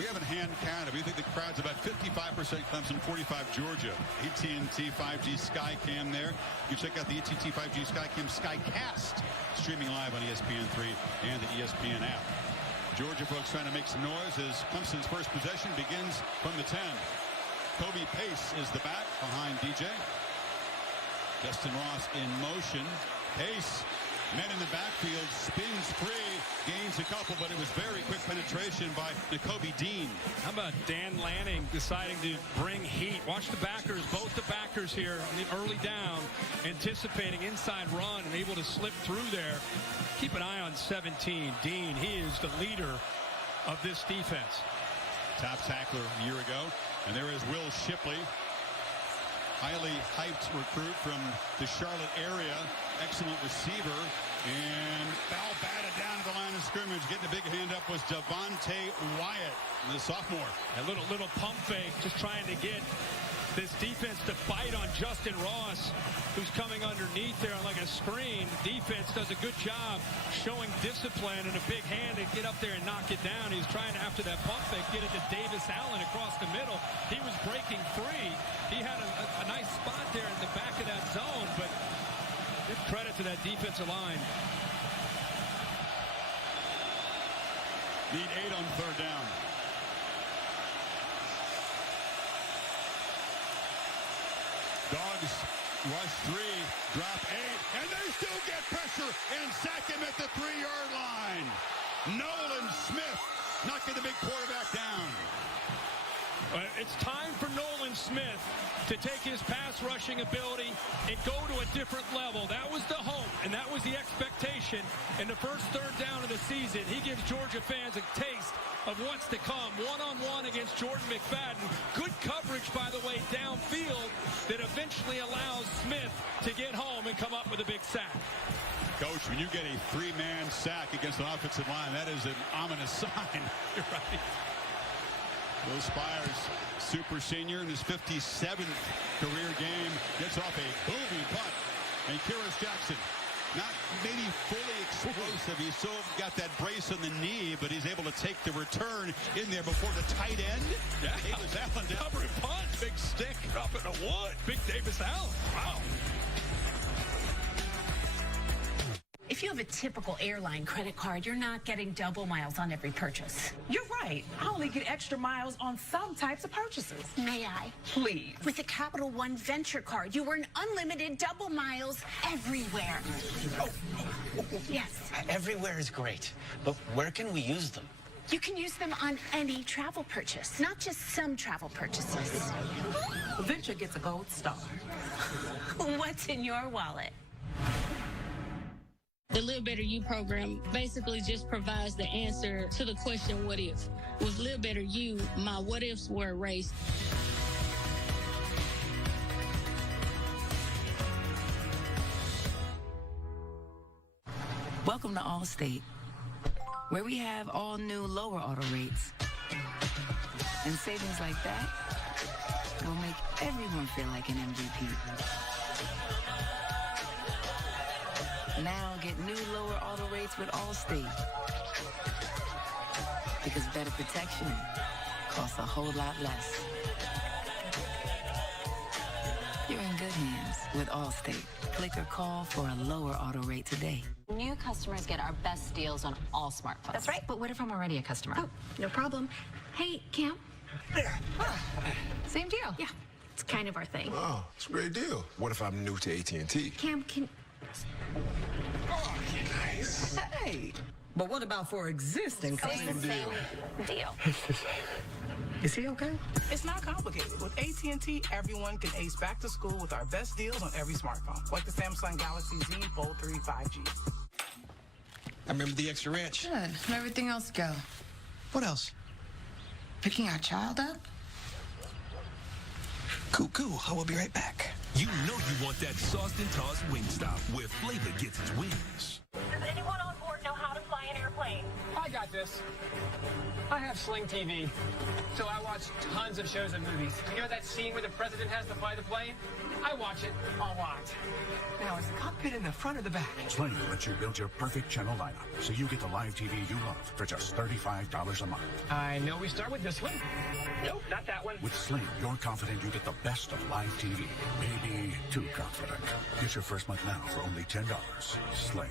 We haven't hand counted. We think the crowd's about 55% Clemson, 45 Georgia. AT&T 5G Skycam there. You check out the AT&T 5G Skycam Skycast streaming live on ESPN3 and the ESPN app. Georgia folks trying to make some noise as Clemson's first possession begins from the 10. Kobe Pace is the back behind DJ. Justin Ross in motion. Pace, men in the backfield, spins free, gains a couple, but it was very quick penetration by Nakobe Dean. How about Dan Lanning deciding to bring heat? Watch the backers, both the backers here on the early down, anticipating inside run and able to slip through there. Keep an eye on 17. Dean, he is the leader of this defense. Top tackler a year ago. And there is Will Shipley, highly hyped recruit from the Charlotte area. Excellent receiver. And foul batted down to the line of scrimmage. Getting a big hand up was Devontae Wyatt, the sophomore. A little pump fake, just trying to get this defense to bite on Justin Ross, who's coming underneath there on like a screen. Defense does a good job showing discipline and a big hand to get up there and knock it down. He's trying to, after that pump fake, get it to Davis Allen across the middle. He was breaking free. He had a nice spot there in the back of that zone, but give credit to that defensive line. Need 8 on third down. Dogs rush 3, drop 8, and they still get pressure and sack him at the 3-yard line. Nolan Smith knocking the big quarterback down. It's time for Nolan Smith to take his pass rushing ability and go to a different level. That was the hope, and that was the expectation. In the first third down of the season, he gives Georgia fans a taste of what's to come. One-on-one against Jordan McFadden. Good coverage, by the way, downfield that eventually allows Smith to get home and come up with a big sack. Coach, when you get a 3-man sack against an offensive line, that is an ominous sign. You're right. Will Spires, super senior in his 57th career game, gets off a booming punt. And Kyrus Jackson, not maybe fully explosive. He's still got that brace on the knee, but he's able to take the return in there before the tight end. Yeah. Davis Allen down. Cover and punt. Big stick up in the wood. Big Davis Allen. Wow. If you have a typical airline credit card, you're not getting double miles on every purchase. You're right. I only get extra miles on some types of purchases. May I? Please. With the Capital One Venture Card, you earn unlimited double miles everywhere. Yes. Everywhere is great, but where can we use them? You can use them on any travel purchase, not just some travel purchases. Venture gets a gold star. What's in your wallet? The Live Better You program basically just provides the answer to the question, what if? With Live Better You, my what ifs were erased. Welcome to Allstate, where we have all new lower auto rates. And savings like that will make everyone feel like an MVP. Now get new lower auto rates with Allstate. Because better protection costs a whole lot less. You're in good hands with Allstate. Click or call for a lower auto rate today. New customers get our best deals on all smartphones. That's right, but what if I'm already a customer? Oh, no problem. Hey, Cam. Same deal. Yeah, it's kind of our thing. Oh, it's a great deal. What if I'm new to AT&T? Cam, can... Oh, nice. Hey, but what about for existing customers? Same deal. Is he okay? It's not complicated. With AT&T, everyone can ace back to school with our best deals on every smartphone, like the Samsung Galaxy Z Fold 3 5G. I remember the extra ranch. Good. How'd everything else go? What else? Picking our child up? Cool. I will be right back. You know you want that sauced and tossed Wingstop, where flavor gets its wings. Does anyone on board know how to fly an airplane? I got this. I have have Sling TV, so I watch tons of shows and movies. You know that scene where the president has to fly the plane? I watch it a lot. Now, is the cockpit in the front or the back? Sling lets you build your perfect channel lineup, so you get the live TV you love for just $35 a month. I know we start with this one. Nope, not that one. With Sling, you're confident you get the best of live TV. Maybe too confident. Get your first month now for only $10. Sling.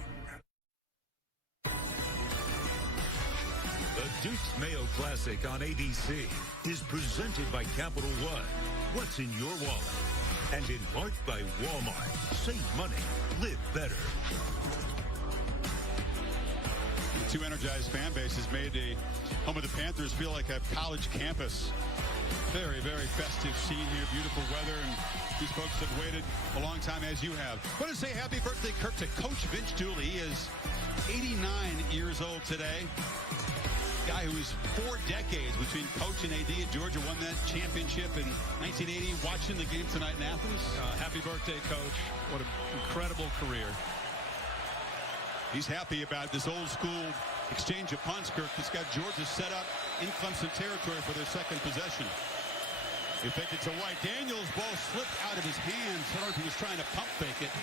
The Duke's Mayo Classic on ABC is presented by Capital One. What's in your wallet? And in part by Walmart. Save money. Live better. The two energized fan bases made the home of the Panthers feel like a college campus. Very, very festive scene here. Beautiful weather, and these folks have waited a long time, as you have. I want to say happy birthday, Kirk, to Coach Vince Dooley. He is 89 years old today. Guy who was 4 decades between coach and AD at Georgia, won that championship in 1980. Watching the game tonight in Athens. Happy birthday, Coach. What an incredible career. He's happy about this old school exchange of punts, Kirk. It's got Georgia set up in Clemson territory for their second possession. He faked it to White. Daniels' ball slipped out of his hands. I don't know if he was trying to pump fake it.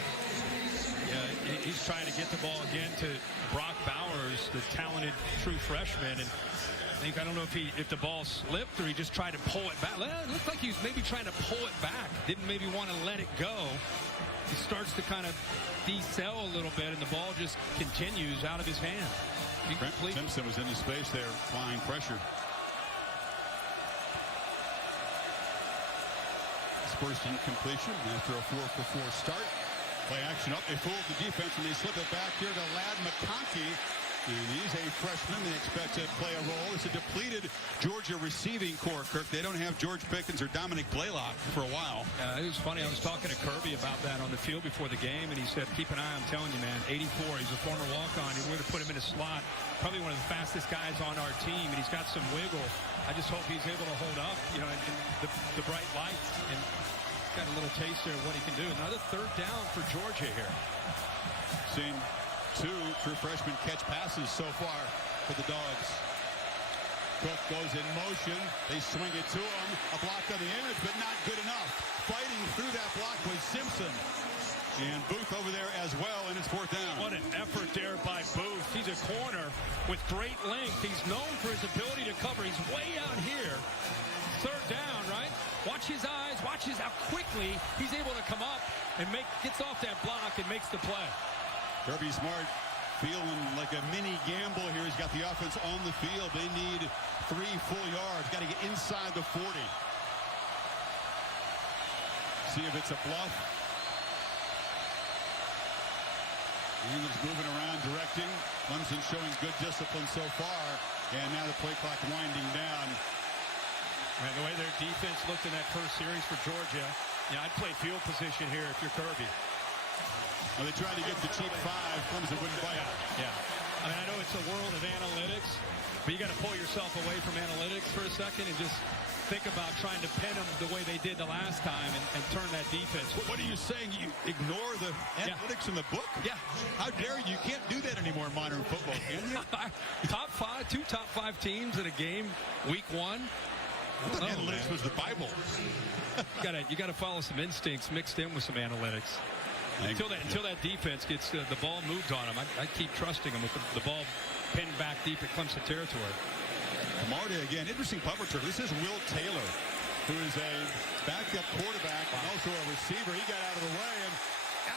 Yeah, he's trying to get the ball again to Brock Bowers, the talented true freshman. And I don't know if the ball slipped or he just tried to pull it back. It looked like he was maybe trying to pull it back. Didn't maybe want to let it go. He starts to kind of decel a little bit, and the ball just continues out of his hand. Brent Simpson was in the space there, applying pressure. His first incompletion after a 4-for-4 start. Play action up. They fooled the defense, and they slip it back here to Ladd McConkey. And he's a freshman. They expect to play a role. It's a depleted Georgia receiving core, Kirk. They don't have George Pickens or Dominic Blaylock for a while. It was funny. I was talking to Kirby about that on the field before the game, and he said, keep an eye, I'm telling you, man, 84. He's a former walk-on. We're going to put him in a slot. Probably one of the fastest guys on our team, and he's got some wiggle. I just hope he's able to hold up, in the bright lights, and got a little taste there of what he can do. Another third down for Georgia here. Seen 2 true freshmen catch passes so far for the Dogs. Cook goes in motion. They swing it to him. A block on the edge, but not good enough. Fighting through that block was Simpson. And Booth over there as well, and it's 4th down. What an effort there by Booth. He's a corner with great length. He's known for his ability to cover. He's way out here. 3rd down, right? Watch his eyes. Watch how quickly he's able to come up and gets off that block and makes the play. Kirby Smart feeling like a mini gamble here. He's got the offense on the field. They need 3 full yards. Got to get inside the 40. See if it's a bluff. England's moving around, directing. Clemson showing good discipline so far. And now the play clock winding down. And the way their defense looked in that first series for Georgia, I'd play field position here if you're Kirby. Well, they tried to get the cheap 5. Clemson wouldn't bite. Yeah. I mean, I know it's a world of analytics, but you got to pull yourself away from analytics for a second and just think about trying to pin them the way they did the last time and turn that defense. What are you saying? You ignore the analytics in the book? Yeah. How dare you? You can't do that anymore in modern football, can you? Top 5, 2 top 5 teams in a game, week 1. Analytics was the Bible. You got to follow some instincts mixed in with some analytics. Until that defense gets the ball moved on them, I keep trusting them with the ball pinned back deep at Clemson territory. Camarda again, interesting punt return. This is Will Taylor, who is a backup quarterback and also a receiver. He got out of the way, and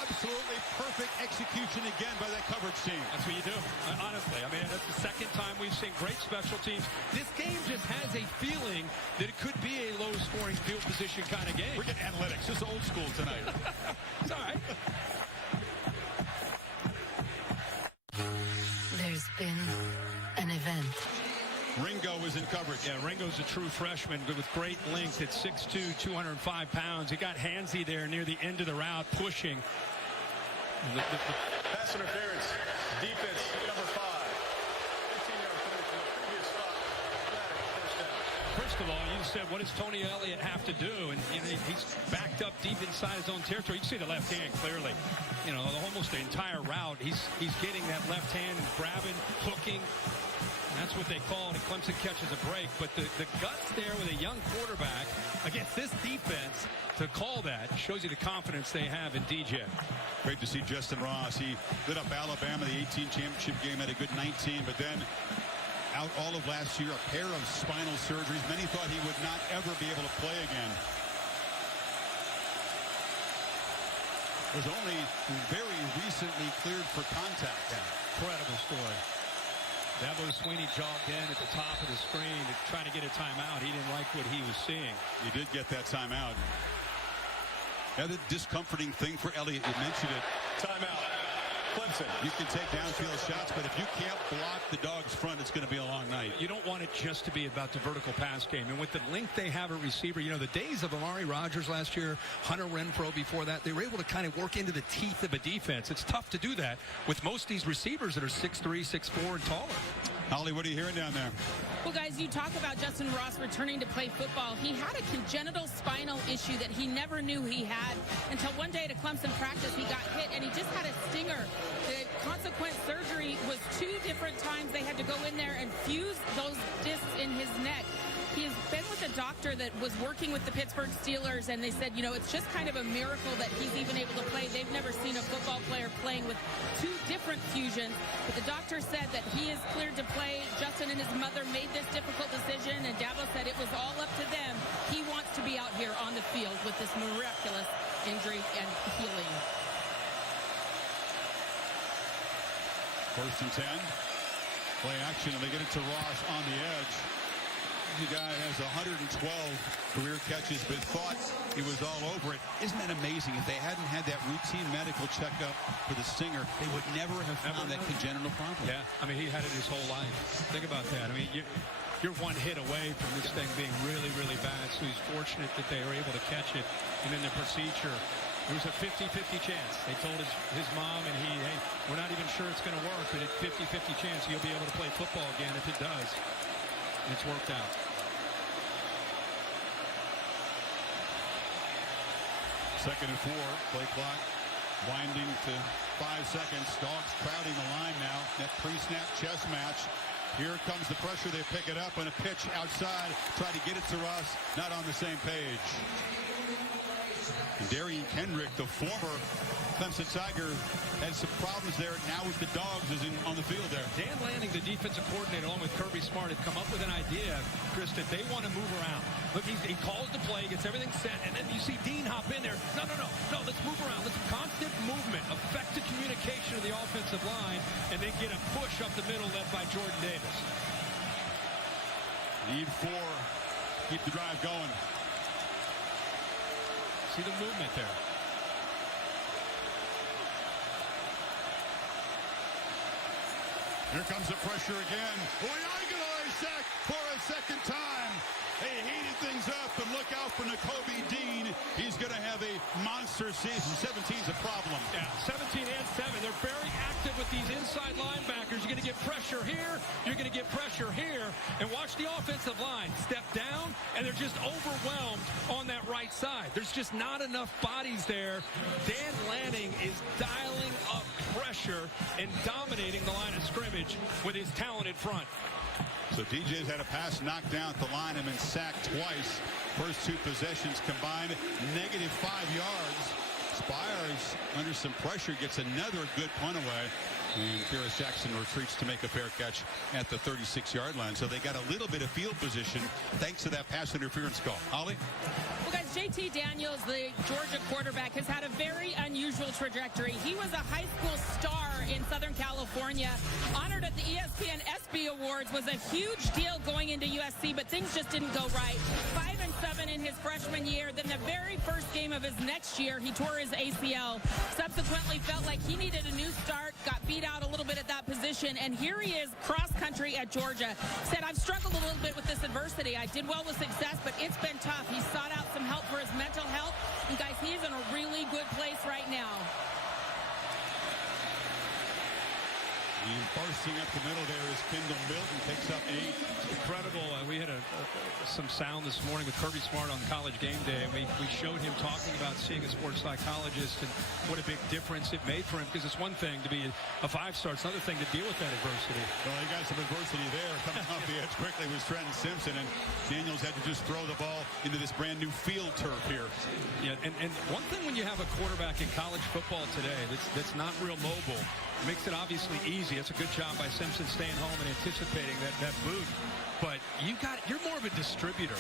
absolutely perfect execution again by that coverage team. That's what you do. Honestly, I mean, that's the second time we've seen great special teams. This game just has a feeling that it could be a low-scoring field position kind of game. We're getting analytics. Just old school tonight. It's all right. There's been an event. Ringo is in coverage. Yeah, Ringo's a true freshman, but with great length at 6'2", 205 pounds. He got handsy there near the end of the route, pushing. Pass interference. Defense, number 5. 15-yard penalty. Previous spot. First down. First of all, you said, what does Tony Elliott have to do? And he's backed up deep inside his own territory. You can see the left hand clearly. Almost the entire route, he's getting that left hand and grabbing, hooking. That's what they call it. Clemson catches a break. But the guts there with a young quarterback against this defense to call that shows you the confidence they have in DJ. Great to see Justin Ross. He lit up Alabama, the 18 championship game, had a good 19, but then out all of last year, a pair of spinal surgeries. Many thought he would not ever be able to play again. Was only very recently cleared for contact. Incredible story. Dabo Swinney jogged in at the top of the screen trying to get a timeout. He didn't like what he was seeing. He did get that timeout. Another discomforting thing for Elliott. You mentioned it. Timeout. Clemson. You can take downfield shots, but if you can't block the dog's front, it's going to be a long night. You don't want it just to be about the vertical pass game. And with the length they have at receiver, you know, the days of Amari Rodgers last year, Hunter Renfrow before that, they were able to kind of work into the teeth of a defense. It's tough to do that with most of these receivers that are 6'3", 6'4", and taller. Holly, what are you hearing down there? Well, guys, you talk about Justin Ross returning to play football. He had a congenital spinal issue that he never knew he had until one day at a Clemson practice he got hit, and he just had a stinger. The consequent surgery was 2 different times they had to go in there and fuse those discs in his neck. He has been with a doctor that was working with the Pittsburgh Steelers, and they said, you know, it's just kind of a miracle that he's even able to play. They've never seen a football player playing with 2 different fusions. But the doctor said that he is cleared to play. Justin and his mother made this difficult decision, and Dabo said it was all up to them. He wants to be out here on the field with this miraculous injury and healing. 1st and 10. Play action, and they get it to Ross on the edge. The guy has 112 career catches, but thought he was all over it. Isn't that amazing? If they hadn't had that routine medical checkup for the stinger, they would never have found that congenital problem. Yeah, I mean, he had it his whole life. Think about that. I mean, you're one hit away from this thing being really, really bad, so he's fortunate that they were able to catch it. And then the procedure, it was a 50-50 chance. They told his mom and he, hey, we're not even sure it's going to work, but it's 50-50 chance he'll be able to play football again if it does. And it's worked out. Second and 4, play clock winding to 5 seconds. Dogs crowding the line now. That pre-snap chess match. Here comes the pressure. They pick it up and a pitch outside. Try to get it to Ross. Not on the same page. And Darian Kendrick, the former Clemson Tiger, had some problems there. Now with the Dogs is on the field there. Dan Lanning, the defensive coordinator, along with Kirby Smart, have come up with an idea, Chris, that they want to move around. Look, he calls the play, gets everything set, and then you see Dean hop in there. No, let's move around. Let's constant movement, effective communication of the offensive line, and then get a push up the middle led by Jordan Davis. Need 4. Keep the drive going. See the movement there. Here comes the pressure again. Uiagalelei sack for a second time. They heated things up, and look out for Nakobe Dean. He's going to have a monster season. 17's a problem. Yeah, 17 and 7. They're very active with these inside linebackers. You're going to get pressure here. You're going to get pressure here. And watch the offensive line step down, and they're just overwhelmed on that right side. There's just not enough bodies there. Dan Lanning is dialing up pressure and dominating the line of scrimmage with his talented front. So DJ's had a pass knocked down at the line and been sacked twice. First 2 possessions combined, negative 5 yards. Spires under some pressure, gets another good punt away. And Ferris Jackson retreats to make a fair catch at the 36-yard line. So they got a little bit of field position thanks to that pass interference call. Holly? Well, guys, JT Daniels, the Georgia quarterback, has had a very unusual trajectory. He was a high school star in Southern California, honored at the ESPN ESPY Awards, was a huge deal going into USC, but things just didn't go right. 5-7 in his freshman year. Then the very first game of his next year, he tore his ACL. Subsequently felt like he needed a new start, got beat out a little bit at that position, and here he is cross country at Georgia. Said, I've struggled a little bit with this adversity. I did well with success, but it's been tough. He sought out some help for his mental health, and guys, he is in a really good place right now. And bursting up the middle there is Kendall Milton, takes up 8. Incredible. we had some sound this morning with Kirby Smart on College Game Day, and we showed him talking about seeing a sports psychologist and what a big difference it made for him, because it's one thing to be a 5-star. It's another thing to deal with that adversity. Well, he got some adversity there. Coming off the edge quickly was Trenton Simpson, and Daniels had to just throw the ball into this brand new field turf here. Yeah, and one thing when you have a quarterback in college football today that's not real mobile, makes it obviously easy. It's a good job by Simpson staying home and anticipating that boot. But you're more of a distributor.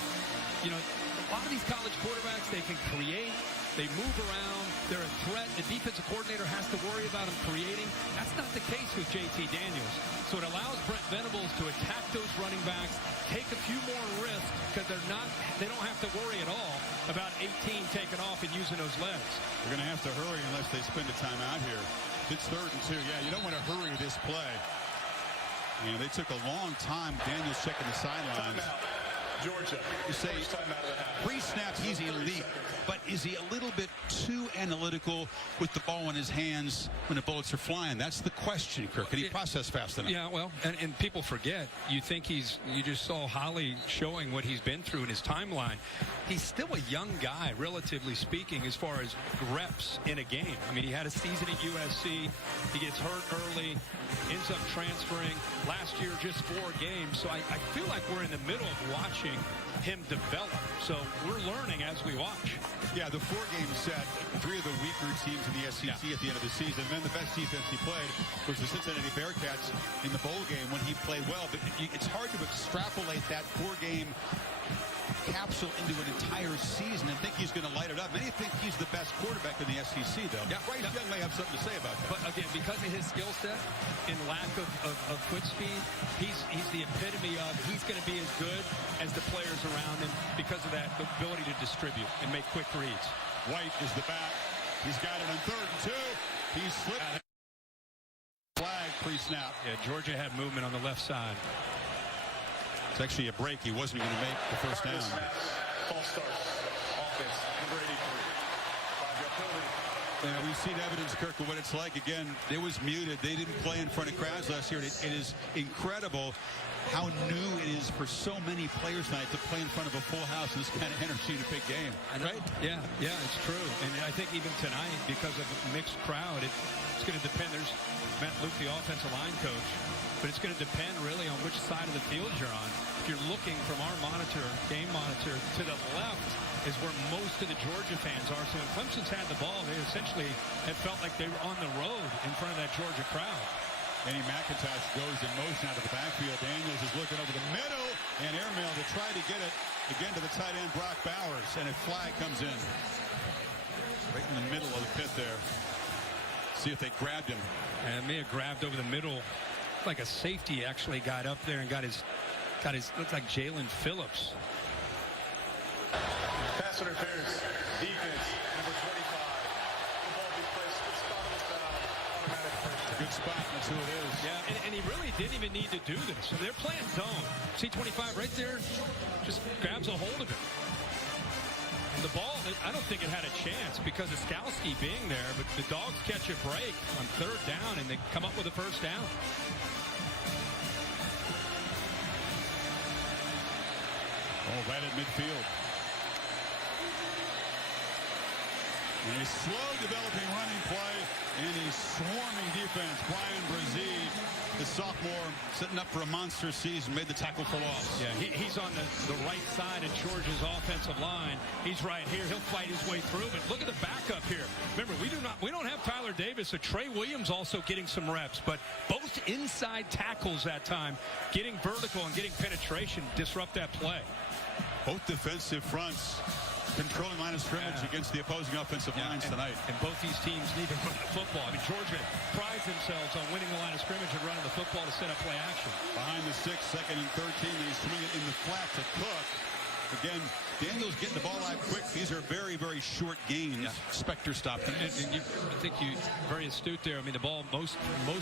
You know, a lot of these college quarterbacks, they can create, they move around, they're a threat. The defensive coordinator has to worry about them creating. That's not the case with JT Daniels. So it allows Brent Venables to attack those running backs, take a few more risks, because they don't have to worry at all about 18 taking off and using those legs. They're going to have to hurry unless they spend a timeout here. It's 3rd and 2. Yeah, you don't want to hurry this play. And they took a long time. Daniels checking the sidelines. Georgia. You say timeout of the half. Pre-snap, he's elite, but is he a little bit too analytical with the ball in his hands when the bullets are flying? That's the question, Kirk. Can he process fast enough? Yeah, well, and people forget. You think you just saw Holly showing what he's been through in his timeline. He's still a young guy, relatively speaking, as far as reps in a game. I mean, he had a season at USC. He gets hurt early, ends up transferring. Last year, just 4 games. So I feel like we're in the middle of watching him develop. So we're learning as we watch. Yeah, the 4-game set, 3 of the weaker teams in the SEC at the end of the season. And then the best defense he played was the Cincinnati Bearcats in the bowl game when he played well. But it's hard to extrapolate that 4-game capsule into an entire season and think he's going to light it up. Many think he's the best quarterback in the SEC, though. Yeah, Bryce Young may have something to say about that. But again, because of his skill set and lack of foot speed, he's the epitome of he's going to be as good as the players around him because of that ability to distribute and make quick reads. White is the back. He's got it on 3rd and 2. He's slipped. Flag pre-snap. Yeah, Georgia had movement on the left side. It's actually a break. He wasn't going to make the first down. False start. Offense, number 83. 5-yard penalty. Yeah, we've seen evidence, Kirk, of what it's like. Again, it was muted. They didn't play in front of crowds last year. It is incredible how new it is for so many players tonight to play in front of a full house in this kind of energy in a big game. Right? Yeah, it's true. And I think even tonight, because of a mixed crowd, it's going to depend. There's Matt Luke, the offensive line coach. But it's going to depend really on which side of the field you're on. If you're looking from our monitor, game monitor, to the left is where most of the Georgia fans are. So when Clemson's had the ball, they essentially have felt like they were on the road in front of that Georgia crowd. Eddie McIntosh goes in motion out of the backfield. Daniels is looking over the middle and airmail to try to get it again to the tight end, Brock Bowers. And a flag comes in right in the middle of the pit there. See if they grabbed him. And may have grabbed over the middle. Like a safety actually got up there and got his looked like Jalen Phillips. Pass interference. Defense, number 25. The ball be placed at the spot of the foul. Automatic first down. Good spot. That's who it is. Yeah, and he really didn't even need to do this. So they're playing zone. See 25 right there, just grabs a hold of it. The ball, I don't think it had a chance because of Skalski being there, but the Dogs catch a break on 3rd down and they come up with a first down. Oh, right at midfield. And a slow developing running play and a swarming defense. Brian Brzee, the sophomore, setting up for a monster season, made the tackle for loss. Yeah, he's on the right side of Georgia's offensive line. He's right here. He'll fight his way through. But look at the backup here. Remember, we don't have Tyler Davis. So Trey Williams also getting some reps. But both inside tackles that time, getting vertical and getting penetration, disrupt that play. Both defensive fronts controlling line of scrimmage against the opposing offensive lines tonight. And both these teams need to run the football. I mean, Georgia prides themselves on winning the line of scrimmage and running the football to set up play action. Behind the 6, 2nd and 13, and he's swinging it in the flat to Cook. Again, Daniels getting the ball out quick. These are very, very short gains. Yeah. Specter stopped. And I think you very astute there. I mean, the ball most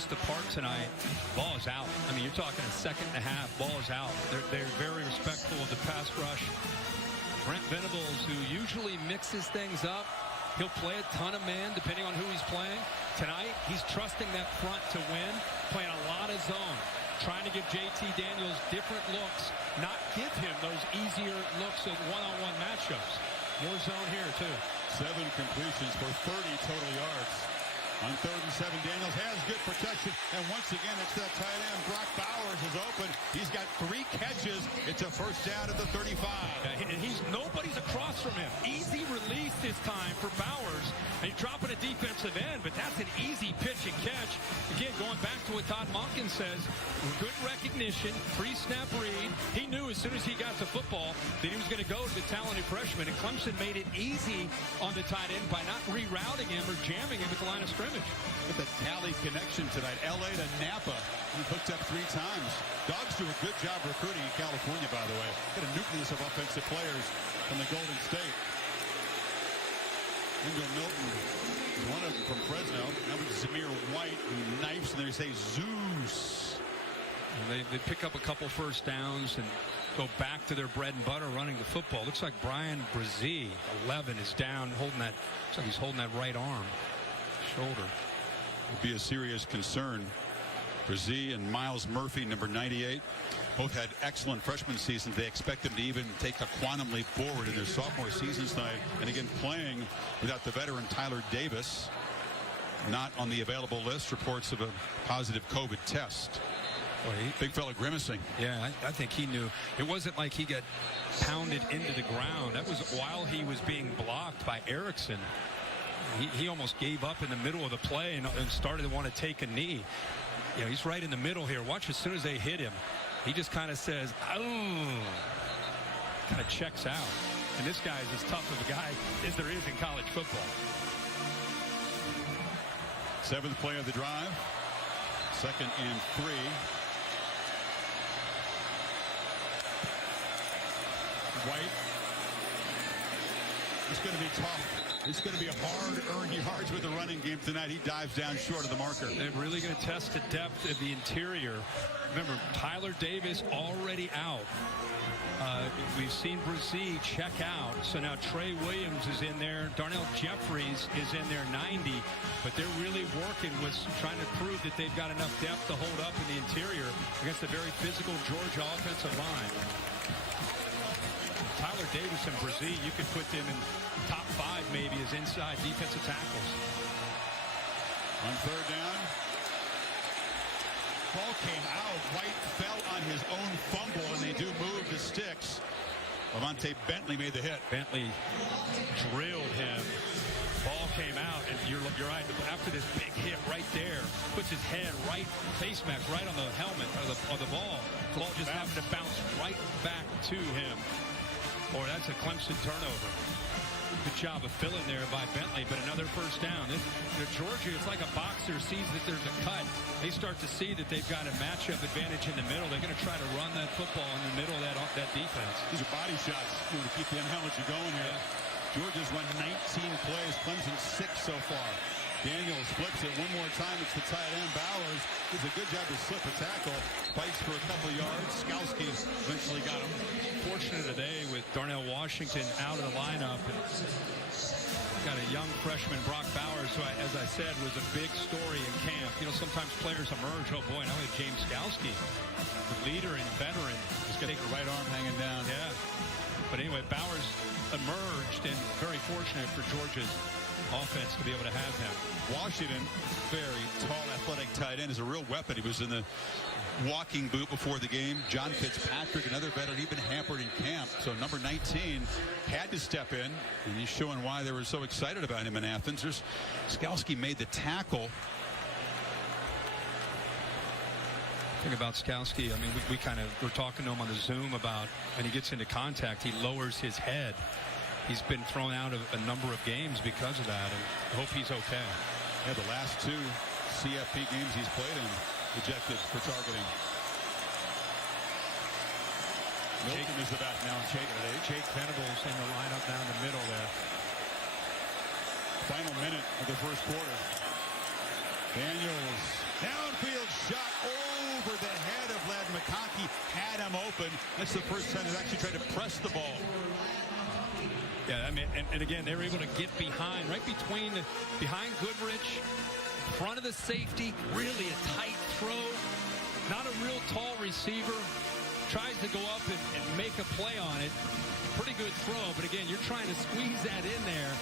apart tonight, ball is out. I mean, you're talking a second and a half, ball is out. They're very respectful of the pass rush. Brent Venables, who usually mixes things up, he'll play a ton of man depending on who he's playing. Tonight, he's trusting that front to win, playing a lot of zone. trying to give JT Daniels different looks, not give him those easier looks at one-on-one matchups. More zone here, too. 7 completions for 30 total yards. On 3rd and 7, Daniels has good protection. And once again, it's that tight end. Brock Bowers is open. He's got 3 catches. It's a first down at the 35. And nobody's across from him. Easy release this time for Bowers. And he's dropping a defensive end, but that's an easy pitch and catch. Again, going back to what Todd Monken says, good recognition, pre-snap read. He knew as soon as he got the football that he was going to go to the talented freshman. And Clemson made it easy on the tight end by not rerouting him or jamming him at the line of scrimmage. With the Cali connection tonight, LA to Napa. He hooked up 3 times. Dogs do a good job recruiting in California, by the way. Got a nucleus of offensive players from the Golden State. Wendell Milton, one of them from Fresno. Now with Zamir White, who knifes, and they say Zeus. And they pick up a couple first downs and go back to their bread and butter running the football. Looks like Brian Brzee, 11, is down holding that. Looks like he's holding that right arm. Shoulder. Would be a serious concern. Brzee and Miles Murphy, number 98, both had excellent freshman seasons. They expect them to even take a quantum leap forward in their sophomore seasons tonight. And again, playing without the veteran Tyler Davis, not on the available list. Reports of a positive COVID test. Well, big fella grimacing. Yeah, I think he knew. It wasn't like he got pounded into the ground. That was while he was being blocked by Erickson. He almost gave up in the middle of the play and started to want to take a knee. You know, he's right in the middle here. Watch, as soon as they hit him, he just kind of says, oh, kind of checks out. And this guy is as tough of a guy as there is in college football. 7th play of the drive. 2nd and 3. White. It's going to be tough. It's going to be a hard-earned yards with the running game tonight. He dives down short of the marker. They're really going to test the depth of the interior. Remember, Tyler Davis already out. We've seen Brzee check out. So now Trey Williams is in there. Darnell Jeffries is in there, 90. But they're really working with trying to prove that they've got enough depth to hold up in the interior against a very physical Georgia offensive line. Tyler Davis and Brzee, you could put them in top 5 maybe as inside defensive tackles. On 3rd down. Ball came out. White fell on his own fumble, and they do move the sticks. Lavonte Bentley made the hit. Bentley drilled him. Ball came out, and you're right. After this big hit right there, puts his head right, face mask right on the helmet of the ball. The ball just happened to bounce right back to him. Or that's a Clemson turnover. Good job of filling there by Bentley, but another first down. Georgia, it's like a boxer sees that there's a cut. They start to see that they've got a matchup advantage in the middle. They're going to try to run that football in the middle of that defense. These are body shots to keep the analogy going here. Georgia's run 19 plays. Clemson 6 so far. Daniels flips it one more time. It's the tight end. Bowers does a good job to slip a tackle. Fights for a couple yards. Skalski eventually got him. Fortunate today with Darnell Washington out of the lineup. And got a young freshman, Brock Bowers, who, as I said, was a big story in camp. You know, sometimes players emerge. Oh, boy, now we have James Skalski, the leader and veteran. He's got the right arm hanging down. Yeah. But anyway, Bowers emerged, and very fortunate for Georgia's offense to be able to have him. Washington, very tall, athletic tight end, is a real weapon. He was in the walking boot before the game. John Fitzpatrick, another veteran, he'd been hampered in camp. So number 19 had to step in, and he's showing why they were so excited about him in Athens. Skalski made the tackle. Thing about Skalski, I mean, we're talking to him on the Zoom about, when he gets into contact, he lowers his head. He's been thrown out of a number of games because of that, and I hope he's okay. Yeah, the last 2 CFP games he's played in, ejected for targeting. Milton is the back now. Jake Venables in the lineup down the middle there. Final minute of the first quarter. Daniels, downfield shot over the head of Ladd McConkey. Had him open. That's the first time they've actually tried to press the ball. Yeah, I mean, and again, they were able to get behind, right behind Goodrich, front of the safety, really a tight throw. Not a real tall receiver. Tries to go up and make a play on it. Pretty good throw, but again, you're trying to squeeze that in there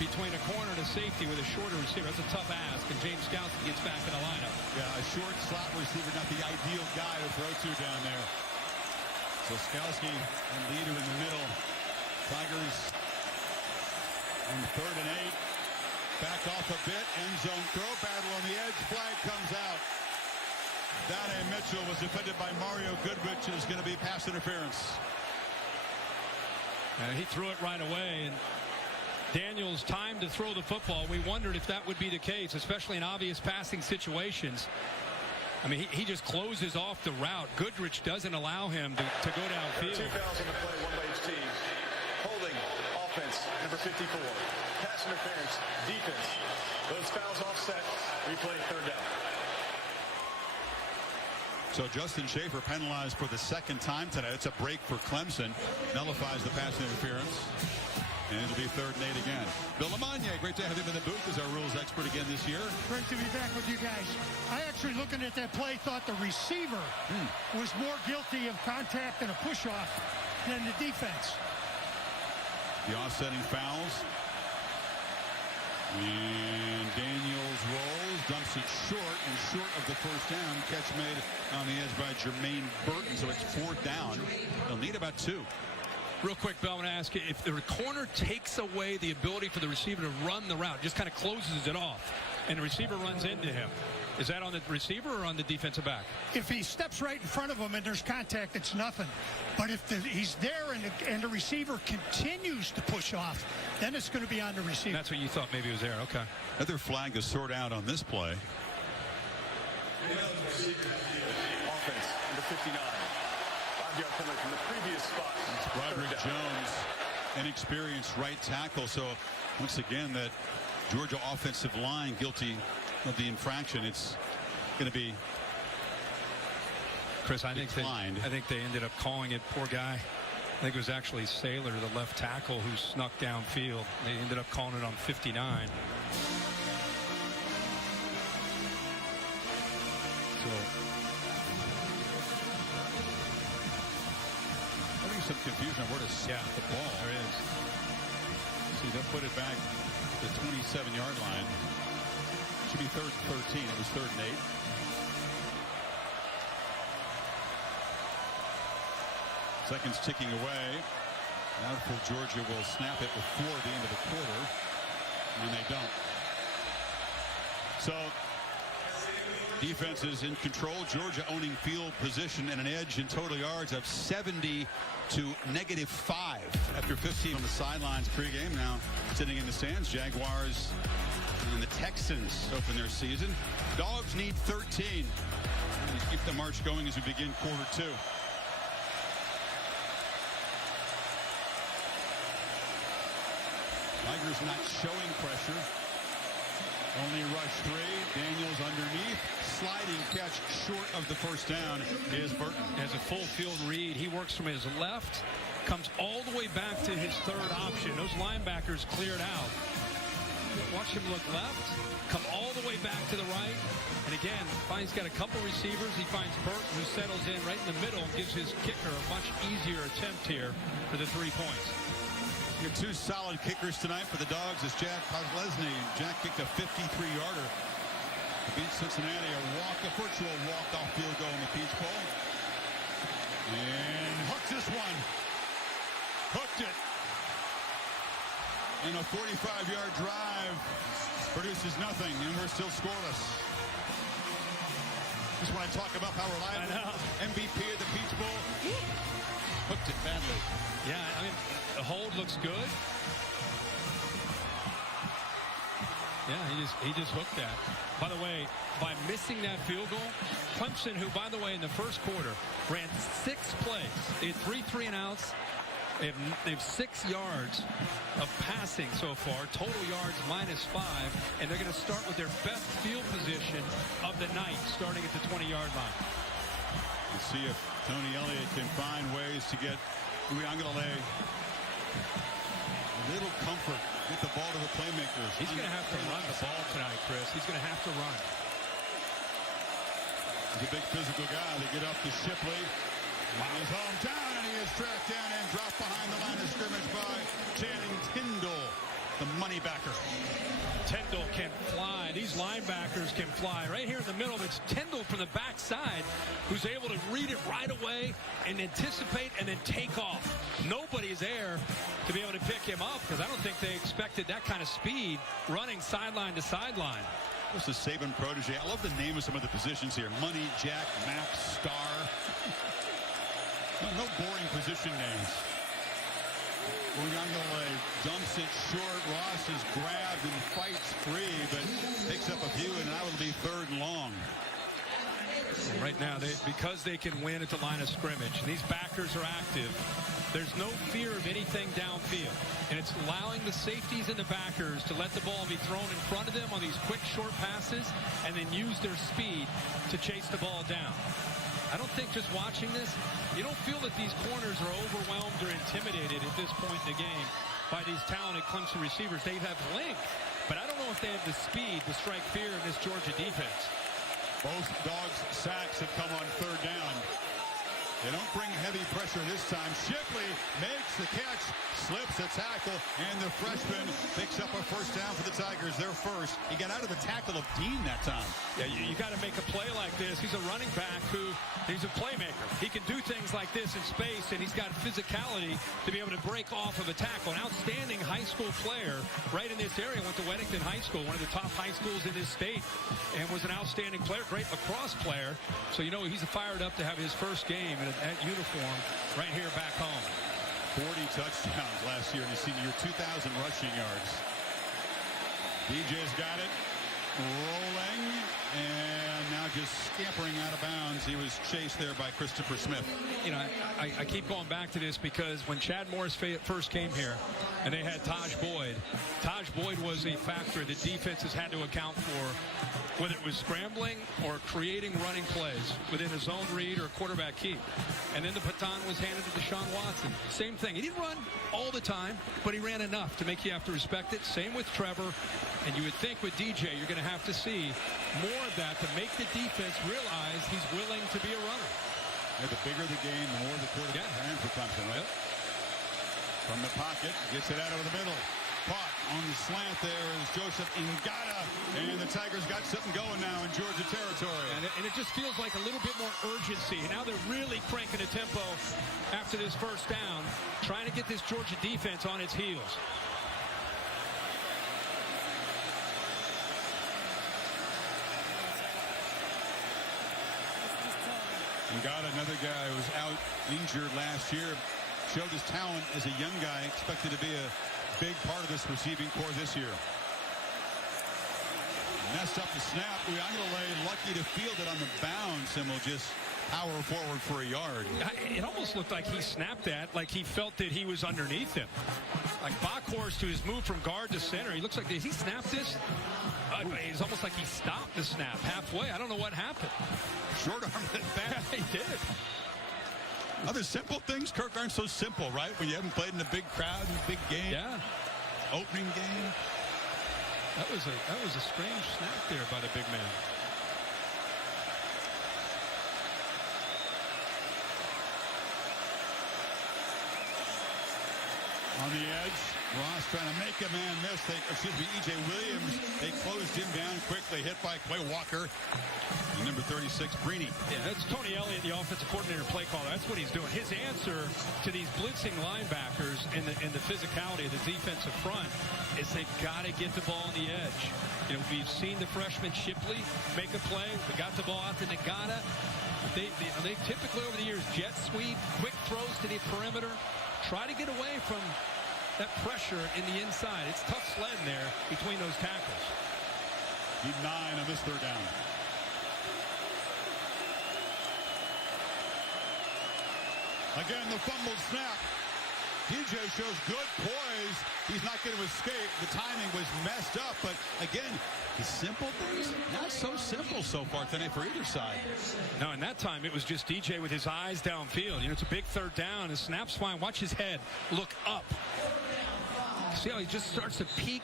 between a corner to safety with a shorter receiver. That's a tough ask, and James Skalski gets back in the lineup. Yeah, a short slot receiver, not the ideal guy to throw to down there. So Skalski and leader in the middle. Tigers on 3rd and 8. Back off a bit. End zone throw. Battle on the edge. Flag comes out. Donnie Mitchell was defended by Mario Goodrich, and is going to be pass interference. He threw it right away, and Daniels timed to throw the football. We wondered if that would be the case, especially in obvious passing situations. I mean, he just closes off the route. Goodrich doesn't allow him to go downfield. 2 fouls on the play, one by each team. Holding, offense, number 54. Pass interference, defense. Those fouls offset. Replay, 3rd down. So Justin Schaefer penalized for the 2nd time today. It's a break for Clemson. Nullifies the pass interference. And it'll be 3rd and 8 again. Bill Lamagna, great to have him in the booth as our rules expert again this year. Great to be back with you guys. I actually, looking at that play, thought the receiver was more guilty of contact and a push-off than the defense. The offsetting fouls. And Daniels rolls, dumps it short of the 1st down. Catch made on the edge by Jermaine Burton, so it's 4th down. They'll need about 2. Real quick, Bill, I want to ask you, if the corner takes away the ability for the receiver to run the route, just kind of closes it off, and the receiver runs into him, is that on the receiver or on the defensive back? If he steps right in front of him and there's contact, it's nothing. But if he's there and the receiver continues to push off, then it's going to be on the receiver. That's what you thought maybe was there. Okay. Another flag to sort out on this play. Offense, number 59. 5-yard penalty from the previous spot. It's Broderick Jones, inexperienced right tackle. So once again, that Georgia offensive line guilty of the infraction. It's going to be Chris, I think they ended up calling it, poor guy. I think it was actually Saylor, the left tackle, who snuck downfield. They ended up calling it on 59. So I think some confusion on where to snap the ball. There is. See, they'll put it back to the 27-yard line. Should be 3rd and 13. It was 3rd and 8. Seconds ticking away. Doubtful Georgia will snap it before the end of the quarter. And they don't. So defense is in control. Georgia owning field position and an edge in total yards of 70 to -5 after 15 on the sidelines pregame. Now sitting in the stands, Jaguars and the Texans open their season. Dogs need 13. And keep the march going as we begin quarter 2. Tigers not showing pressure. Only rush 3. Daniels underneath. Sliding catch short of the 1st down is Burton. Has a full field read. He works from his left, comes all the way back to his 3rd option. Those linebackers cleared out. Watch him look left, come all the way back to the right. And again, finds got a couple receivers. He finds Burton, who settles in right in the middle and gives his kicker a much easier attempt here for the 3 points. You have 2 solid kickers tonight for the Dogs as Jack Podlesny. Jack kicked a 53-yarder to beat Cincinnati. A virtual walk-off field goal in the Peach Bowl. And hooks this one. Hooked it. And a 45-yard drive produces nothing, and we're still scoreless. This is when I talk about how reliable MVP of the Peach Bowl. Hooked it badly. Yeah, I mean, the hold looks good. Yeah, he just hooked that. By the way, by missing that field goal, Clemson, who, by the way, in the first quarter ran 6 plays. They had 3 3-and-outs. They have 6 yards of passing so far, total yards -5, and they're going to start with their best field position of the night, starting at the 20-yard line. Let's see if Tony Elliott can find ways to get Uiagalelei a little comfort, get the ball to the playmakers. He's going to have to run the ball tonight, Chris. He's going to have to run. He's a big physical guy. They get up to Shipley. His hometown, and he is tracked down and dropped behind the line of scrimmage by Channing Tindall, the money backer. Tindall can fly. These linebackers can fly. Right here in the middle, it's Tindall from the backside who's able to read it right away and anticipate and then take off. Nobody is there to be able to pick him up because I don't think they expected that kind of speed running sideline to sideline. This is Saban protege. I love the name of some of the positions here. Money, Jack, Max, Star. No boring position names. Uyunglele dumps it short. Ross is grabbed and fights free, but picks up a few, and that will be 3rd and long. Right now, because they can win at the line of scrimmage, and these backers are active, there's no fear of anything downfield. And it's allowing the safeties and the backers to let the ball be thrown in front of them on these quick, short passes, and then use their speed to chase the ball down. I don't think just watching this, you don't feel that these corners are overwhelmed or intimidated at this point in the game by these talented Clemson receivers. They have length, but I don't know if they have the speed to strike fear in this Georgia defense. Both Dogs' sacks have come on 3rd down. They don't bring heavy pressure this time. Shipley makes the catch, slips a tackle, and the freshman picks up a 1st down for the Tigers. They're first. He got out of the tackle of Dean that time. Yeah, you got to make a play like this. He's a running back he's a playmaker. He can do things like this in space, and he's got physicality to be able to break off of a tackle. An outstanding high school player right in this area. Went to Weddington High School, one of the top high schools in this state, and was an outstanding player, great lacrosse player. So, you know, he's fired up to have his first game in that uniform right here back home. 40 touchdowns last year in his senior year, 2,000 rushing yards. DJ's got it, rolling, and now just scampering out of bounds. He was chased there by Christopher Smith. You know, I keep going back to this because when Chad Morris first came here and they had Taj Boyd was a factor that defenses had to account for, whether it was scrambling or creating running plays within a zone read or quarterback keep. And then the baton was handed to Deshaun Watson. Same thing. He didn't run all the time, but he ran enough to make you have to respect it. Same with Trevor. And you would think with DJ, you're going to have to see more of that to make the defense realize he's willing to be a runner. Yeah, the bigger the game, the more the quarterback hands for Clemson, right? From the pocket, gets it out over the middle. Caught on the slant there is Joseph Ngata, and the Tigers got something going now in Georgia territory. And it just feels like a little bit more urgency. Now they're really cranking the tempo after this 1st down, trying to get this Georgia defense on its heels. Ngata, another guy who was out injured last year, showed his talent as a young guy, expected to be a big part of this receiving corps this year. Messed up the snap. Uyunglele lucky to field it on the bounce and will just power forward for a yard. It almost looked like he snapped that, like he felt that he was underneath him. Like Bockhorst, to his move from guard to center, he looks like, did he snap this? It's almost like he stopped the snap halfway. I don't know what happened. Short arm it back. He did. Other simple things, Kirk, aren't so simple, right? When you haven't played in a big crowd in a big game. Yeah. Opening game. That was a strange snap there by the big man. On the edge, Ross trying to make a man miss. E.J. Williams, they closed him down quickly, hit by Quay Walker. And number 36, Brini. Yeah, that's Tony Elliott, the offensive coordinator, play caller. That's what he's doing. His answer to these blitzing linebackers and the physicality of the defensive front is they've got to get the ball on the edge. You know, we've seen the freshman Shipley make a play. They got the ball out to Ngata. They typically over the years jet sweep, quick throws to the perimeter. Try to get away from that pressure in the inside. It's tough sledding there between those tackles. Need 9 on this 3rd down. Again, the fumbled snap. DJ shows good poise. He's not going to escape. The timing was messed up, but again, the simple things, not so simple so far tonight for either side. No, and that time it was just DJ with his eyes downfield. You know, it's a big 3rd down. His snap's fine. Watch his head look up. See how he just starts to peek,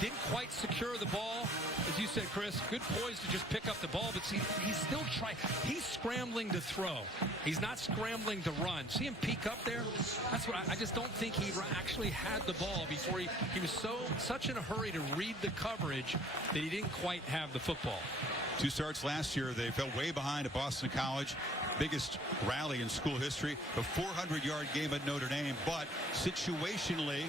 didn't quite secure the ball. As you said, Chris, good poise to just pick up the ball, but see, he's still trying. He's scrambling to throw. He's not scrambling to run. See him peek up there? That's what I just don't think he actually had the ball before he was such in a hurry to read the coverage that he didn't quite have the football. 2 starts last year. They fell way behind at Boston College. Biggest rally in school history. The 400-yard game at Notre Dame, but situationally,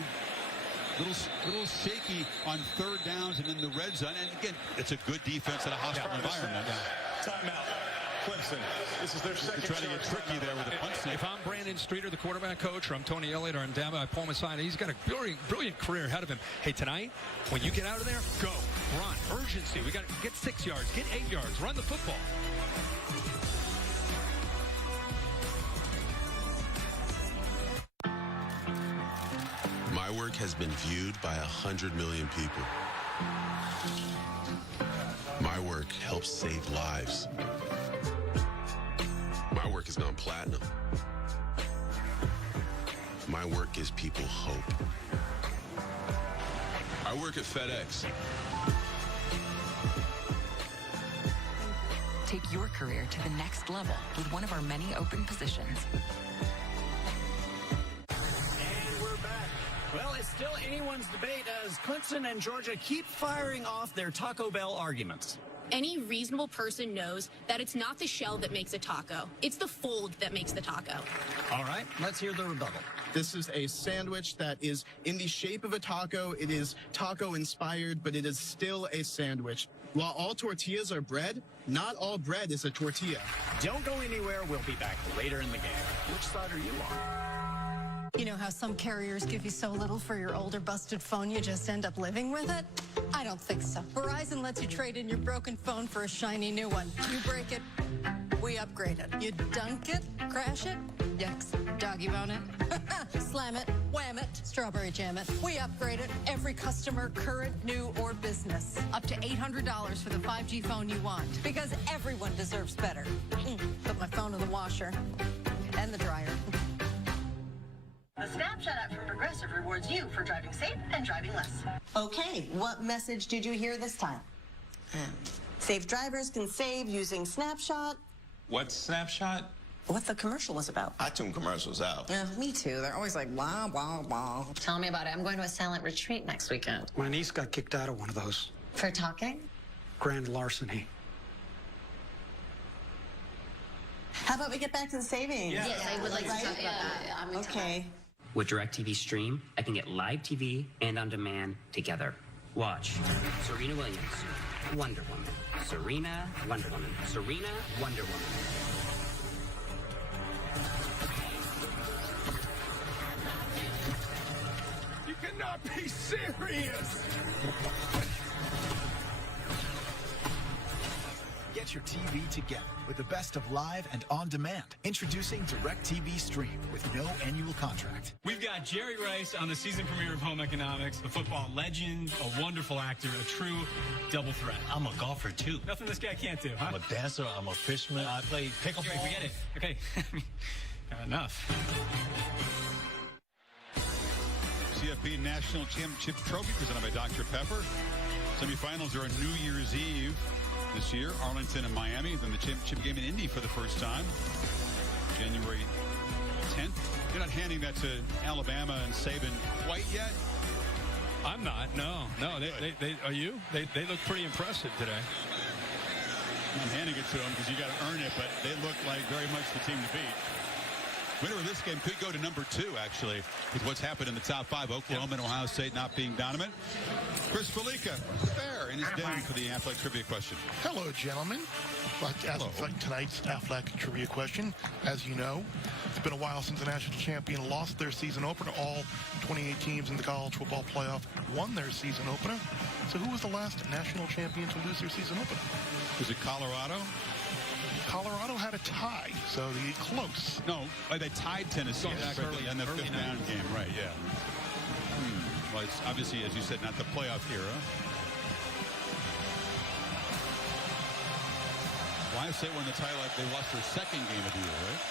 little shaky on 3rd downs and in the red zone. And again, it's a good defense in a hostile environment. Timeout. Clemson. This is their second. They're trying to get tricky there with the punt snake. If I'm Brandon Streeter, the quarterback coach, or I'm Tony Elliott, or I'm Dabo, I pull him aside. He's got a brilliant career ahead of him. Hey, tonight, when you get out of there, go, run, urgency. We got to get 6 yards, get 8 yards, run the football. My work has been viewed by 100 million people. My work helps save lives. My work has gone platinum. My work gives people hope. I work at FedEx. Take your career to the next level with one of our many open positions. Well, it's still anyone's debate as Clemson and Georgia keep firing off their Taco Bell arguments. Any reasonable person knows that it's not the shell that makes a taco. It's the fold that makes the taco. All right, let's hear the rebuttal. This is a sandwich that is in the shape of a taco. It is taco inspired, but it is still a sandwich. While all tortillas are bread, not all bread is a tortilla. Don't go anywhere. We'll be back later in the game. Which side are you on? You know how some carriers give you so little for your older busted phone you just end up living with it? I don't think so. Verizon lets you trade in your broken phone for a shiny new one. You break it, we upgrade it. You dunk it, crash it, yucks, doggy bone it, slam it, wham it, strawberry jam it. We upgrade it. Every customer, current, new, or business. Up to $800 for the 5G phone you want. Because everyone deserves better. Put my phone in the washer and the dryer. The Snapshot app from Progressive rewards you for driving safe and driving less. Okay, what message did you hear this time? Safe drivers can save using Snapshot. What's Snapshot? What the commercial was about. I tune commercials out. Yeah, me too. They're always like, blah, blah, blah. Tell me about it. I'm going to a silent retreat next weekend. My niece got kicked out of one of those. For talking? Grand larceny. How about we get back to the savings? Yes, I would like to talk about that. Okay. With DirecTV Stream, I can get live TV and on demand together. Watch Serena Williams, Wonder Woman. Serena, Wonder Woman. Serena, Wonder Woman. You cannot be serious! Get your TV together with the best of live and on demand. Introducing DirecTV Stream with no annual contract. We've got Jerry Rice on the season premiere of Home Economics, a football legend, a wonderful actor, a true double threat. I'm a golfer too. Nothing this guy can't do, huh? I'm a dancer, I'm a fisherman, I play pickleball. Okay, we get it. Okay. Enough. CFP National Championship Trophy presented by Dr. Pepper. Semifinals are on New Year's Eve this year. Arlington and Miami. Then the championship game in Indy for the first time. January 10th. You're not handing that to Alabama and Saban quite yet? I'm not. No. They are you? They look pretty impressive today. I'm handing it to them because you got to earn it, but they look like very much the team to beat. Winner of this game could go to number 2, actually, with what's happened in the top 5. Oklahoma and Ohio State not being dominant. Chris Felica there in his den for the Affleck trivia question. Hello, gentlemen. Like tonight's Affleck trivia question. As you know, it's been a while since the national champion lost their season opener. All 28 teams in the college football playoff won their season opener. So who was the last national champion to lose their season opener? Was it Colorado? Colorado had a tie, so they close. No, they tied Tennessee early in the fifth down game, right? Yeah. Well, it's obviously, as you said, not the playoff era. Ohio State won the title. They lost their second game of the year, right?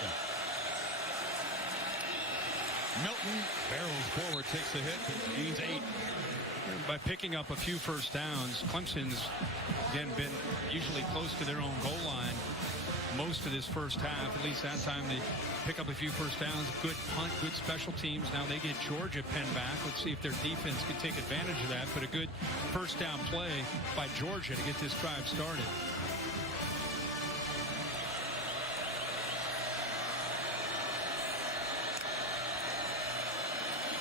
Yeah. Milton barrels forward, takes the hit, gains 8. By picking up a few first downs, Clemson's, again, been usually close to their own goal line most of this first half. At least that time they pick up a few first downs. Good punt, good special teams. Now they get Georgia pinned back. Let's see if their defense can take advantage of that. But a good first down play by Georgia to get this drive started.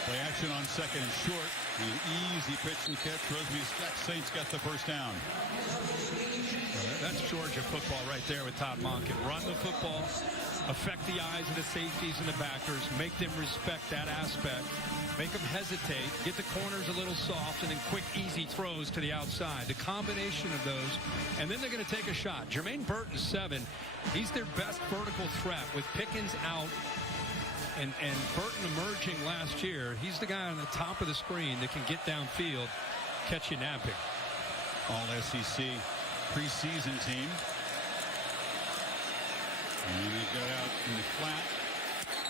Play action on second and short. An easy pitch and catch. Roseby Saints got the first down. That's Georgia football right there with Todd Monken. Run the football, affect the eyes of the safeties and the backers, make them respect that aspect, make them hesitate, get the corners a little soft, and then quick, easy throws to the outside. The combination of those, and then they're going to take a shot. Jermaine Burton, 7. He's their best vertical threat with Pickens out. And Burton emerging last year, he's the guy on the top of the screen that can get downfield, catch you napping. All SEC preseason team. And he got out in the flat.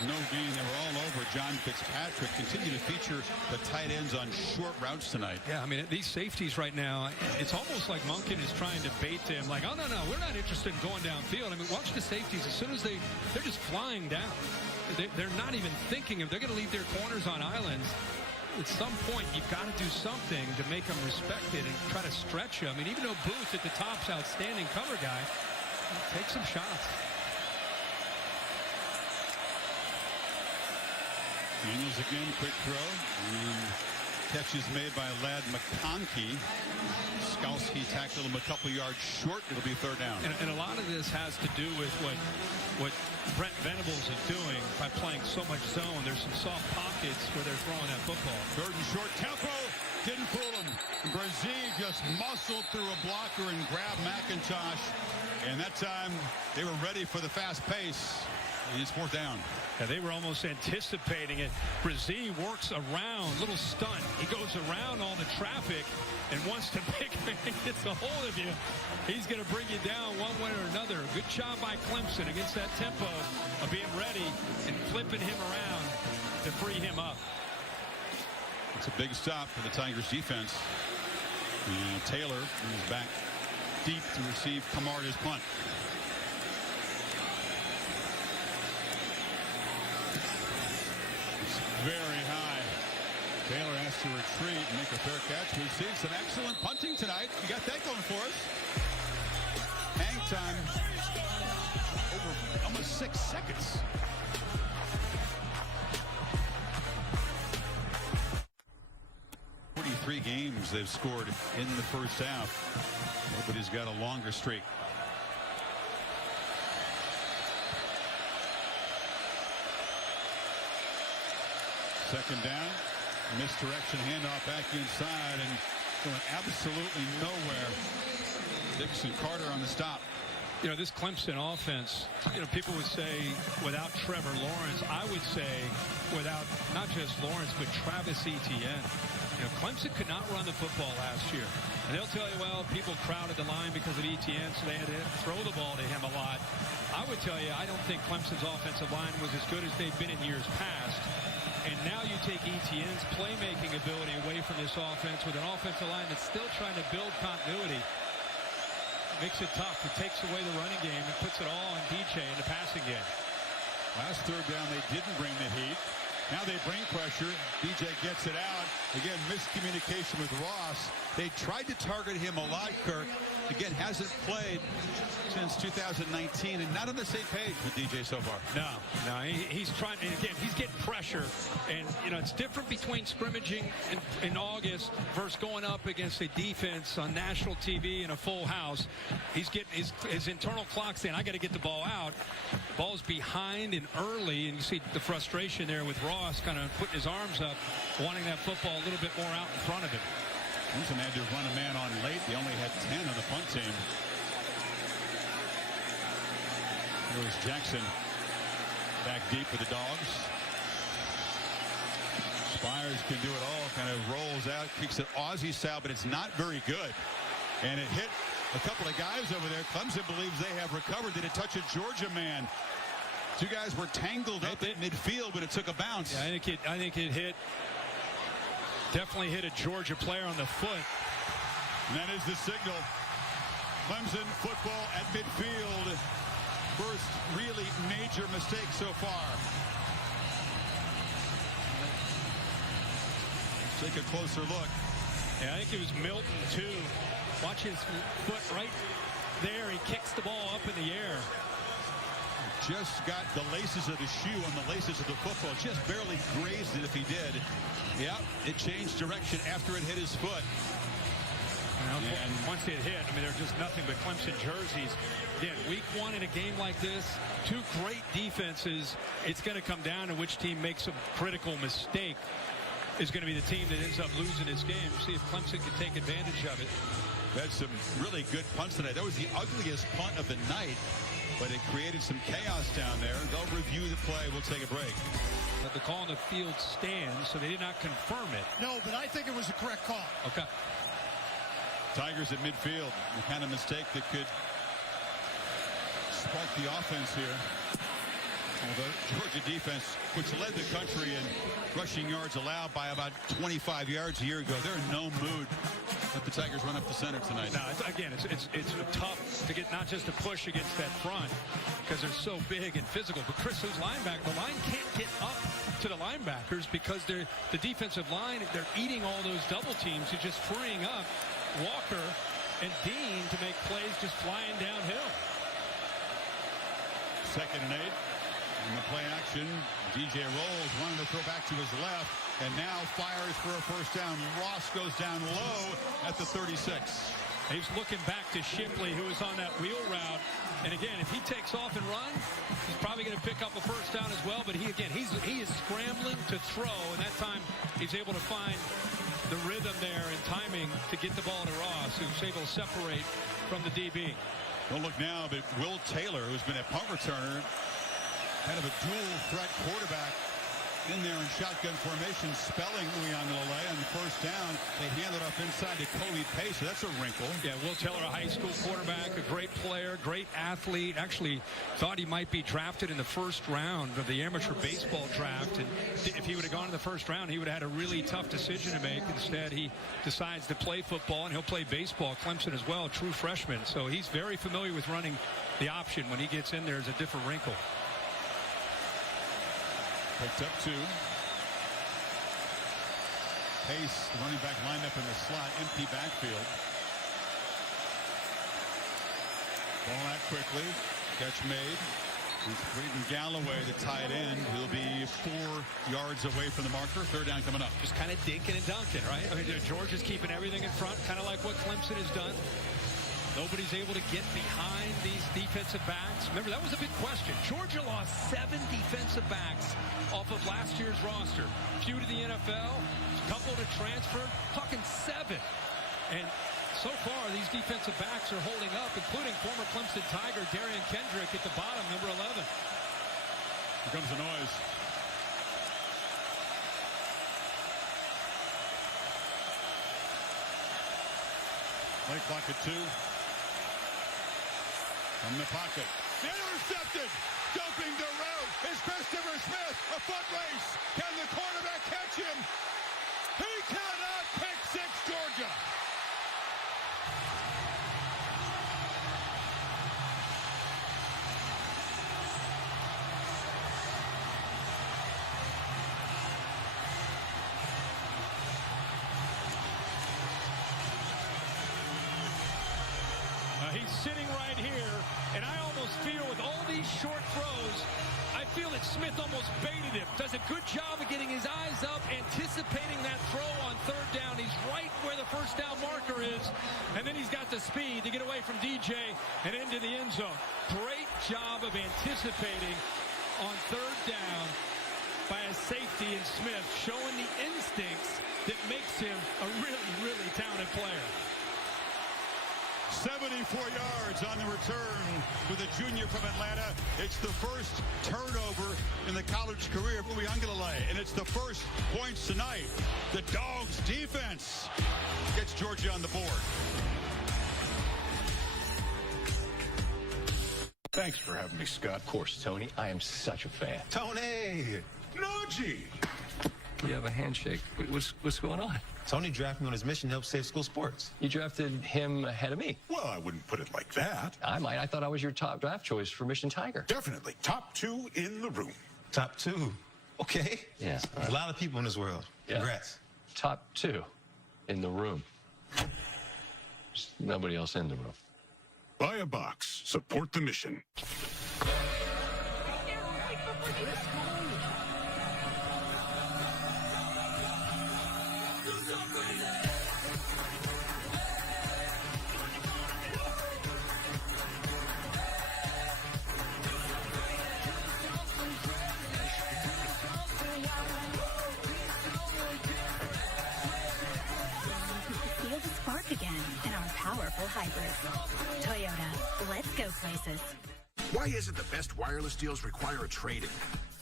No gain. They were all over John Fitzpatrick. Continue to feature the tight ends on short routes tonight. Yeah, I mean, these safeties right now, it's almost like Monken is trying to bait them. Like, oh, no, we're not interested in going downfield. I mean, watch the safeties. As soon as they're just flying down. They're not even thinking of, they're going to leave their corners on islands. At some point, you've got to do something to make them respected and try to stretch them. I mean, even though Booth at the top's outstanding cover guy, take some shots. Daniels again, quick throw. And catch is made by Ladd McConkey. Skalski tackled him a couple yards short. It'll be third down. And a lot of this has to do with what Brent Venables is doing by playing so much zone. There's some soft pockets where they're throwing that football. Third and short tempo. Didn't fool him. Brazil just muscled through a blocker and grabbed McIntosh. And that time they were ready for the fast pace. And it's fourth down. Yeah, they were almost anticipating it. Brazil works around, little stunt. He goes around all the traffic and wants to pick and gets a hold of you. He's going to bring you down one way or another. Good job by Clemson against that tempo of being ready and flipping him around to free him up. It's a big stop for the Tigers defense. And Taylor is back deep to receive Camarda's punt. Very high. Taylor has to retreat and make a fair catch. We've seen some excellent punting tonight. We got that going for us. Hang time over almost 6 seconds. Three games they've scored in the first half. Nobody's got a longer streak. Second down, misdirection handoff back inside and going absolutely nowhere. Dixon Carter on the stop. You know, this Clemson offense, you know, people would say without Trevor Lawrence, I would say without not just Lawrence, but Travis Etienne. You know, Clemson could not run the football last year. And they'll tell you, well, people crowded the line because of Etienne, so they had to throw the ball to him a lot. I would tell you, I don't think Clemson's offensive line was as good as they've been in years past. And now you take Etienne's playmaking ability away from this offense with an offensive line that's still trying to build continuity. Makes it tough. It takes away the running game and puts it all on DJ in the passing game. Last third down, they didn't bring the heat. Now they bring pressure. DJ gets it out. Again, miscommunication with Ross. They tried to target him a lot, Kirk. Again, hasn't played since 2019 and not on the same page with DJ so far. No, he's trying, and again, he's getting pressure. And, you know, it's different between scrimmaging in August versus going up against a defense on national TV in a full house. He's getting his internal clock saying, I got to get the ball out. Ball's behind and early, and you see the frustration there with Ross kind of putting his arms up, wanting that football a little bit more out in front of him. Clemson had to run a man on late. They only had 10 on the punt team. Here's Jackson back deep with the Dogs. Spires can do it all. Kind of rolls out, kicks it Aussie style, but it's not very good. And it hit a couple of guys over there. Clemson believes they have recovered. Did it touch a Georgia man? Two guys were tangled up at midfield, but it took a bounce. Yeah, I think it hit, definitely hit a Georgia player on the foot. And that is the signal. Clemson football at midfield. First really major mistake so far. Let's take a closer look. Yeah, I think it was Milton, too. Watch his foot right there. He kicks the ball up in the air. Just got the laces of the shoe on the laces of the football. Just barely grazed it if he did. Yeah, it changed direction after it hit his foot. And once it hit, I mean, they're just nothing but Clemson jerseys. Again, week one in a game like this, two great defenses. It's going to come down to which team makes a critical mistake is going to be the team that ends up losing this game. See if Clemson can take advantage of it. That's some really good punts tonight. That was the ugliest punt of the night, but it created some chaos down there. They'll review the play. We'll take a break. But the call on the field stands, so they did not confirm it. No, but I think it was a correct call. Okay. Tigers at midfield. The kind of mistake that could spark the offense here. The Georgia defense, which led the country in rushing yards allowed by about 25 yards a year ago, they're in no mood. Let the Tigers run up the center tonight. No, it's tough to get not just a push against that front because they're so big and physical. But Chris, those linebackers, the line can't get up to the linebackers because the defensive line, they're eating all those double teams. You're just freeing up Walker and Dean to make plays just flying downhill. 2nd and 8. In the play action, DJ rolls, wanted to throw back to his left, and now fires for a first down. Ross goes down low at the 36. He's looking back to Shipley, who was on that wheel route. And again, if he takes off and runs, he's probably going to pick up a first down as well. But he is scrambling to throw, and that time he's able to find the rhythm there and timing to get the ball to Ross, who's able to separate from the DB. Don't look now, but Will Taylor, who's been a punt returner, kind of a dual threat quarterback in there in shotgun formation, spelling Uiagalelei on the first down. They hand it off inside to Kobe Pace, so that's a wrinkle. Yeah, Will Taylor, a high school quarterback, a great player, great athlete. Actually thought he might be drafted in the first round of the amateur baseball draft. And if he would have gone in the first round, he would have had a really tough decision to make. Instead, he decides to play football, and he'll play baseball. Clemson as well, true freshman. So he's very familiar with running the option. When he gets in there, is a different wrinkle. Picked up 2. Pace, the running back, lined up in the slot, empty backfield. Ball out quickly. Catch made. Braden Galloway, the tight end. He'll be 4 yards away from the marker. 3rd down coming up. Just kind of dinking and dunking, right? I mean, Georgia's keeping everything in front, kind of like what Clemson has done. Nobody's able to get behind these defensive backs. Remember, that was a big question. Georgia lost 7 defensive backs off of last year's roster. Few to the NFL, a couple to transfer, talking 7. And so far, these defensive backs are holding up, including former Clemson Tiger Darian Kendrick at the bottom, number 11. Here comes the noise. Play clock at 2. From the pocket. Intercepted! Jumping the road is Christopher Smith. A foot race. Can the quarterback catch him? He cannot. Pick 6, Georgia. He's sitting right here, and I almost feel with all these short throws, I feel that Smith almost baited him. Does a good job of getting his eyes up, anticipating that throw on 3rd down. He's right where the first down marker is, and then he's got the speed to get away from DJ and into the end zone. Great job of anticipating on 3rd down by a safety in Smith, showing the instincts that makes him a really, really talented player. 74 yards on the return with a junior from Atlanta. It's the first turnover in the college career of Uiagalelei, and it's the first points tonight. The Dogs' defense gets Georgia on the board. Thanks for having me, Scott. Of course, Tony. I am such a fan. Tony! No, 5G. You have a handshake. What's going on? Tony drafted me on his mission to help save school sports. You drafted him ahead of me. Well, I wouldn't put it like that. I might. I thought I was your top draft choice for Mission Tiger. Definitely. Top 2 in the room. Top 2. Okay. Yeah. There's a lot of people in this world. Yeah. Congrats. Top 2 in the room. There's nobody else in the room. Buy a box. Support the mission. Feel the spark again in our powerful hybrids. Toyota, let's go places. Why is it the best wireless deals require a trade-in?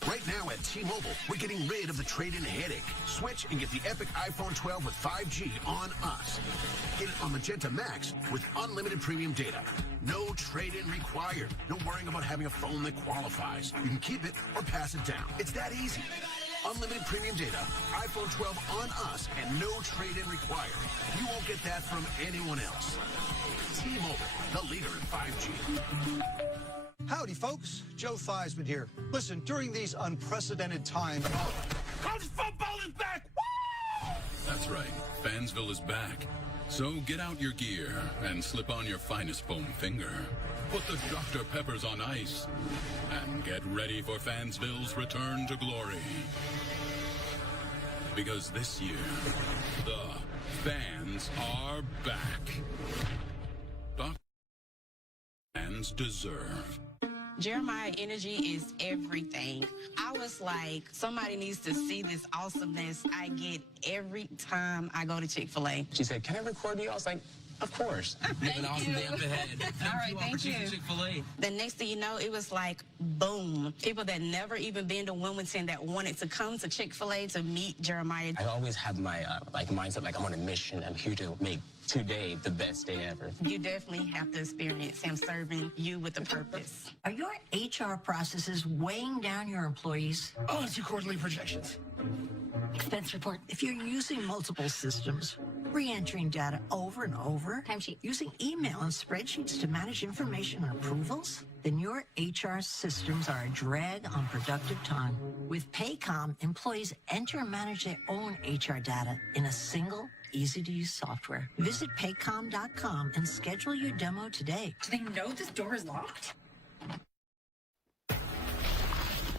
Right now at T-Mobile, we're getting rid of the trade-in headache. Switch and get the epic iPhone 12 with 5G on us. Get it on Magenta Max with unlimited premium data. No trade-in required. No worrying about having a phone that qualifies. You can keep it or pass it down. It's that easy. Unlimited premium data, iPhone 12 on us, and no trade-in required. You won't get that from anyone else. T-Mobile, the leader in 5G. Howdy, folks. Joe Theismann here. Listen, during these unprecedented times... College football is back! Woo! That's right. Fansville is back. So get out your gear and slip on your finest foam finger. Put the Dr. Peppers on ice. And get ready for Fansville's return to glory. Because this year, the fans are back. Dr. Fans deserve. Jeremiah energy is everything. I was like, somebody needs to see this awesomeness I get every time I go to Chick-fil-A. She said, "Can I record you?" I was like, "Of course." You have an awesome day up ahead. All right, thank you. Chick-fil-A. The next thing you know, it was like, boom. People that never even been to Wilmington that wanted to come to Chick-fil-A to meet Jeremiah. I always have my mindset like I'm on a mission. I'm here to make today the best day ever. You definitely have to experience him serving you with a purpose. Are your HR processes weighing down your employees? Oh, let's do quarterly projections. Expense report. If you're using multiple systems, re-entering data over and over, timesheet, using email and spreadsheets to manage information and approvals, then your HR systems are a drag on productive time. With Paycom, employees enter and manage their own HR data in a single, easy-to-use software. Visit Paycom.com and schedule your demo today. Do they know this door is locked?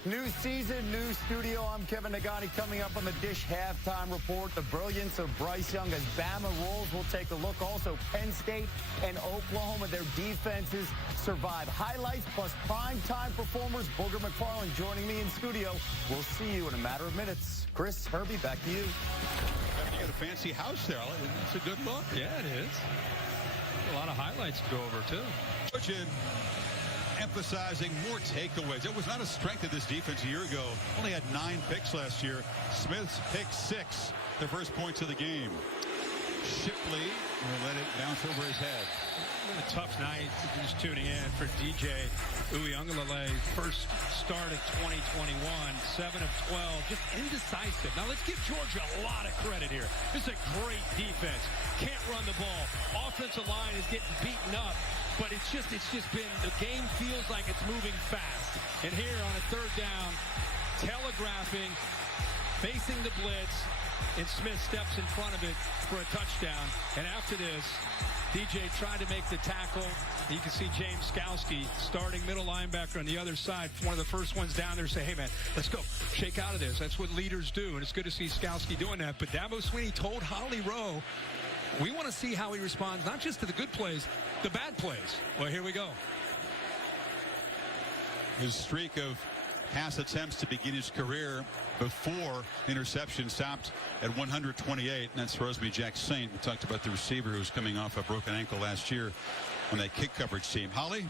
New season, new studio. I'm Kevin Nagani. Coming up on the Dish Halftime Report, the brilliance of Bryce Young as Bama rolls. We'll take a look. Also, Penn State and Oklahoma, their defenses survive. Highlights plus primetime performers. Booger McFarland joining me in studio. We'll see you in a matter of minutes. Chris, Herbie, back to you. You got a fancy house there. It's a good look. Yeah, it is. A lot of highlights to go over, too. Georgia emphasizing more takeaways. It was not a strength of this defense a year ago. Only had 9 picks last year. Smith's pick 6, the first points of the game. Shipley will let it bounce over his head. What a tough night, just tuning in for DJ Uiagalelei. First start of 2021, 7 of 12, just indecisive. Now let's give Georgia a lot of credit here. This is a great defense. Can't run the ball. Offensive line is getting beaten up, but it's just been, the game feels like it's moving fast. And here on a third down, telegraphing, facing the blitz, and Smith steps in front of it for a touchdown. And after this, DJ tried to make the tackle. You can see James Skalski, starting middle linebacker on the other side, one of the first ones down there, say, hey, man, let's go. Shake out of this. That's what leaders do, and it's good to see Skalski doing that. But Dabo Swinney told Holly Rowe, we want to see how he responds, not just to the good plays, the bad plays. Well, here we go. His streak of pass attempts to begin his career before interception stopped at 128, and that's Rosemary Jack-Saint. We talked about the receiver who was coming off a broken ankle last year on that kick coverage team. Holly?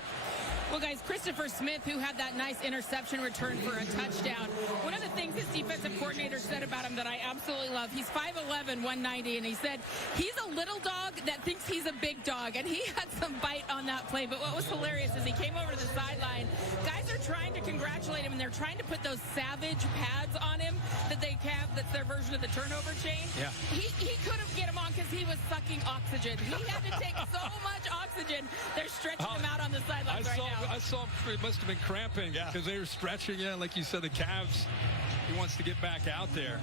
Well, guys, Christopher Smith, who had that nice interception return for a touchdown. One of the things his defensive coordinator said about him that I absolutely love, he's 5'11", 190, and he said he's a little dog that thinks he's a big dog, and he had some bite on that play. But what was hilarious is he came over to the sideline. Guys are trying to congratulate him, and they're trying to put those Savage pads on him. their version of the turnover chain. Yeah. He couldn't get him on because he was sucking oxygen. He had to take so much oxygen. They're stretching him out on the sidelines right now. I saw it must have been cramping because they were stretching. Yeah, like you said, the calves. He wants to get back out there.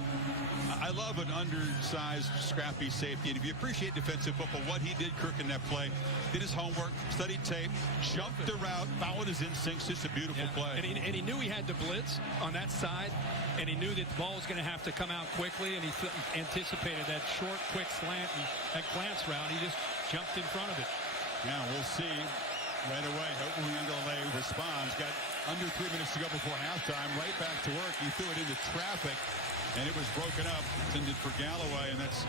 I love an undersized, scrappy safety. And if you appreciate defensive football, what he did, Kirk, in that play, did his homework, studied tape, jumped the route, followed his instincts. Just a beautiful play. And he knew he had to blitz on that side, and he knew that the ball was going to have to come out quickly, and he anticipated that short, quick slant and that glance route. He just jumped in front of it. Now we'll see right away. Hopefully Underlay responds. Got under 3 minutes to go before halftime. Right back to work. He threw it into traffic, and it was broken up. Intended for Galloway, and that's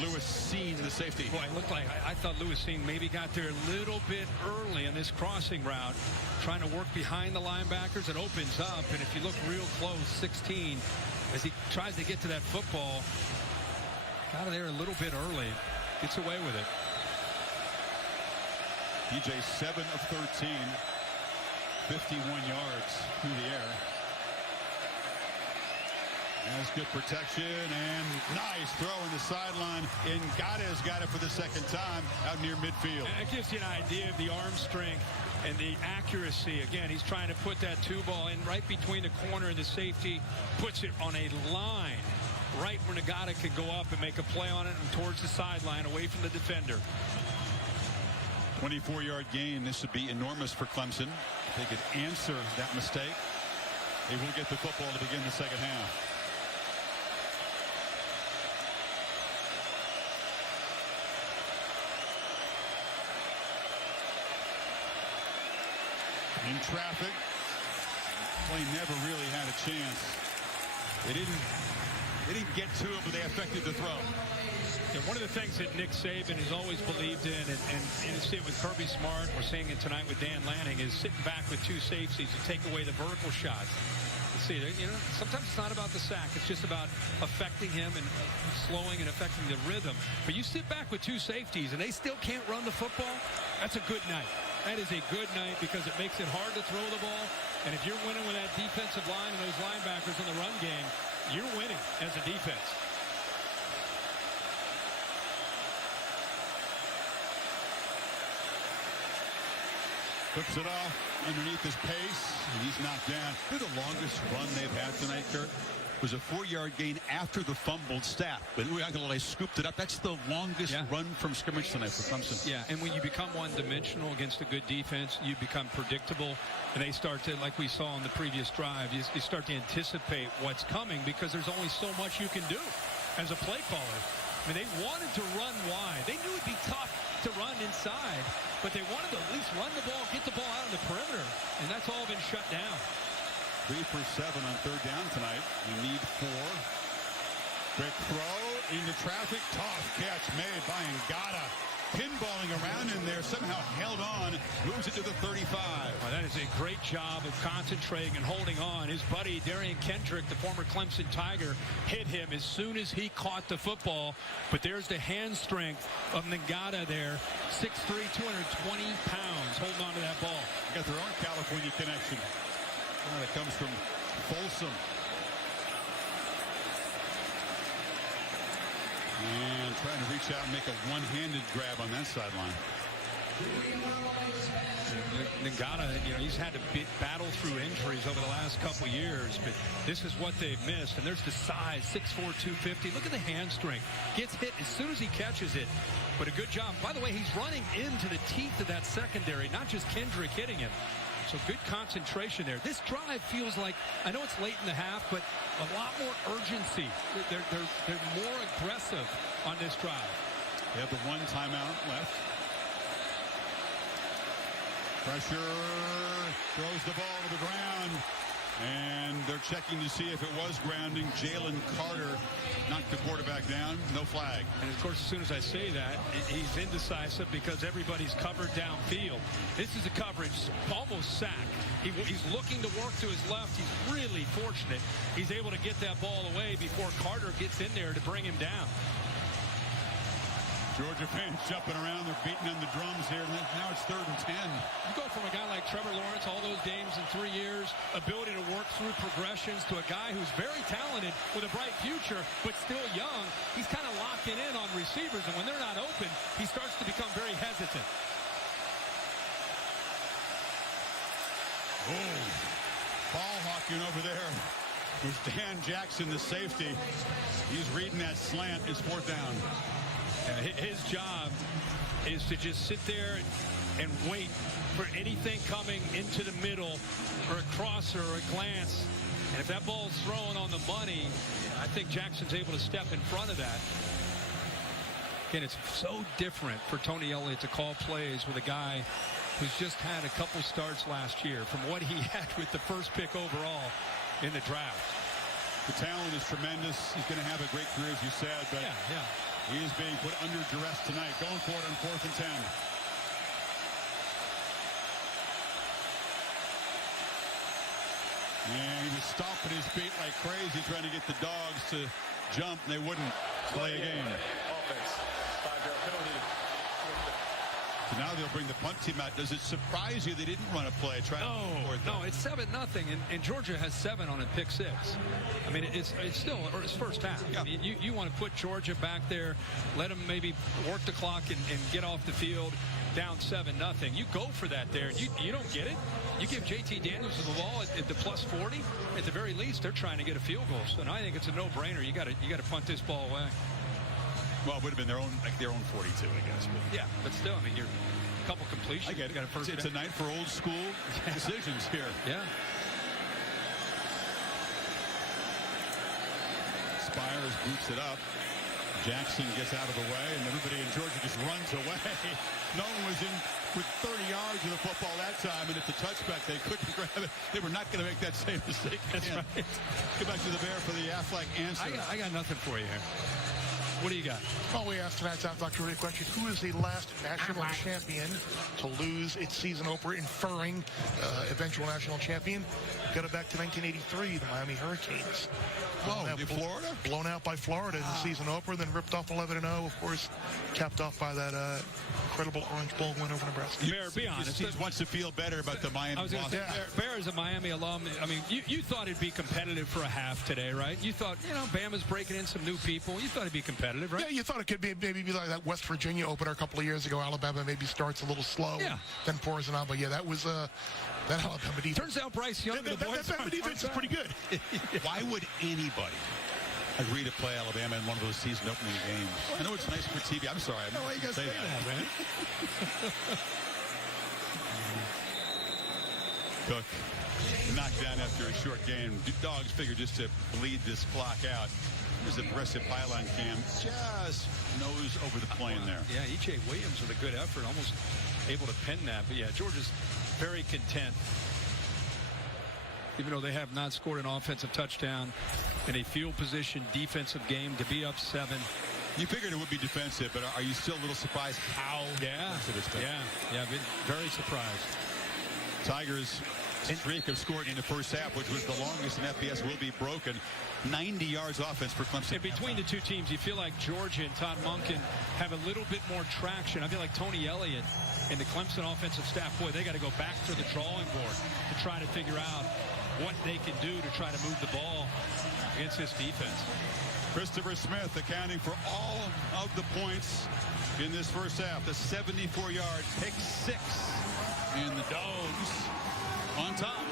Lewis Cine, the safety. Boy, it looked like I thought Lewis Cine maybe got there a little bit early in this crossing route, trying to work behind the linebackers. It opens up, and if you look real close, 16, as he tries to get to that football, got there a little bit early. Gets away with it. DJ 7 of 13. 51 yards through the air. That's good protection and nice throw in the sideline. Ngata's got it for the second time out near midfield. And that gives you an idea of the arm strength and the accuracy. Again, he's trying to put that two ball in right between the corner and the safety, puts it on a line right where Ngata can go up and make a play on it and towards the sideline away from the defender. 24-yard gain. This would be enormous for Clemson. If they could answer that mistake, they will get the football to begin the second half. In traffic, play never really had a chance. They didn't get to it, but they affected the throw. Yeah, one of the things that Nick Saban has always believed in, and you see it with Kirby Smart, we're seeing it tonight with Dan Lanning, is sitting back with two safeties to take away the vertical shots. You see, sometimes it's not about the sack. It's just about affecting him and slowing and affecting the rhythm. But you sit back with two safeties, and they still can't run the football, that's a good night. That is a good night because it makes it hard to throw the ball. And if you're winning with that defensive line and those linebackers in the run game, you're winning as a defense. Flips it off underneath his pace, and he's knocked down. They're the longest run they've had tonight, Kurt. It was a 4-yard gain after the fumbled snap. But they scooped it up. That's the longest run from scrimmage tonight for Clemson. Yeah, and when you become one-dimensional against a good defense, you become predictable. And they start to, like we saw on the previous drive, you start to anticipate what's coming because there's only so much you can do as a play caller. I mean, they wanted to run wide. They knew it'd be tough to run inside, but they wanted to at least run the ball, get the ball out on the perimeter, and that's all been shut down. 3 for 7 on third down tonight. We need 4. Quick throw into traffic. Tough catch made by Ngata. Pinballing around in there, somehow held on, moves it to the 35. Well, that is a great job of concentrating and holding on. His buddy Darian Kendrick, the former Clemson Tiger, hit him as soon as he caught the football. But there's the hand strength of Ngata there. 6'3", 220 pounds, holding on to that ball. Got their own California connection. That comes from Folsom. And trying to reach out and make a one-handed grab on that sideline. Ngata, he's had to battle through injuries over the last couple years, but this is what they've missed. And there's the size, 6'4", 250. Look at the hand strength. Gets hit as soon as he catches it. But a good job. By the way, he's running into the teeth of that secondary, not just Kendrick hitting him. So good concentration there. This drive feels like, I know it's late in the half, but a lot more urgency. They're more aggressive on this drive. They have the one timeout left. Pressure, throws the ball to the ground. And they're checking to see if it was grounding. Jalen Carter knocked the quarterback down. No flag. And, of course, as soon as I say that, he's indecisive because everybody's covered downfield. This is a coverage, almost sack. He's looking to work to his left. He's really fortunate. He's able to get that ball away before Carter gets in there to bring him down. Georgia fans jumping around. They're beating on the drums here. And now it's 3rd and 10. You go from a guy like Trevor Lawrence, all those games in 3 years, ability to work through progressions, to a guy who's very talented with a bright future, but still young. He's kind of locking in on receivers, and when they're not open, he starts to become very hesitant. Oh, ball hawking over there. There's Dan Jackson, the safety. He's reading that slant. It's 4th down. His job is to just sit there and wait for anything coming into the middle, or a crosser or a glance. And if that ball's thrown on the money, I think Jackson's able to step in front of that. Again, it's so different for Tony Elliott to call plays with a guy who's just had a couple starts last year from what he had with the first pick overall in the draft. The talent is tremendous. He's going to have a great career, as you said, but he is being put under duress tonight. Going for it on 4th and 10. And he was stomping his feet like crazy, trying to get the dogs to jump, and they wouldn't play a game. Offense. 5-yard penalty. So now they'll bring the punt team out. Does it surprise you they didn't run a play? No, it's 7-0, and Georgia has 7 on a pick 6. I mean, it's still, or it's first half. Yeah. I mean, you want to put Georgia back there, let them maybe work the clock and get off the field down 7-0. You go for that there, and you don't get it. You give JT Daniels the ball at the plus 40. At the very least, they're trying to get a field goal. So I think it's a no-brainer. You got to punt this ball away. Well, it would have been their own 42, I guess. But. Yeah, but still, I mean, you're a couple completions. I get it. Got a first it's a night for old school decisions here. Yeah. Spires boots it up. Jackson gets out of the way, and everybody in Georgia just runs away. No one was in with 30 yards of the football that time, and it's a touchback. They couldn't grab it. They were not going to make that same mistake again. That's right. Go back to the Bear for the Aflac answer. I got nothing for you here. What do you got? Well, we asked tonight's Aflac Trivia question, who is the last national champion to lose its season opener, inferring eventual national champion? Got it back to 1983, the Miami Hurricanes. Florida? Blown out by Florida in the season opener, then ripped off 11-0, of course, capped off by that incredible Orange Bowl win over Nebraska. Bear, be honest. He wants to feel better about the Miami loss. Bear is a Miami alum. I mean, you thought it'd be competitive for a half today, right? You thought, Bama's breaking in some new people. You thought it'd be competitive, right? Yeah, you thought it could be maybe like that West Virginia opener a couple of years ago. Alabama maybe starts a little slow, then pours it on. But yeah, that was that Alabama defense. Turns out Bryce Young, that Alabama defense is pretty good. Why would anybody agree to play Alabama in one of those season opening games? I know it's nice for TV. I'm sorry. I know why you guys say that, man. Cook knocked down after a short game. Dogs figure just to bleed this clock out. There's a aggressive pylon cam. Just nose over the plane there. Yeah, E.J. Williams with a good effort, almost able to pin that. But yeah, Georgia's very content. Even though they have not scored an offensive touchdown in a field position defensive game, to be up 7. You figured it would be defensive, but are you still a little surprised how defensive it's been? Yeah, been very surprised. Tigers' streak of scoring in the first half, which was the longest in FBS, will be broken. 90 yards offense for Clemson. And between the two teams, you feel like Georgia and Todd Monken have a little bit more traction. I feel like Tony Elliott and the Clemson offensive staff, boy, they got to go back to the drawing board to try to figure out what they can do to try to move the ball against this defense. Christopher Smith accounting for all of the points in this first half. The 74-yard pick 6. And the Dogs on top.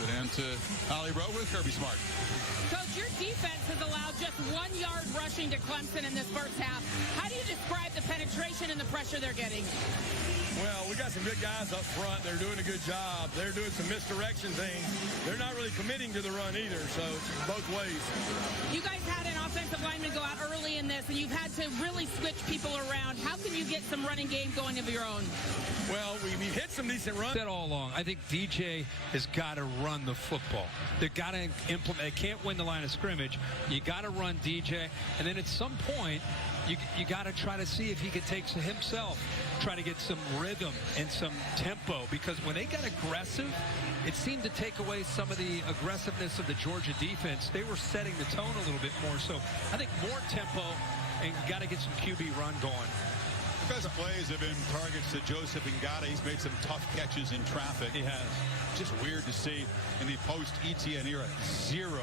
Let's go down to Holly Rowe with Kirby Smart. Coach, your defense has allowed just 1 yard rushing to Clemson in this first half. How do you describe the penetration and the pressure they're getting? Well, we got some good guys up front. They're doing a good job. They're doing some misdirection things. They're not really committing to the run either, so both ways. You guys had an offensive lineman go out early in this, and you've had to really switch people around. How can you get some running game going of your own? Well, we hit some decent runs. That all along. I think DJ has got to run the football. They've got to implement. They can't win the line of scrimmage. You got to run DJ, and then at some point, you got to try to see if he could take himself, try to get some rhythm and some tempo, because when they got aggressive, it seemed to take away some of the aggressiveness of the Georgia defense. They were setting the tone a little bit more. So I think more tempo, and you got to get some QB run going. The best plays have been targets to Joseph Ngata. He's made some tough catches in traffic. He has. Just weird to see in the post-ETN era, 0-0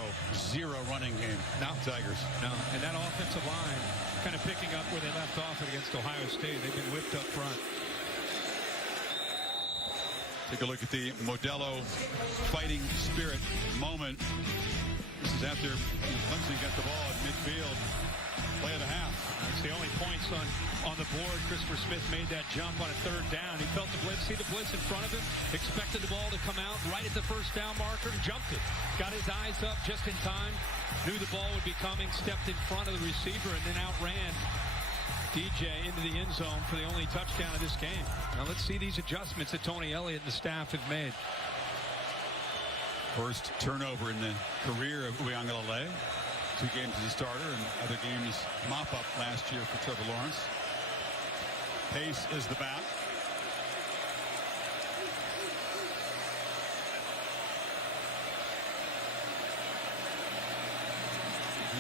running game. No. Tigers. No, and that offensive line kind of picking up where they left off against Ohio State. They've been whipped up front. Take a look at the Modelo fighting spirit moment. This is after Clemson got the ball at midfield. Play of the half. That's the only points on the board. Christopher Smith made that jump on a third down. He felt the blitz, see the blitz in front of him, expected the ball to come out right at the first down marker, and jumped it. Got his eyes up just in time, knew the ball would be coming, stepped in front of the receiver, and then outran DJ into the end zone for the only touchdown of this game. Now let's see these adjustments that Tony Elliott and the staff have made. First turnover in the career of Uiagalelei. 2 games as a starter and other games mop-up last year for Trevor Lawrence. Pace is the back.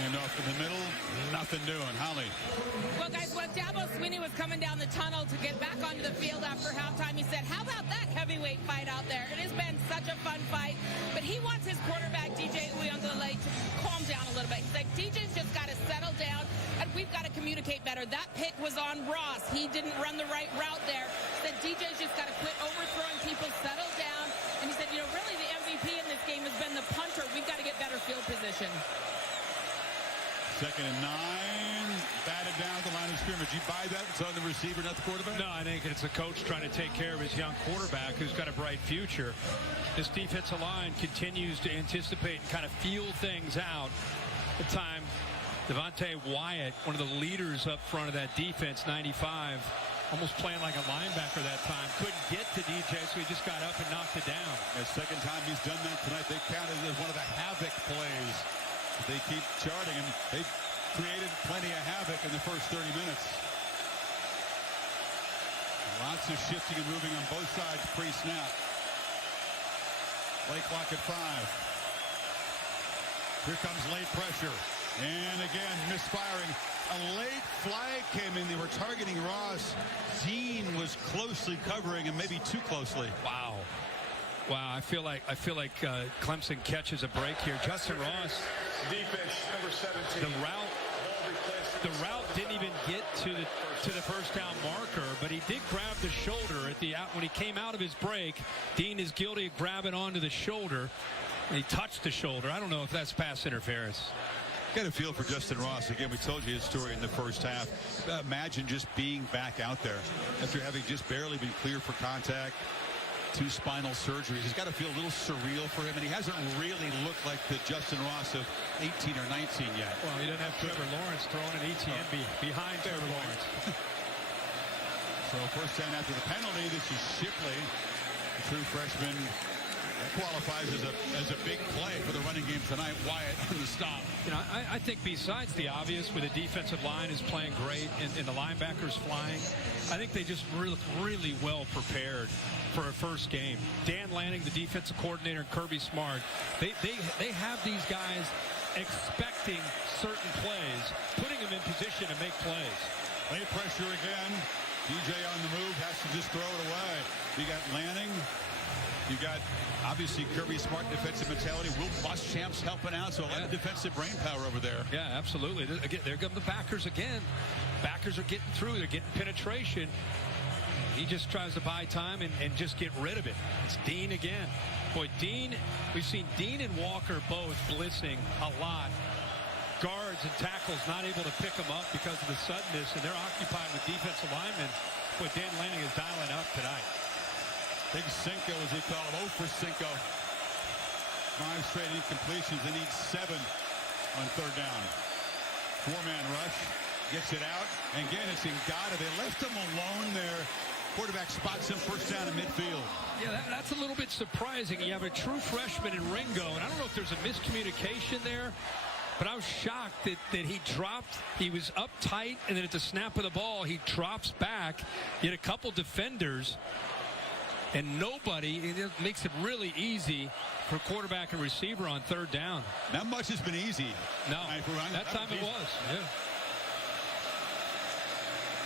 And off in the middle, nothing doing. Holly. Well, guys, when Dabo Swinney was coming down the tunnel to get back onto the field after halftime, he said, how about that heavyweight fight out there? It has been such a fun fight, but he wants his quarterback, DJ Uiagalelei, to calm down a little bit. He's like, DJ's just got to settle down, and we've got to communicate better. That pick was on Ross. He didn't run the right route there. He said, DJ's just got to quit overthrowing people, settle down. And he said, you know, really the MVP in this game has been the punter. We've got to get better field position. 2nd and 9, batted down at the line of scrimmage. You buy that? It's on the receiver, not the quarterback? No, I think it's a coach trying to take care of his young quarterback who's got a bright future. This defensive line continues to anticipate and kind of feel things out. At the time, Devontae Wyatt, one of the leaders up front of that defense, 95, almost playing like a linebacker that time. Couldn't get to DJ, so he just got up and knocked it down. The second time he's done that tonight. They counted it as one of the havoc plays. They keep charting, and they created plenty of havoc in the first 30 minutes. Lots of shifting and moving on both sides pre-snap. Play clock at 5. Here comes late pressure. And again, misfiring. A late flag came in. They were targeting Ross. Dean was closely covering him, maybe too closely. Wow. Wow, I feel like Clemson catches a break here. Justin Ross, defense number 17. The route didn't even get to the first down marker, but he did grab the shoulder when he came out of his break. Dean is guilty of grabbing onto the shoulder, and he touched the shoulder. I don't know if that's pass interference. Got a feel for Justin Ross. Again, we told you his story in the first half. Imagine just being back out there after having just barely been cleared for contact. 2 spinal surgeries. He's got to feel a little surreal for him, and he hasn't really looked like the Justin Ross of 18 or 19 yet. Well, he doesn't have Trevor Lawrence throwing an ETN behind Trevor Lawrence. So first down after the penalty. This is Shipley, the true freshman. That qualifies as a big play for the running game tonight. Wyatt on the stop. You know, I think besides the obvious, where the defensive line is playing great and the linebackers flying, I think they just really well prepared for a first game. Dan Lanning, the defensive coordinator, and Kirby Smart, they have these guys expecting certain plays, putting them in position to make plays. Late pressure again. DJ on the move, has to just throw it away. You got Lanning. You got, obviously, Kirby Smart defensive mentality. Will Muschamp's helping out, so a lot of defensive brain power over there. Yeah, absolutely. Again, there come the backers again. Backers are getting through. They're getting penetration. He just tries to buy time and just get rid of it. It's Dean again. Boy, Dean, we've seen Dean and Walker both blitzing a lot. Guards and tackles not able to pick them up because of the suddenness, and they're occupied with defensive linemen. Boy, Dan Lanning is dialing up tonight. Big Cinco, as they call him. 0 for Cinco. 5 straight incompletions. They need 7 on third down. 4-man rush. Gets it out. And again, it's Ngata. They left him alone there. Quarterback spots him first down in midfield. Yeah, that's a little bit surprising. You have a true freshman in Ringo, and I don't know if there's a miscommunication there, but I was shocked that he dropped. He was up tight, and then at the snap of the ball, he drops back. You had a couple defenders, and nobody. It makes it really easy for quarterback and receiver on third down. Not much has been easy. No, that time it was. Yeah.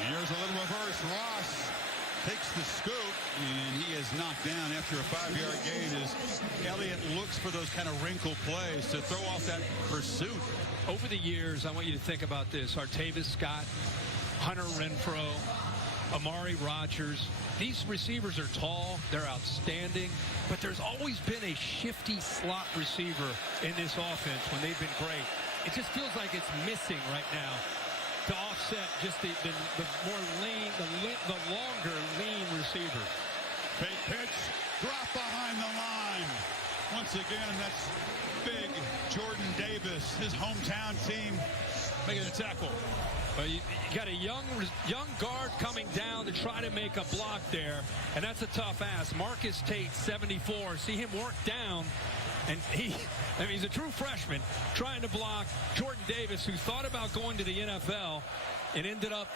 Here's a little reverse. Ross takes the scoop, and he is knocked down after a 5-yard gain as Elliott looks for those kind of wrinkle plays to throw off that pursuit. Over the years, I want you to think about this. Artavis Scott, Hunter Renfrow, Amari Rodgers. These receivers are tall. They're outstanding. But there's always been a shifty slot receiver in this offense when they've been great. It just feels like it's missing right now to offset just the more lean, the longer lean receiver. Fake pitch, drop behind the line. Once again, that's big Jordan Davis, his hometown team, making a tackle. But you got a young guard coming down to try to make a block there, and that's a tough ask. Marcus Tate, 74. See him work down, and he's a true freshman trying to block Jordan Davis, who thought about going to the NFL and ended up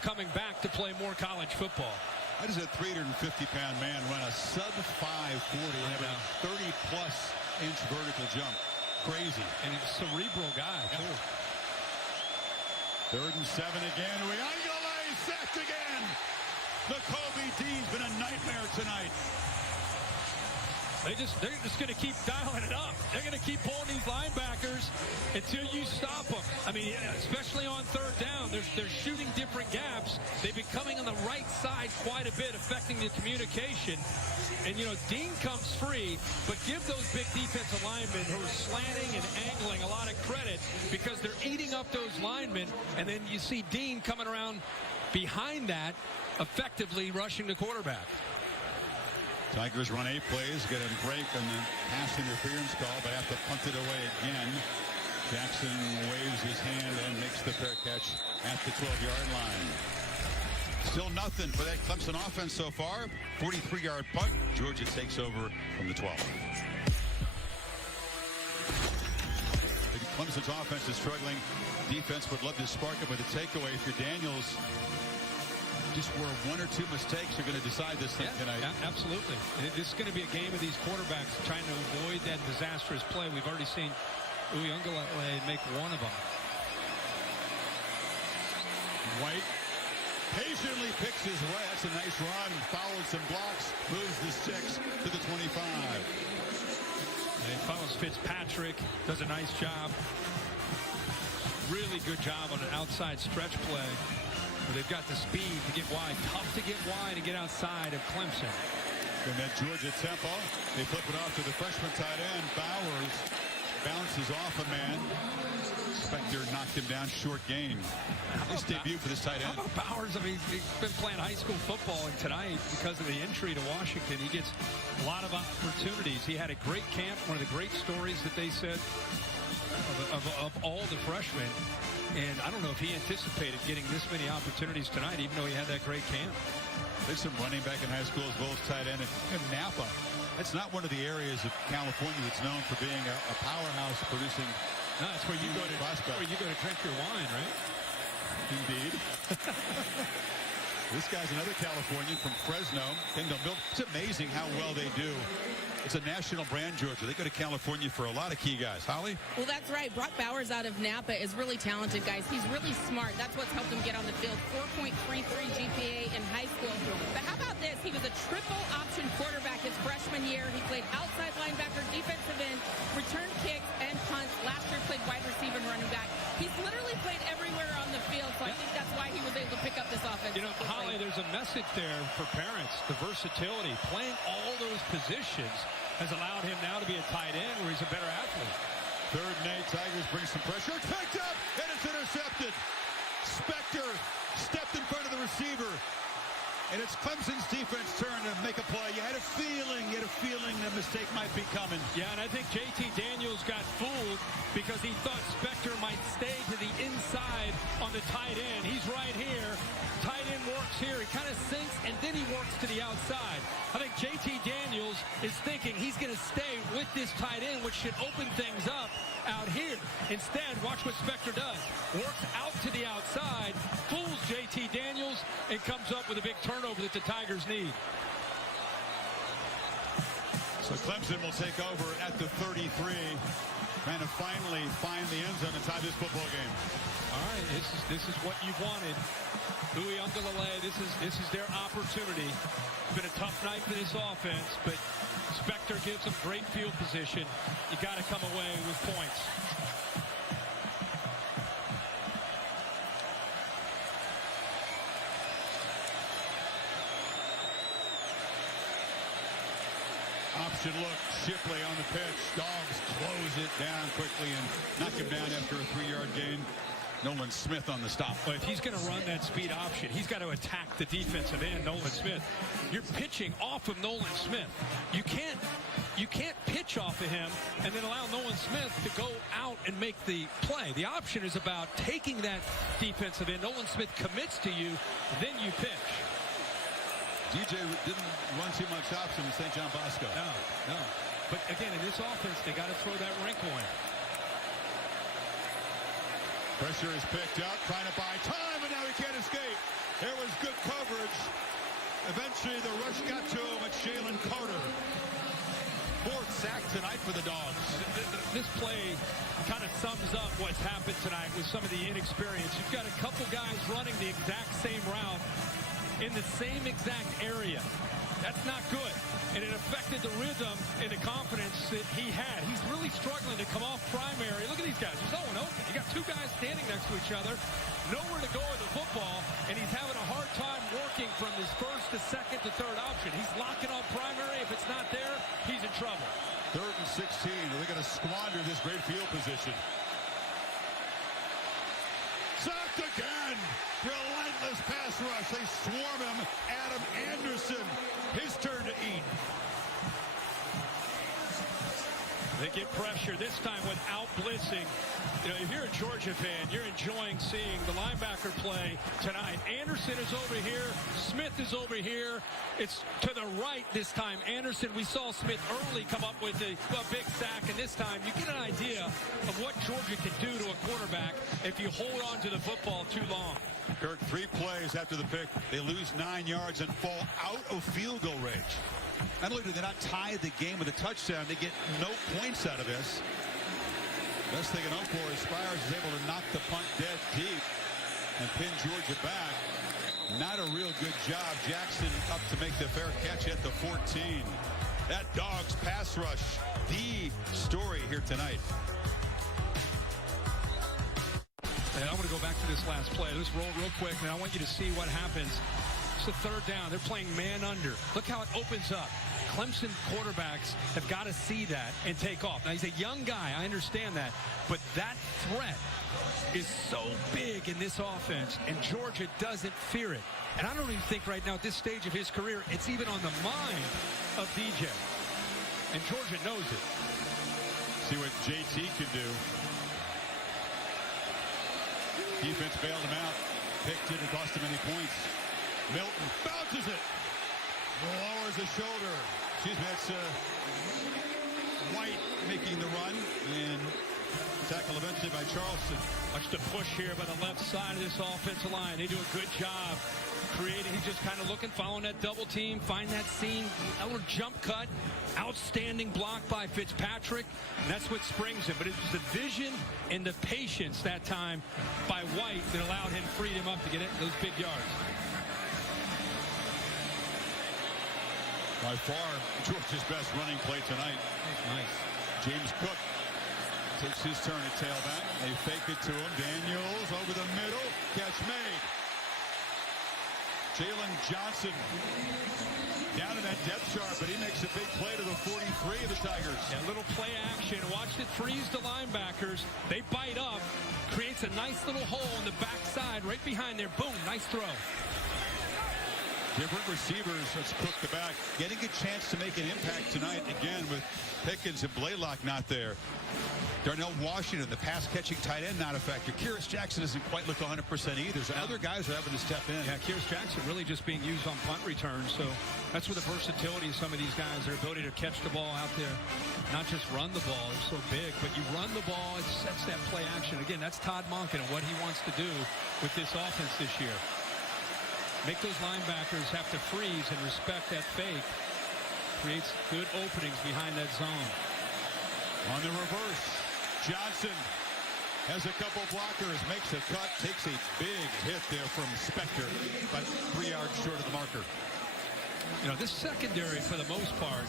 coming back to play more college football. How does a 350-pound man run a sub-540 and have a 30-plus inch vertical jump? Crazy. And he's a cerebral guy, too. 3rd and 7 again. Uiagalelei sacked again. The Kobe D's been a nightmare tonight. They're just going to keep dialing it up. They're going to keep pulling these linebackers until you stop them. I mean, especially on 3rd down, they're shooting different gaps. They've been coming on the right side quite a bit, affecting the communication. And, Dean comes free, but give those big defensive linemen who are slanting and angling a lot of credit because they're eating up those linemen. And then you see Dean coming around behind that, effectively rushing the quarterback. Tigers run 8 plays, get a break on the pass interference call, but have to punt it away again. Jackson waves his hand and makes the fair catch at the 12-yard line. Still nothing for that Clemson offense so far. 43-yard punt. Georgia takes over from the 12. Clemson's offense is struggling. Defense would love to spark it with a takeaway if you're Daniels. Just where 1 or 2 mistakes are going to decide this thing tonight. Absolutely. This is going to be a game of these quarterbacks trying to avoid that disastrous play. We've already seen Uiagalelei make one of them. White patiently picks his way. That's a nice run. Followed some blocks. Moves the sticks to the 25. And he follows Fitzpatrick. Does a nice job. Really good job on an outside stretch play. They've got the speed to get wide. Tough to get wide and get outside of Clemson. And that Georgia tempo. They flip it off to the freshman tight end. Bowers bounces off a man. Spector knocked him down, short gain. Nice debut for this tight end. How about Bowers? I mean, he's been playing high school football, and tonight, because of the injury to Washington, he gets a lot of opportunities. He had a great camp, one of the great stories that they said of all the freshmen. And I don't know if he anticipated getting this many opportunities tonight, even though he had that great camp. There's some running back in high school as well as tight end. And Napa, that's not one of the areas of California that's known for being a powerhouse producing. No, that's where you go to drink your wine, right? Indeed. This guy's another Californian from Fresno. Kendall Mill. It's amazing how well they do. It's a national brand, Georgia. They go to California for a lot of key guys. Holly? Well, that's right. Brock Bowers out of Napa is really talented, guys. He's really smart. That's what's helped him get on the field. 4.33 GPA in high school. But how about this? He was a triple option quarterback his freshman year. He played outside linebacker, defensive end, return kicks, and punts. Last year played wide receiver and running back. He's literally played everywhere on the field, so I think that's why he was able to pick up this offense. Holly, there's a message there for parents. The versatility, playing all those positions, has allowed him now to be a tight end where he's a better athlete. 3rd and 8, Tigers bring some pressure. It's picked up, and it's intercepted. Spector stepped in front of the receiver. And it's Clemson's defense turn to make a play. You had a feeling a mistake might be coming. Yeah, and I think JT Daniels got fooled because he thought Spector might stay to the inside on the tight end. He's right here. Tight end works here. He kind of sinks, and then he works to the outside. I think JT Daniels is thinking he's going to stay with this tight end, which should open things up out here. Instead, watch what Spector does. Works out to the outside, fools JT Daniels, and comes up with a big turnover that the Tigers need. So Clemson will take over at the 33. Trying to finally find the end zone and tie this football game. All right, This is what you wanted. Uiagalelei, this is their opportunity. It's been a tough night for this offense, but Spector gives them great field position. You got to come away with points. Option look, Shipley on the pitch. Dogs close it down quickly and knock him down after a 3-yard gain. Nolan Smith on the stop. Well, if he's going to run that speed option, he's got to attack the defensive end, Nolan Smith. You're pitching off of Nolan Smith. You can't pitch off of him and then allow Nolan Smith to go out and make the play. The option is about taking that defensive end. Nolan Smith commits to you, then you pitch. DJ didn't run too much option in St. John Bosco. No. But again, in this offense, they got to throw that wrinkle in. Pressure is picked up, trying to buy time, and now he can't escape. There was good coverage. Eventually, the rush got to him at Jalen Carter. 4th sack tonight for the Dogs. This play kind of sums up what's happened tonight with some of the inexperience. You've got a couple guys running the exact same route in the same exact area. That's not good. And it affected the rhythm and the confidence that he had. He's really struggling to come off primary. Look at these guys. There's no one open. You got 2 guys standing next to each other, nowhere to go with the football, and he's having a hard time working from his 1st to 2nd to 3rd option. He's locking up primary. If it's not there, he's in trouble. 3rd and 16. They're going to squander this great field position. Sacked again. Relentless pass rush. They swarm him. Adam Anderson. His turn to eat. They get pressure this time without blitzing. You know, if you're a Georgia fan, you're enjoying seeing the linebacker play tonight. Anderson is over here. Smith is over here. It's to the right this time. Anderson, we saw Smith early come up with a big sack, and this time you get an idea of what Georgia can do to a quarterback if you hold on to the football too long. Kirk, 3 plays after the pick. They lose 9 yards and fall out of field goal range. Not only do they not tie the game with a touchdown, they get no points out of this. Best they can hope for is Spires is able to knock the punt dead deep and pin Georgia back. Not a real good job. Jackson up to make the fair catch at the 14. That Dogs pass rush, the story here tonight. And I want to go back to this last play. Let's roll real quick, and I want you to see what happens. It's the 3rd down. They're playing man under. Look how it opens up. Clemson quarterbacks have got to see that and take off. Now, he's a young guy. I understand that. But that threat is so big in this offense, and Georgia doesn't fear it. And I don't even think right now at this stage of his career it's even on the mind of DJ. And Georgia knows it. See what JT can do. Defense bailed him out. Picked it and cost him any points. Milton bounces it. Lowers his shoulder. Excuse me, that's White making the run. And tackle eventually by Charleston. Watch the push here by the left side of this offensive line. They do a good job creating. He's just kind of looking, following that double team, find that seam, a little jump cut. Outstanding block by Fitzpatrick. And that's what springs him. But it was the vision and the patience that time by White that allowed him, freed him up to get those big yards. By far, Georgia's best running play tonight. Nice. James Cook takes his turn at tailback. They fake it to him. Daniels over the middle. Catch made. Jalen Johnson down in that depth chart, but he makes a big play to the 43 of the Tigers. Yeah, little play action. Watch it freeze the linebackers. They bite up. Creates a nice little hole in the backside right behind there. Boom, nice throw. Different receivers. Let's Cook the back. Getting a chance to make an impact tonight again with Pickens and Blaylock not there. Darnell Washington, the pass-catching tight end, not a factor. Kyrus Jackson doesn't quite look 100% either. So other guys are having to step in. Yeah, Kyrus Jackson really just being used on punt returns. So that's where the versatility of some of these guys, their ability to catch the ball out there, not just run the ball. It's so big, but you run the ball, it sets that play action. Again, that's Todd Monken and what he wants to do with this offense this year. Make those linebackers have to freeze and respect that fake. Creates good openings behind that zone. On the reverse, Johnson has a couple blockers, makes a cut, takes a big hit there from Spector, about 3 yards short of the marker. You know, this secondary, for the most part,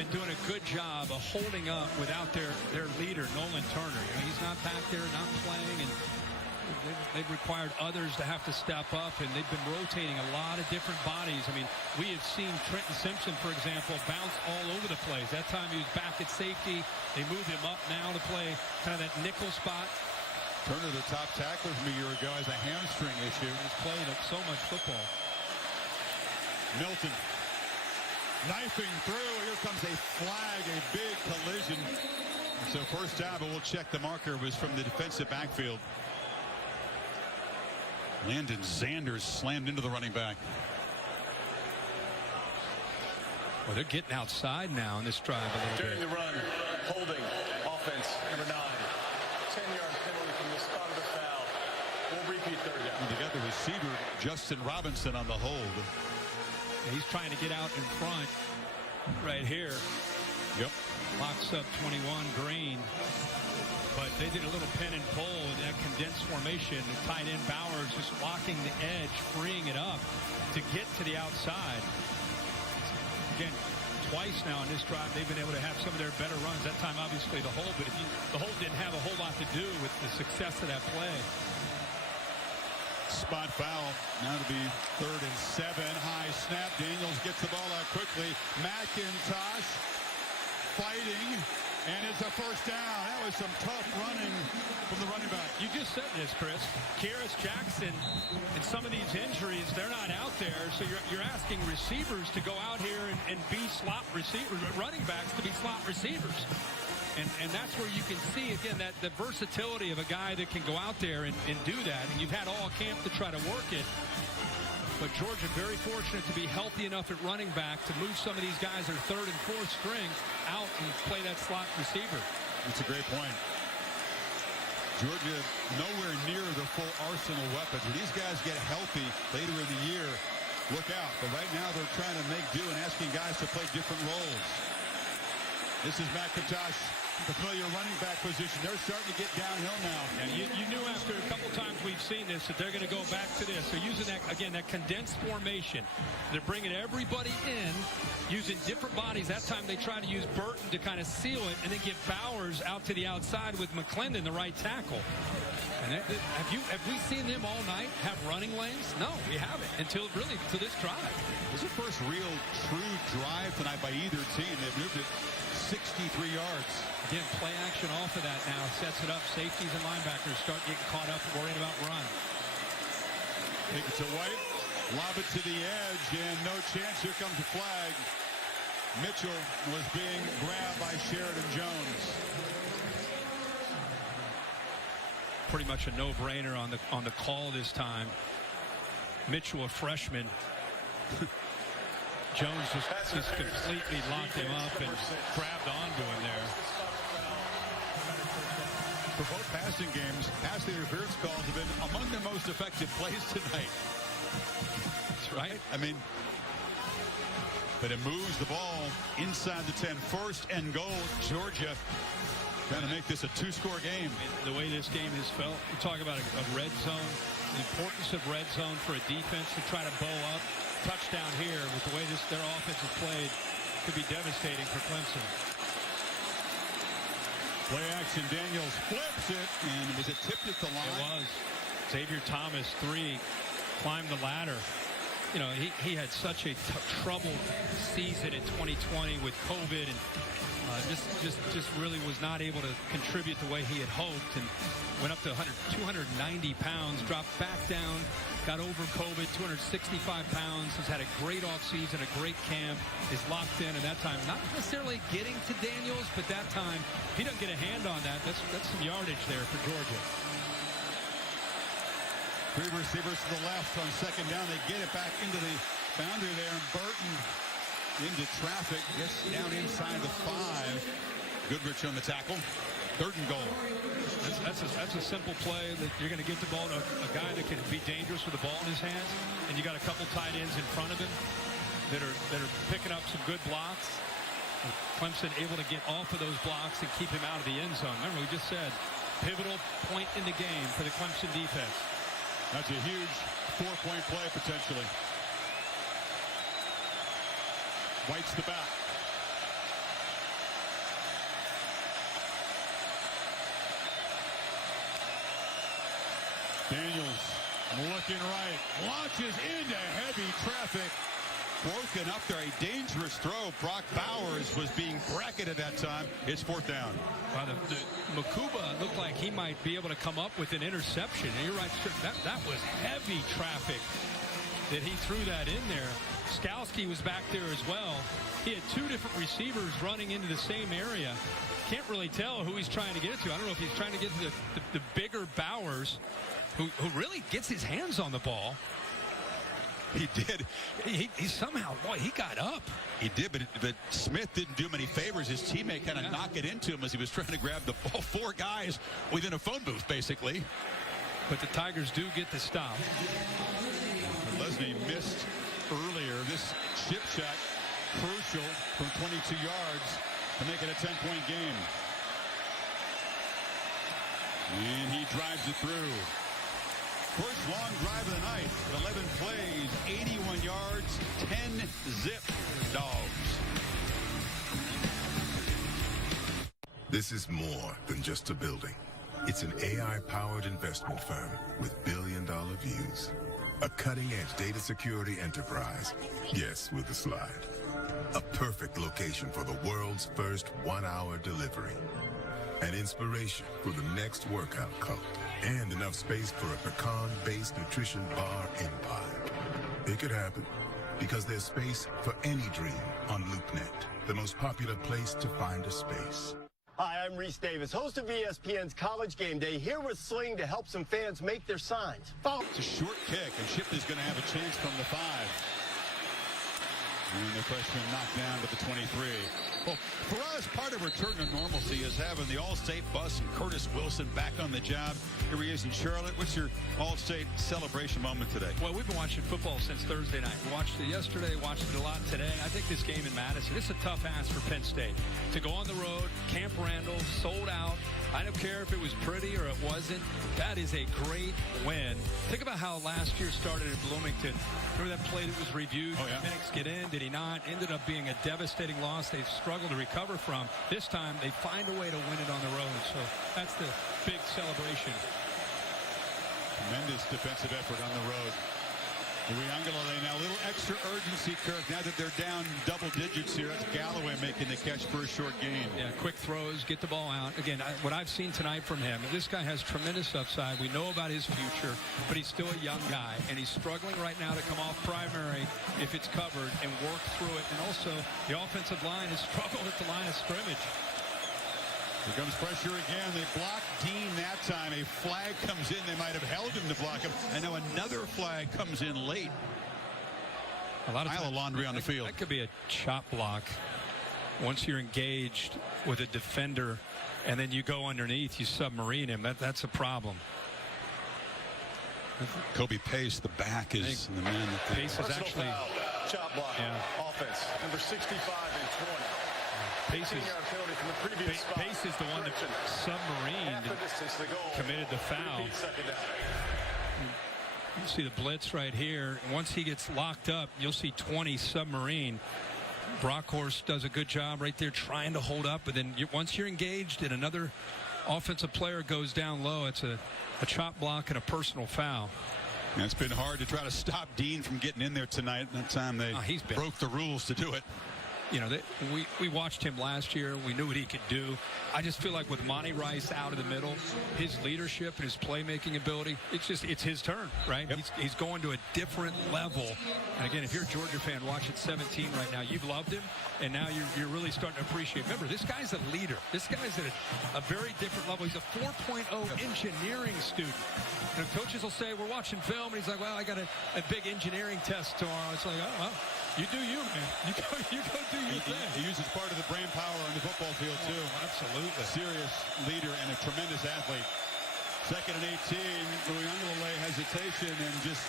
been doing a good job of holding up without their leader, Nolan Turner. You know, he's not back there, not playing, and they've required others to have to step up, and they've been rotating a lot of different bodies. I mean, we have seen Trenton Simpson, for example, bounce all over the place. That time he was back at safety. They moved him up now to play kind of that nickel spot. Turner, the top tackler from a year ago, has a hamstring issue. He's played so much football. Milton knifing through. Here comes a flag, a big collision. So first down, but we'll check the marker. It was from the defensive backfield. Landon Sanders slammed into the running back. Well, they're getting outside now in this drive a little During bit. the run, holding, offense, number 9. 10-yard penalty from the spot of the foul. We'll repeat third down. And they got the receiver, Justin Robinson, on the hold. And he's trying to get out in front right here. Yep. Locks up 21 Green. But they did a little pin and pull in that condensed formation. The tight end Bowers just blocking the edge, freeing it up to get to the outside. Again, twice now in this drive, they've been able to have some of their better runs. That time, obviously, the hold. But the hold didn't have a whole lot to do with the success of that play. Spot foul. Now to be 3rd and 7. High snap. Daniels gets the ball out quickly. McIntosh fighting. And it's a first down. That was some tough running from the running back. You just said this, Chris. Kyrus Jackson and some of these injuries, they're not out there. So you're asking receivers to go out here and be slot receivers, running backs to be slot receivers. And that's where you can see, again, that the versatility of a guy that can go out there and do that. And you've had all camp to try to work it. But Georgia very fortunate to be healthy enough at running back to move some of these guys that are 3rd and 4th string out and play that slot receiver. That's a great point. Georgia nowhere near the full arsenal weapons. When these guys get healthy later in the year, look out. But right now they're trying to make do and asking guys to play different roles. This is McIntosh, the familiar running back position. They're starting to get downhill now. And you knew after a couple times we've seen this that they're going to go back to this. They're using that, again, that condensed formation. They're bringing everybody in, using different bodies. That time they tried to use Burton to kind of seal it and then get Bowers out to the outside with McClendon, the right tackle. And have we seen them all night have running lanes? No, we haven't until this drive. This is the first real true drive tonight by either team. They've moved it 63 yards. Again, play action off of that now sets it up. Safeties and linebackers start getting caught up worrying about run. Take it to White. Lob it to the edge, and no chance. Here comes the flag. Mitchell was being grabbed by Sheridan Jones. Pretty much a no-brainer on the call this time. Mitchell, a freshman. Jones just completely locked him up and grabbed onto him there. For both passing games, pass interference calls have been among their most effective plays tonight. That's right. I mean, but it moves the ball inside the 10. 1st and goal, Georgia. Trying to make this a 2-score game. The way this game has felt, we talk about a red zone, the importance of red zone for a defense to try to bow up. Touchdown here with the way their offense is played could be devastating for Clemson. Play action, Daniels flips it, and was it tipped at the line? It was. Xavier Thomas, 3, climbed the ladder. You know, he had such a troubled season in 2020 with COVID and just really was not able to contribute the way he had hoped and went up to 290 pounds, dropped back down, got over COVID, 265 pounds, has had a great offseason, a great camp, is locked in, and that time not necessarily getting to Daniels, but that time, if he doesn't get a hand on that, that's some yardage there for Georgia. 3 receivers to the left on 2nd down. They get it back into the boundary there, and Burton into traffic, gets down inside the 5. Goodrich on the tackle. 3rd and goal. That's a simple play that you're going to get the ball to a guy that can be dangerous with the ball in his hands, and you got a couple tight ends in front of him that are picking up some good blocks. And Clemson able to get off of those blocks and keep him out of the end zone. Remember, we just said pivotal point in the game for the Clemson defense. That's a huge 4-point play potentially. White's the back. Daniels looking right, launches into heavy traffic. Broken up there, a dangerous throw. Brock Bowers was being bracketed at that time. It's 4th down. Wow, Makuba looked like he might be able to come up with an interception. And you're right, that was heavy traffic that he threw that in there. Skalski was back there as well. He had 2 different receivers running into the same area. Can't really tell who he's trying to get it to. I don't know if he's trying to get to the bigger Bowers, who really gets his hands on the ball. He did. He somehow, boy, he got up. He did, but Smith didn't do him any favors. His teammate kind of knocked it into him as he was trying to grab the ball. 4 guys within a phone booth, basically. But the Tigers do get the stop. Lesney missed earlier. This chip shot, crucial from 22 yards to make it a 10-point game. And he drives it through. First long drive of the night. 11 plays, 81 yards, 10 zip dogs. This is more than just a building. It's an AI-powered investment firm with billion-dollar views. A cutting-edge data security enterprise. Yes, with a slide. A perfect location for the world's first 1-hour delivery. An inspiration for the next workout cult. And enough space for a pecan-based nutrition bar empire. It could happen because there's space for any dream on LoopNet, the most popular place to find a space. Hi, I'm Reese Davis, host of ESPN's College Game Day, here with Sling to help some fans make their signs. It's a short kick, and Shipley's going to have a chance from the 5. And the freshman knocked down to the 23. Well, for us, part of return to normalcy is having the All-State bus and Curtis Wilson back on the job. Here he is in Charlotte. What's your All-State celebration moment today? Well, we've been watching football since Thursday night. We watched it yesterday, watched it a lot today. I think this game in Madison, this is a tough ask for Penn State. To go on the road, Camp Randall, sold out. I don't care if it was pretty or it wasn't. That is a great win. Think about how last year started in Bloomington. Remember that play that was reviewed? Oh, yeah. Did Penix get in? Did he not? Ended up being a devastating loss they've struggled to recover from. This time, they find a way to win it on the road. So that's the big celebration. Tremendous defensive effort on the road. Uyunglele now a little extra urgency, Kirk, now that they're down double digits here. That's Galloway making the catch for a short gain. Yeah, quick throws, get the ball out. Again, what I've seen tonight from him, this guy has tremendous upside. We know about his future, but he's still a young guy, and he's struggling right now to come off primary if it's covered and work through it. And also, the offensive line has struggled at the line of scrimmage. Here comes pressure again. They block Dean that time. A flag comes in. They might have held him to block him. And now another flag comes in late. A lot of pile of laundry on the field. That could be a chop block. Once you're engaged with a defender and then you go underneath, you submarine him. That's a problem. Kobe Pace, the back is the man. That Pace is actually chop block. Yeah. Offense number 65 and 20. Pace is the one that submarined and committed the foul. You see the blitz right here. Once he gets locked up, you'll see 20 submarine. Brockhorst does a good job right there trying to hold up, but then once you're engaged and another offensive player goes down low, it's a chop block and a personal foul. And it's been hard to try to stop Dean from getting in there tonight. That time they broke the rules to do it. You know, we watched him last year. We knew what he could do. I just feel like with Monty Rice out of the middle, his leadership and his playmaking ability, it's his turn, right? Yep. He's going to a different level. And again, if you're a Georgia fan watching 17 right now, you've loved him, and now you're really starting to appreciate. Remember, this guy's a leader. This guy's at a very different level. He's a 4.0 engineering student. And coaches will say, we're watching film, and he's like, well, I got a big engineering test tomorrow. It's like, oh, well, you do you, man. You go do your thing. He uses part of the brain power on the football field, too. Absolutely. Serious leader and a tremendous athlete. 2nd and 18. Uyunglele hesitation and just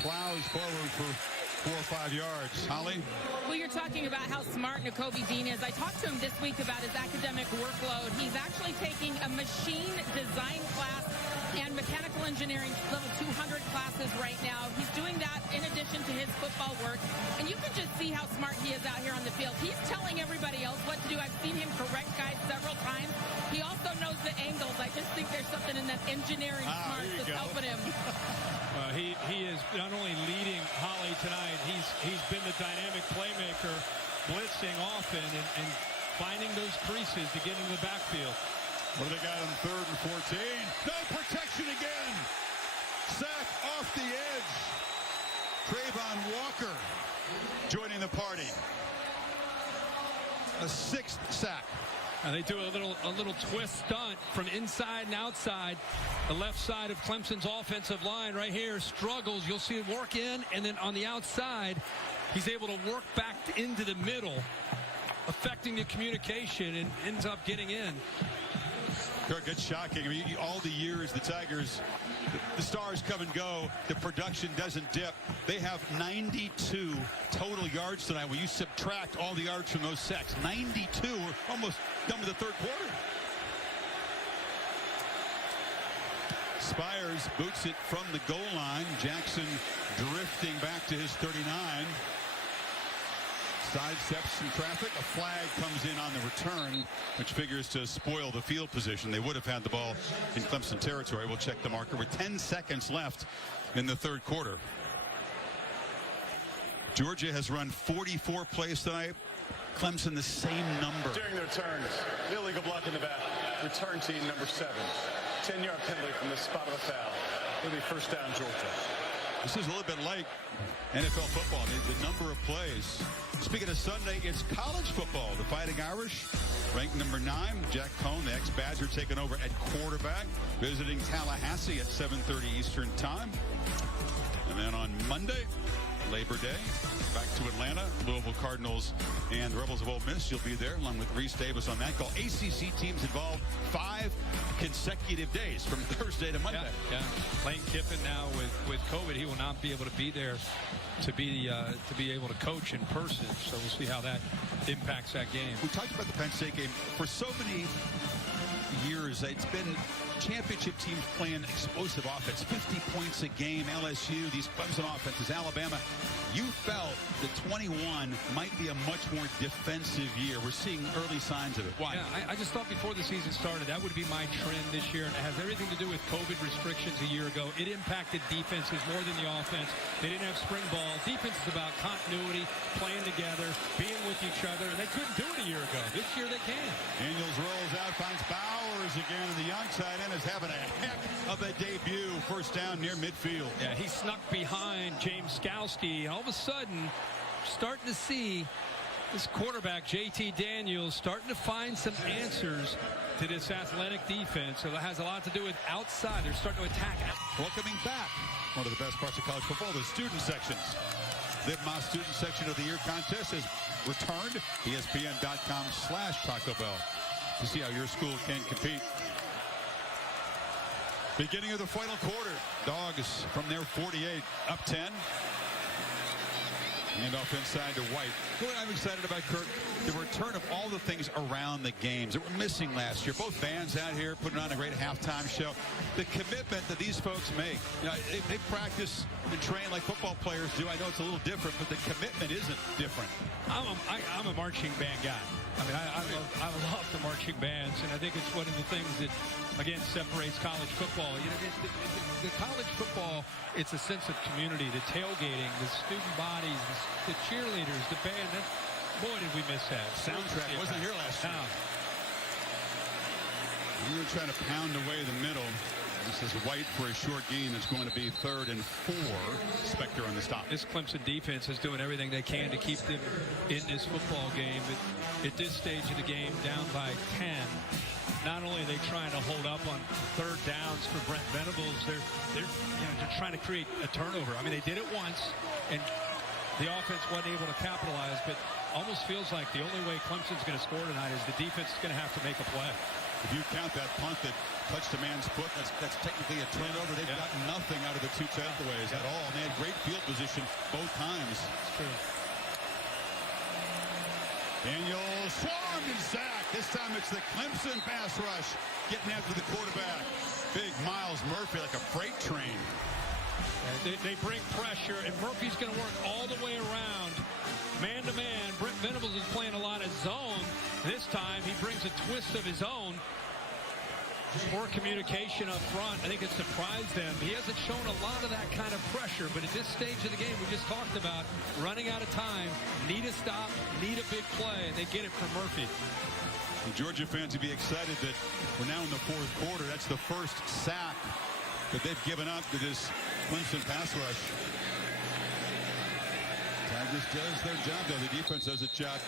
plows forward for 4 or 5 yards. Holly? Well, you're talking about how smart Nakobe Dean is. I talked to him this week about his academic workload. He's actually taking a machine design class and mechanical engineering level 200 classes right now. He's doing that in addition to his football work. And you can just see how smart he is out here on the field. He's telling everybody else what to do. I've seen him correct guys several times. He also knows the angles. I just think there's something in that engineering smarts that's helping him. He is not only leading Holly tonight, he's been the dynamic playmaker, blitzing often and finding those creases to get into the backfield. What do they got on 3rd and 14? No protection again. Sack off the edge. Trayvon Walker joining the party. A 6th sack. And they do a little twist stunt from inside and outside. The left side of Clemson's offensive line right here struggles. You'll see it work in, and then on the outside, he's able to work back into the middle, affecting the communication, and ends up getting in. Kirk, it's shocking. I mean, all the years the Tigers, the stars come and go. The production doesn't dip. They have 92 total yards tonight. When you subtract all the yards from those sacks, 92. We're almost done with the 3rd quarter. Spires boots it from the goal line. Jackson drifting back to his 39. Sidesteps some traffic. A flag comes in on the return, which figures to spoil the field position. They would have had the ball in Clemson territory. We'll check the marker with 10 seconds left in the 3rd quarter. Georgia has run 44 plays tonight. Clemson the same number. During the returns, illegal block in the back. Return team number 7. 10-yard penalty from the spot of a foul. It'll be 1st down, Georgia. This is a little bit like NFL football, the number of plays. Speaking of Sunday, it's college football. The Fighting Irish, ranked number 9. Jack Cohn, the ex-Badger, taking over at quarterback, visiting Tallahassee at 7:30 Eastern time. And then on Monday, Labor Day, back to Atlanta, Louisville Cardinals and the Rebels of Ole Miss. You'll be there along with Reese Davis on that call. ACC teams involved 5 consecutive days from Thursday to Monday. Yeah. Lane Kiffin now with COVID, he will not be able to be there to be able to coach in person. So we'll see how that impacts that game. We talked about the Penn State game for so many years. It's been championship teams playing explosive offense, 50 points a game. LSU, these Clemson offenses, Alabama. You felt that 21 might be a much more defensive year. We're seeing early signs of it. Why? Yeah, I just thought before the season started that would be my trend this year, and it has everything to do with COVID restrictions a year ago. It impacted defenses more than the offense. They didn't have spring ball. Defense is about continuity, playing together, being with each other, and they couldn't do it a year ago. This year they can. Daniels rolls out, finds Bowers again, and the young tight end is having a heck of a debut. 1st down near midfield. Yeah, he snuck behind James Skowski, and all of a sudden, starting to see this quarterback, JT Daniels, starting to find some answers to this athletic defense. So that has a lot to do with outside. They're starting to attack. Welcoming back one of the best parts of college football, the student sections. The Moss Student Section of the Year contest has returned. ESPN.com/Taco Bell to see how your school can compete. Beginning of the final quarter. Dogs from their 48 up 10. And off inside to White. What I'm excited about, Kirk, the return of all the things around the games that were missing last year. Both bands out here putting on a great halftime show. The commitment that these folks make. You know, they practice and train like football players do. I know it's a little different, but the commitment isn't different. I'm a marching band guy. I mean, I love the marching bands, and I think it's one of the things that, again, separates college football. You know, the college football, it's a sense of community, the tailgating, the student bodies, the cheerleaders, the band. Boy, did we miss that. Soundtrack wasn't here last year. We were trying to pound away the middle. This is White for a short gain. It's going to be 3rd and 4. Spector on the stop. This Clemson defense is doing everything they can to keep them in this football game. But at this stage of the game, down by 10. Not only are they trying to hold up on 3rd downs for Brent Venables, they're trying to create a turnover. I mean, they did it once, and the offense wasn't able to capitalize. But almost feels like the only way Clemson's going to score tonight is the defense is going to have to make a play. If you count that punt that touched a man's foot, that's technically a turnover. They've got nothing out of the two takeaways at all. And they had great field position both times. It's true. Daniel swarmed and sacked. This time it's the Clemson pass rush getting after the quarterback. Big Myles Murphy like a freight train. They bring pressure, and Murphy's going to work all the way around. Man-to-man, Brent Venables is playing a lot of zone. This time, he brings a twist of his own. Poor communication up front. I think it surprised them. He hasn't shown a lot of that kind of pressure, but at this stage of the game, we just talked about running out of time, need a stop, need a big play, and they get it from Murphy. The Georgia fans would be excited that we're now in the fourth quarter. That's the first sack that they've given up to this Clemson pass rush. Tigers does their job, though. The defense does its job.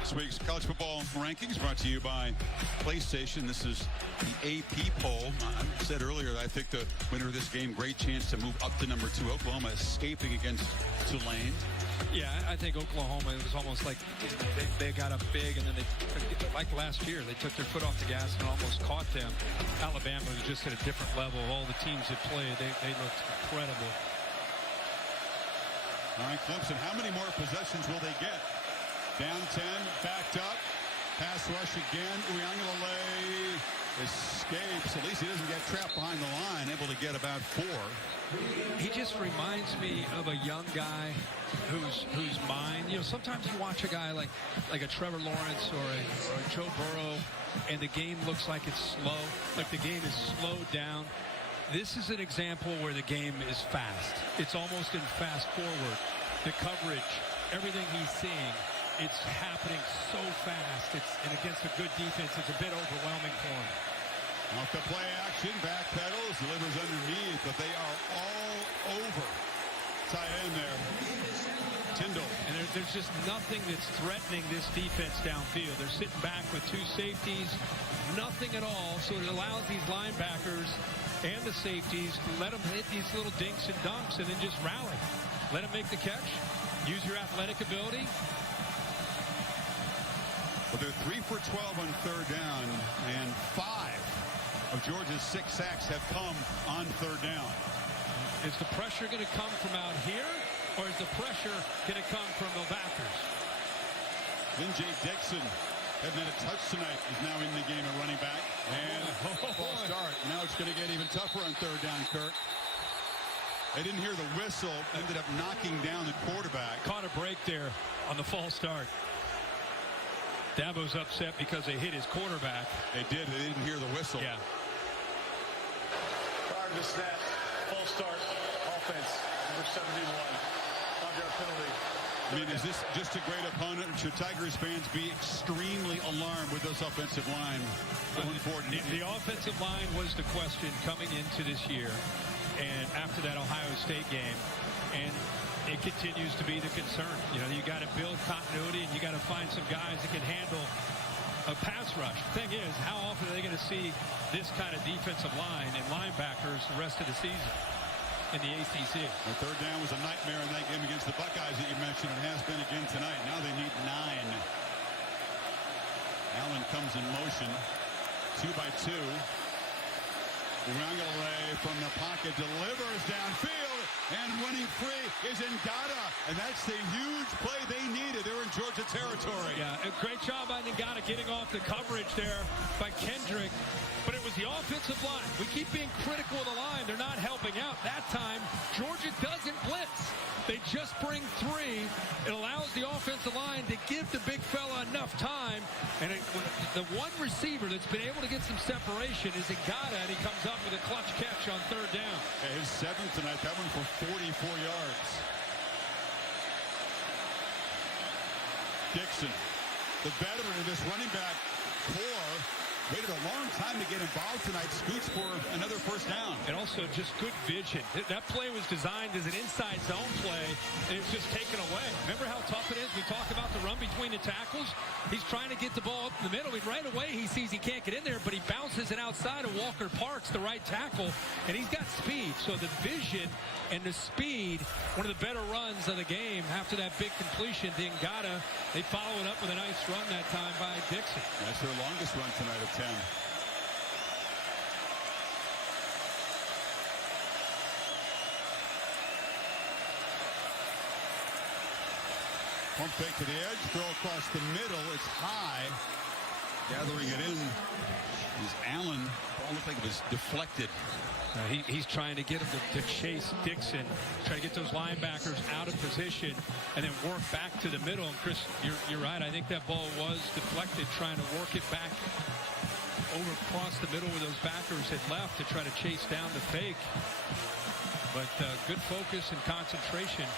This week's college football rankings brought to you by PlayStation. This is the AP poll. I said earlier that I think the winner of this game, great chance to move up to number 2. Oklahoma escaping against Tulane. Yeah, I think Oklahoma, it was almost like they got up big, and then they, like last year, they took their foot off the gas and almost caught them. Alabama was just at a different level. All the teams that played, they looked incredible. All right, Clemson, how many more possessions will they get? Down 10, backed up, pass rush again. Uiagalelei escapes. At least he doesn't get trapped behind the line, able to get about 4. He just reminds me of a young guy whose mind, you know, sometimes you watch a guy like a Trevor Lawrence or a Joe Burrow, and the game looks like it's slow, like the game is slowed down. This is an example where the game is fast. It's almost in fast forward. The coverage, everything he's seeing, it's happening so fast. And against a good defense, it's a bit overwhelming for him. Off the play action, back pedals, delivers underneath, but they are all over tight end there. Tyndall. And there's just nothing that's threatening this defense downfield. They're sitting back with 2 safeties, nothing at all, so it allows these linebackers and the safeties to let them hit these little dinks and dunks and then just rally. Let them make the catch, use your athletic ability. Well, they're 3 for 12 on third down, and 5 of Georgia's 6 sacks have come on third down. Is the pressure going to come from out here, or is the pressure going to come from the backers? Lynn-J Dixon, hadn't had a touch tonight, is now in the game at running back. And false start. Now it's going to get even tougher on third down, Kirk. They didn't hear the whistle, ended up knocking down the quarterback. Caught a break there on the false start. Dabo's upset because they hit his quarterback. They did. They didn't hear the whistle. Yeah. Prior to the snap, false start, offense, number 71. 5-yard penalty. I mean, is this just a great opponent? Should Tigers fans be extremely alarmed with this offensive line going forward? The offensive line was the question coming into this year and after that Ohio State game. And it continues to be the concern. You know, you got to build continuity, and you got to find some guys that can handle a pass rush. The thing is, how often are they going to see this kind of defensive line and linebackers the rest of the season in the ACC? The third down was a nightmare in that game against the Buckeyes that you mentioned. It has been again tonight. Now they need 9. Allen comes in motion. 2 by 2. Uiagalelei from the pocket delivers downfield, and running free is Ngata, and that's the huge play they needed. They're in Georgia territory. Yeah, a great job by Ngata getting off the coverage there by Kendrick, but it was the offensive line. We keep being critical of the line. They're not helping out. That time, Georgia doesn't blitz. They just bring 3. It allows the offensive line to give the big fella enough time. And the one receiver that's been able to get some separation is Ngata, and he comes up with a clutch catch on third down. Yeah, his 7th tonight, that one for 44 yards. Dixon, the veteran of this running back core, waited a long time to get involved tonight. Scoots for another first down. And also just good vision. That play was designed as an inside zone play, and it's just taken away. Remember how tough it is? We talk about the run between the tackles. He's trying to get the ball up in the middle, and right away he sees he can't get in there, but he bounces it out outside of Walker Parks, the right tackle, and he's got speed. So the vision and the speed, one of the better runs of the game after that big completion. Ngata, they follow it up with a nice run that time by Dixon. That's their longest run tonight of 10. Pump fake to the edge, throw across the middle. It's high. Gathering it in is Allen. Ball looked like it was deflected. He's trying to get him to chase Dixon, try to get those linebackers out of position, and then work back to the middle. And Chris, you're right. I think that ball was deflected, trying to work it back over across the middle where those backers had left to try to chase down the fake. But good focus and concentration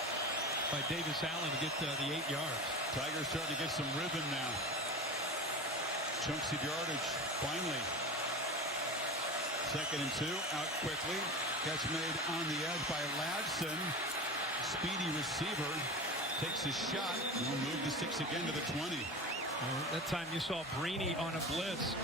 by Davis Allen to get the 8 yards. Tigers starting to get some rhythm now. Chunks of yardage, finally. 2nd and 2, out quickly. Catch made on the edge by Ladson. Speedy receiver takes a shot. We'll move the 6 again to the 20. That time you saw Brini on a blitz.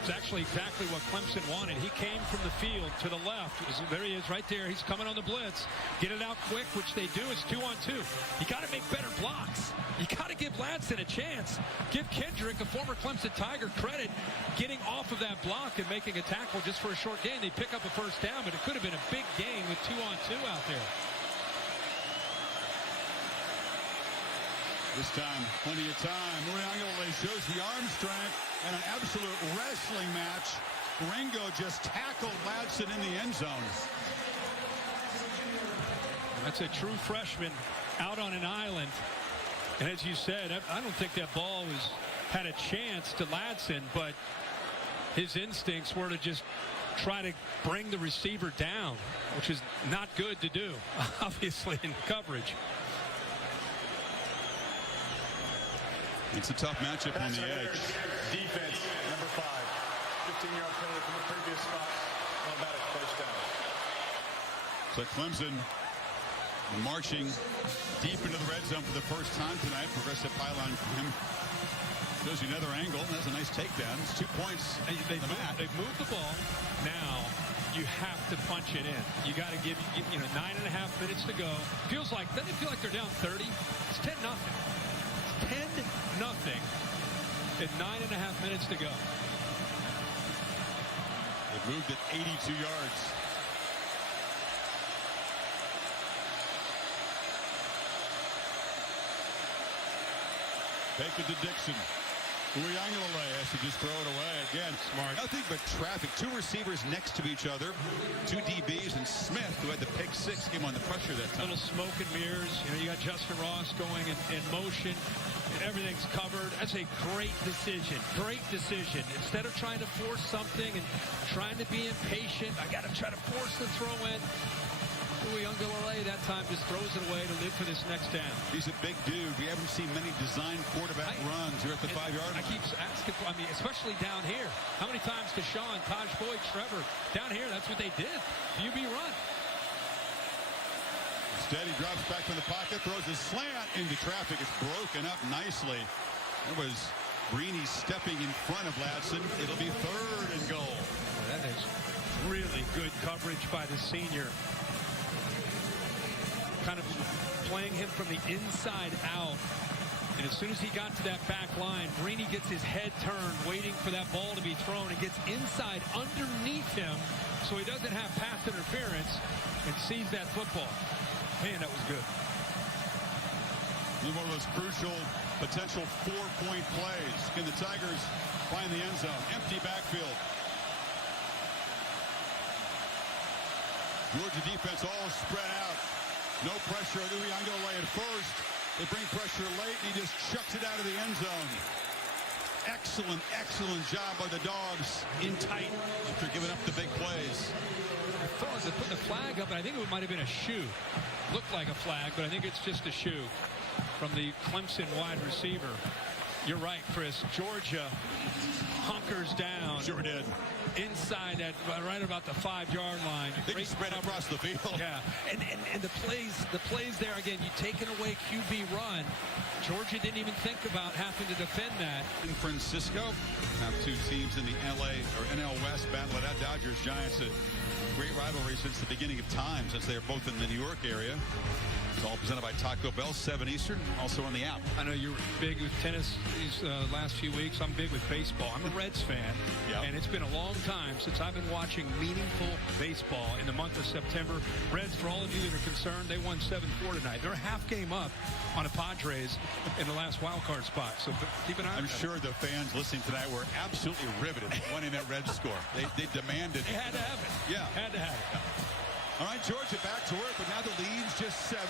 It's actually exactly what Clemson wanted. He came from the field to the left. There he is right there. He's coming on the blitz. Get it out quick, which they do. It's 2-on-2. You got to make better blocks. You got to give Ladson a chance. Give Kendrick, a former Clemson Tiger, credit getting off of that block and making a tackle just for a short gain. They pick up a first down, but it could have been a big gain with 2-on-2 out there. This time, plenty of time. Uriangalele shows the arm strength and an absolute wrestling match. Ringo just tackled Ladson in the end zone. That's a true freshman out on an island. And as you said, I don't think that ball had a chance to Ladson, but his instincts were to just try to bring the receiver down, which is not good to do, obviously, in coverage. It's a tough matchup on the edge. Defense, number 5. 15-yard penalty from the previous spot. Automatic first down. So Clemson marching deep into the red zone for the first time tonight. Progressive pylon for him. Shows you another angle. That's a nice takedown. It's 2 points. They've moved the ball. Now you have to punch it in. You got to give 9.5 minutes to go. Doesn't it feel like they're down 30? It's 10-0. 10-0 at 9.5 minutes to go. It moved at 82 yards. Fake it to Dixon. Uriangalele has to just throw it away again. Smart. Nothing but traffic. 2 receivers next to each other. 2 DBs, and Smith, who had the pick 6, came on the pressure that time. Little smoke and mirrors. You got Justin Ross going in motion. Everything's covered. That's a great decision. Great decision. Instead of trying to force something and trying to be impatient, I got to try to force the throw in. Uriangalele that time just throws it away to live for this next down. He's a big dude. We haven't seen many design quarterback runs here at the 5-yard line. I keep asking, especially down here. How many times Deshaun, Taj Boyd, Trevor, down here, that's what they did. UB run. Instead, he drops back from the pocket, throws a slant into traffic. It's broken up nicely. There was Brini stepping in front of Ladson. It'll be 3rd and goal. That is really good coverage by the senior. Kind of playing him from the inside out. And as soon as he got to that back line, Brini gets his head turned, waiting for that ball to be thrown, and gets inside underneath him so he doesn't have pass interference and sees that football. Man, that was good. This is one of those crucial potential 4-point plays. Can the Tigers find the end zone? Empty backfield. Georgia defense all spread out. No pressure on Uriangalele at first. They bring pressure late, and he just chucks it out of the end zone. Excellent, excellent job by the Dogs in tight after giving up the big plays. I thought they put the flag up, and I think it might have been a shoe. Looked like a flag, but I think it's just a shoe from the Clemson wide receiver. You're right, Chris. Georgia hunkers down. Sure did. inside that, right about the 5-yard line. Great spread across the field. Yeah, and the plays there again. You taken away QB run. Georgia didn't even think about having to defend that. In Francisco, now two teams in the NL West battle it out. Dodgers, Giants, a great rivalry since the beginning of time, since they are both in the New York area. It's all presented by Taco Bell, 7 Eastern, also on the app. I know you're big with tennis these last few weeks. I'm big with baseball. I'm a Reds fan, and it's been a long time since I've been watching meaningful baseball in the month of September. Reds, for all of you that are concerned, they won 7-4 tonight. They're a half game up on the Padres in the last wild card spot. So keep an eye on I'm sure the fans listening tonight were absolutely riveted winning that Reds score. They demanded. They had to have it. Yeah. Had to have it. All right, Georgia back to work, but now the lead's just 7.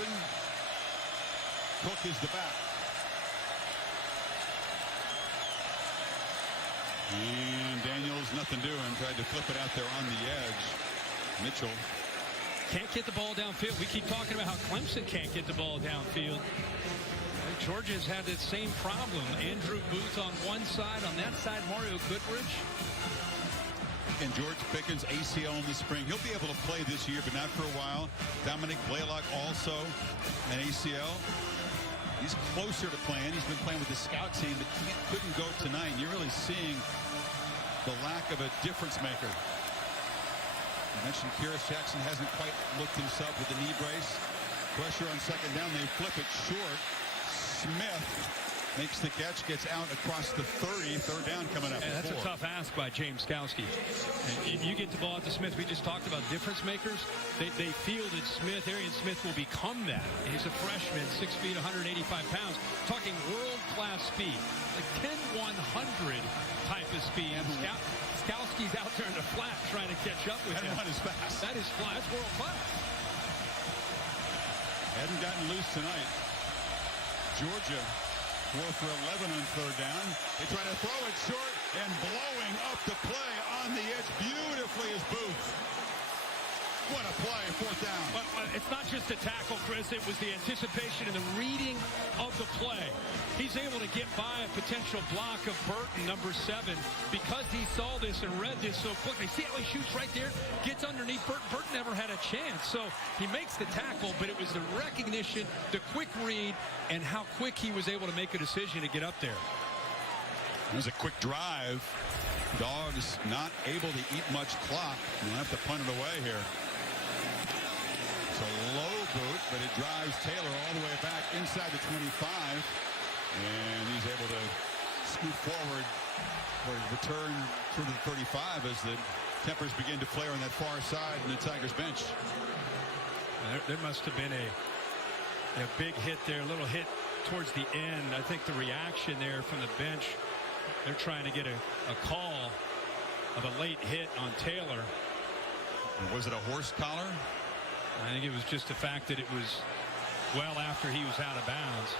Cook is the back. And Daniels, nothing doing. Tried to flip it out there on the edge. Mitchell. Can't get the ball downfield. We keep talking about how Clemson can't get the ball downfield. Georgia's had that same problem. Andrew Booth on one side. On that side, Mario Goodrich. And George Pickens, ACL in the spring. He'll be able to play this year, but not for a while. Dominic Blaylock also an ACL. He's closer to playing. He's been playing with the scout team, but couldn't go tonight. You're really seeing the lack of a difference maker. I mentioned Kyrus Jackson hasn't quite looked himself with the knee brace. Pressure on second down. They flip it short. Smith makes the catch, gets out across the 30. Third down coming up. And that's a tough ask by James Skowski. And you get the ball to Smith. We just talked about difference makers. They fielded Smith. Arian Smith will become that. He's a freshman, 6 feet, 185 pounds. Talking world-class speed. Like 10-100 type of speed. And Skowski's out there in the flat trying to catch up with him. That run is fast. That is flat. That's world-class. Hadn't gotten loose tonight. Georgia 4 for 11 on third down. They try to throw it short, and blowing up the play on the edge beautifully is Booth. What a play, fourth down. Well, it's not just a tackle, Chris. It was the anticipation and the reading of the play. He's able to get by a potential block of Burton, number 7, because he saw this and read this so quickly. See how he shoots right there? Gets underneath Burton. Burton never had a chance. So he makes the tackle, but it was the recognition, the quick read, and how quick he was able to make a decision to get up there. It was a quick drive. Dogs not able to eat much clock. We'll have to punt it away here. It's a low boot, but it drives Taylor all the way back inside the 25. And he's able to scoot forward for a return through the 35 as the tempers begin to flare on that far side in the Tigers bench. There must have been a big hit there, a little hit towards the end. I think the reaction there from the bench, they're trying to get a call of a late hit on Taylor. Was it a horse collar? I think it was just the fact that it was well after he was out of bounds.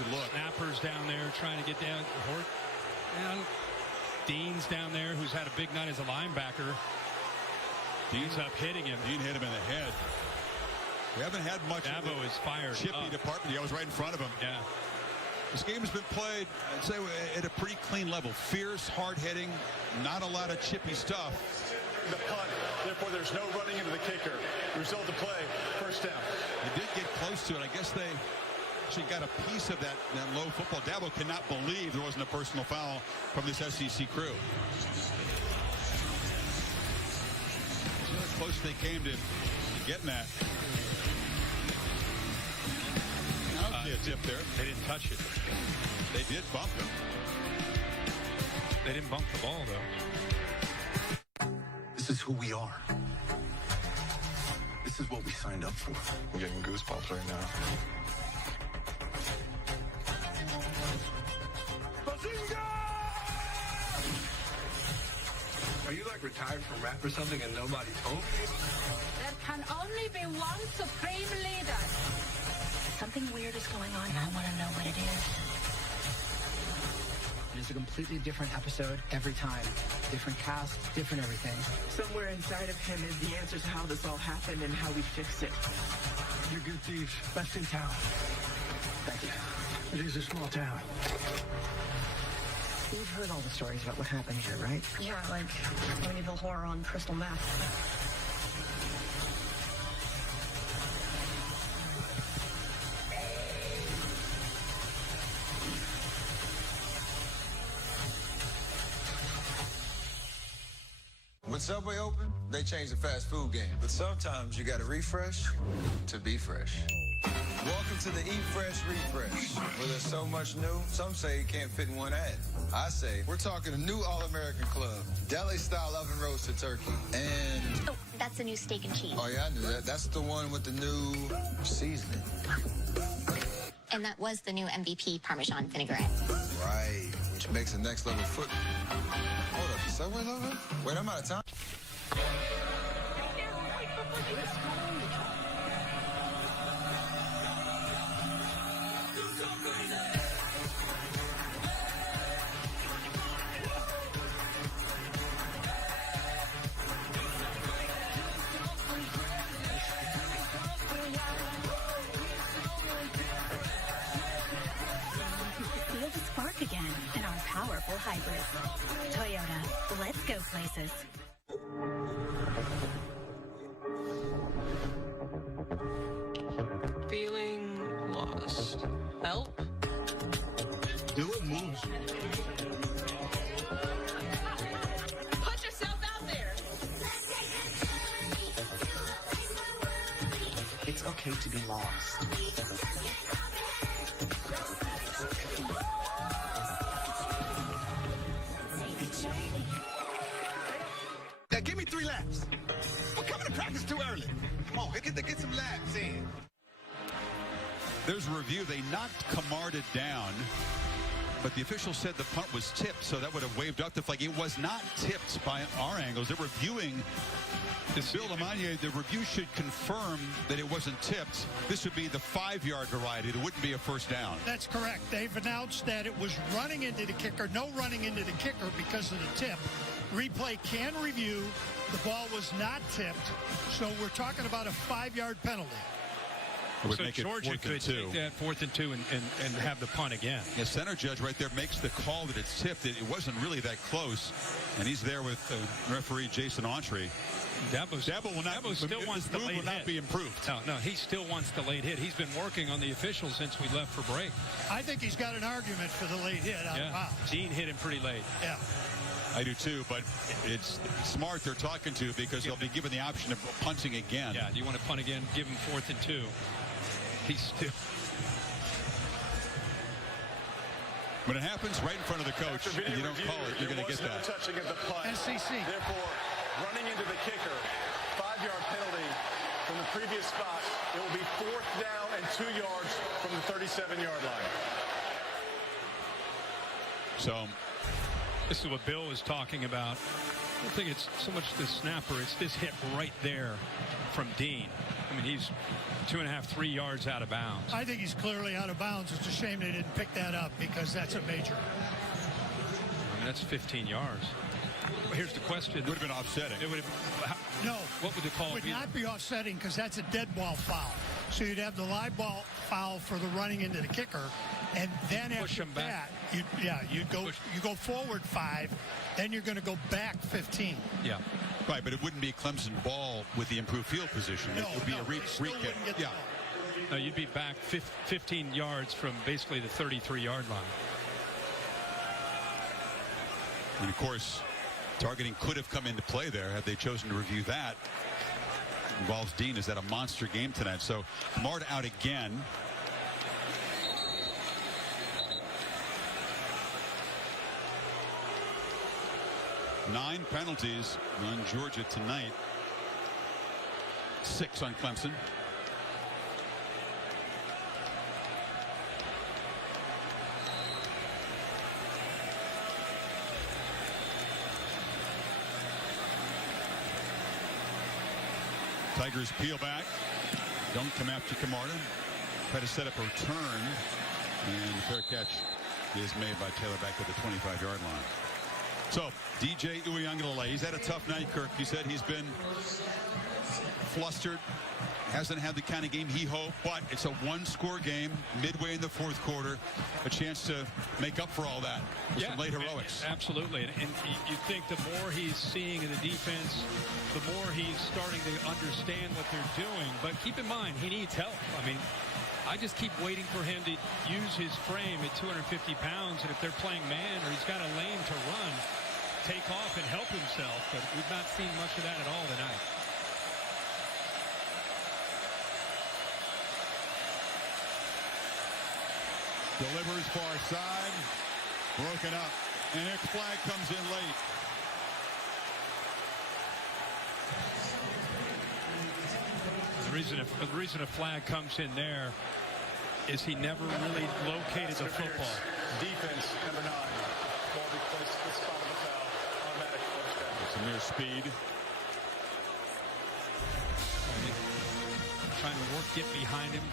Good look. Snappers down there trying to get down. Dean's down there, who's had a big night as a linebacker. Dean's up hitting him. Dean hit him in the head. We haven't had much. Dabo is fired chippy up. department. He was right in front of him. Yeah. This game has been played, I'd say, at a pretty clean level. Fierce, hard-hitting, not a lot of chippy stuff. The punt, therefore there's no running into the kicker. Result of play, first down. They did get close to it. I guess they actually got a piece of that low football. Dabo cannot believe there wasn't a personal foul from this SEC crew. See how close they came to getting that. A tip there. They didn't touch it. They did bump him. They didn't bump the ball, though. This is who we are. This is what we signed up for. I'm getting goosebumps right now. Are you like retired from rap or something and nobody told me? There can only be one supreme leader. Something weird is going on, and I want to know what it is. It's a completely different episode every time. Different cast, different everything. Somewhere inside of him is the answer to how this all happened and how we fix it. You're good thieves. Best in town. Thank you. It is a small town. You've heard all the stories about what happened here, right? Yeah, like Amityville Horror on crystal meth. When Subway opened, they changed the fast food game. But sometimes you gotta refresh to be fresh. Welcome to the Eat Fresh Refresh, where there's so much new, some say it can't fit in one ad. I say, we're talking a new All-American Club, deli-style oven roasted turkey, and... Oh, that's the new steak and cheese. Oh, yeah, I knew that. That's the one with the new seasoning. And that was the new MVP Parmesan vinaigrette. Right, which makes the next level foot. Hold up, the Subway logo? Wait, I'm out of time. Feel the spark again in our powerful hybrids. Toyota, let's go places. Feeling lost. Help? Do it, moves. Put yourself out there. It's okay to be lost. Now give me 3 laps. We're coming to practice too early. Come on, get some laps in. There's a review. They knocked Camarda down, but the official said the punt was tipped, so that would have waved up the flag. It was not tipped by our angles. They're reviewing this. Bill Lamagna, the review should confirm that it wasn't tipped. This would be the 5-yard variety. It wouldn't be a first down. That's correct. They've announced that it was running into the kicker, no running into the kicker because of the tip. Replay can review. The ball was not tipped, so we're talking about a 5-yard penalty. Would So make it Georgia 4th could and 2. take that 4th and 2 and have the punt again. The center judge right there makes the call that it's tipped. It wasn't really that close, and he's there with referee Jason Autry. Dabo still wants the late will not hit. be improved. No, he still wants the late hit. He's been working on the officials since we left for break. I think he's got an argument for the late hit out of bounds. Dean hit him pretty late. Yeah. I do too, but it's smart they're talking to because they'll be given the option of punting again. Yeah, do you want to punt again? Give him 4th and 2. He's still... When it happens right in front of the coach and you don't call it, you're going to get that. Touching of the punt. SEC. Therefore, running into the kicker, 5-yard penalty from the previous spot. It will be 4th down and 2 yards from the 37-yard line. So this is what Bill was talking about. I don't think it's so much the snapper. It's this hit right there from Dean. I mean, he's 2.5, 3 yards out of bounds. I think he's clearly out of bounds. It's a shame they didn't pick that up because that's a major. I mean, that's 15 yards. Here's the question. It would have been offsetting. It would have, no. What would the call would be? Not be offsetting because that's a dead ball foul. So you'd have the live ball foul for the running into the kicker, and then Push after him back. that, you go forward 5, then you're going to go back 15. Yeah. Right, but it wouldn't be Clemson ball with the improved field position. It would be a free kick. Yeah. No, you'd be back 15 yards from basically the 33-yard line. And of course, targeting could have come into play there had they chosen to review that. Involves Dean. Is that a monster game tonight? So Camarda out again. Nine penalties on Georgia tonight. 6 on Clemson. Tigers peel back. Don't come after Camarda. Try to set up a return. And the fair catch is made by Taylor back to the 25-yard line. So, DJ Uiagalelei, he's had a tough night, Kirk. You said he's been flustered. Hasn't had the kind of game he hoped, but it's a one-score game midway in the fourth quarter. A chance to make up for all that with some late heroics. Absolutely. And you think the more he's seeing in the defense, the more he's starting to understand what they're doing. But keep in mind, he needs help. I mean, I just keep waiting for him to use his frame at 250 pounds, and if they're playing man or he's got a lane to run, take off and help himself. But we've not seen much of that at all tonight. Delivers far side, broken up, and a flag comes in late. The reason a flag comes in there is he never really located the football. Defense, number 9. Ball be placed at the spot of the foul. Automatic first down. It's a mere speed. Trying to get behind him.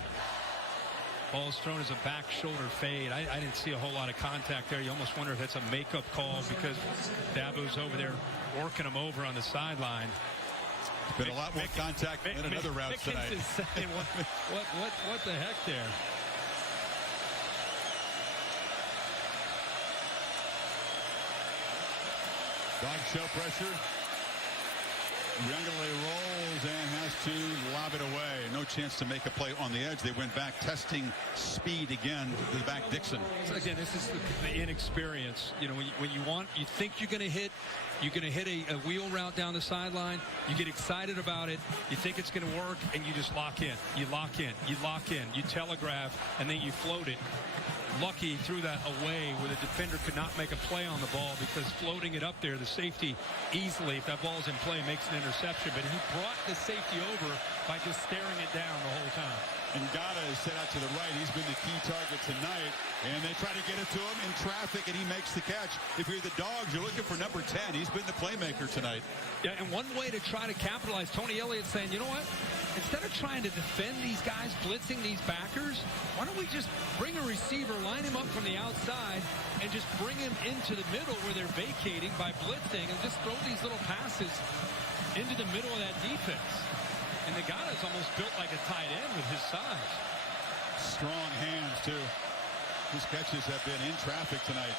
Ball's thrown as a back shoulder fade. I didn't see a whole lot of contact there. You almost wonder if that's a makeup call because Dabo's over there working him over on the sideline. Been a lot more contact than another route tonight. Saying, what the heck there? Dog show pressure. Youngale rolls and has to lob it away. No chance to make a play on the edge. They went back testing speed again to the back Dixon. So again, this is the inexperience. You know, when you think you're going to hit a wheel route down the sideline, you get excited about it, you think it's going to work, and you just lock in. You lock in. You lock in. You telegraph, and then you float it. Lucky threw that away where the defender could not make a play on the ball because floating it up there, the safety easily, if that ball's in play, makes an interception. But he brought the safety over by just staring it down the whole time. And Ngata is set out to the right. He's been the key target tonight. And they try to get it to him in traffic, and he makes the catch. If you're the Dogs, you're looking for number 10. He's been the playmaker tonight. Yeah, and one way to try to capitalize, Tony Elliott saying, you know what? Instead of trying to defend these guys, blitzing these backers, why don't we just bring a receiver, line him up from the outside, and just bring him into the middle where they're vacating by blitzing, and just throw these little passes into the middle of that defense. And Ngata's almost built like a tight end with his size. Strong hands, too. His catches have been in traffic tonight.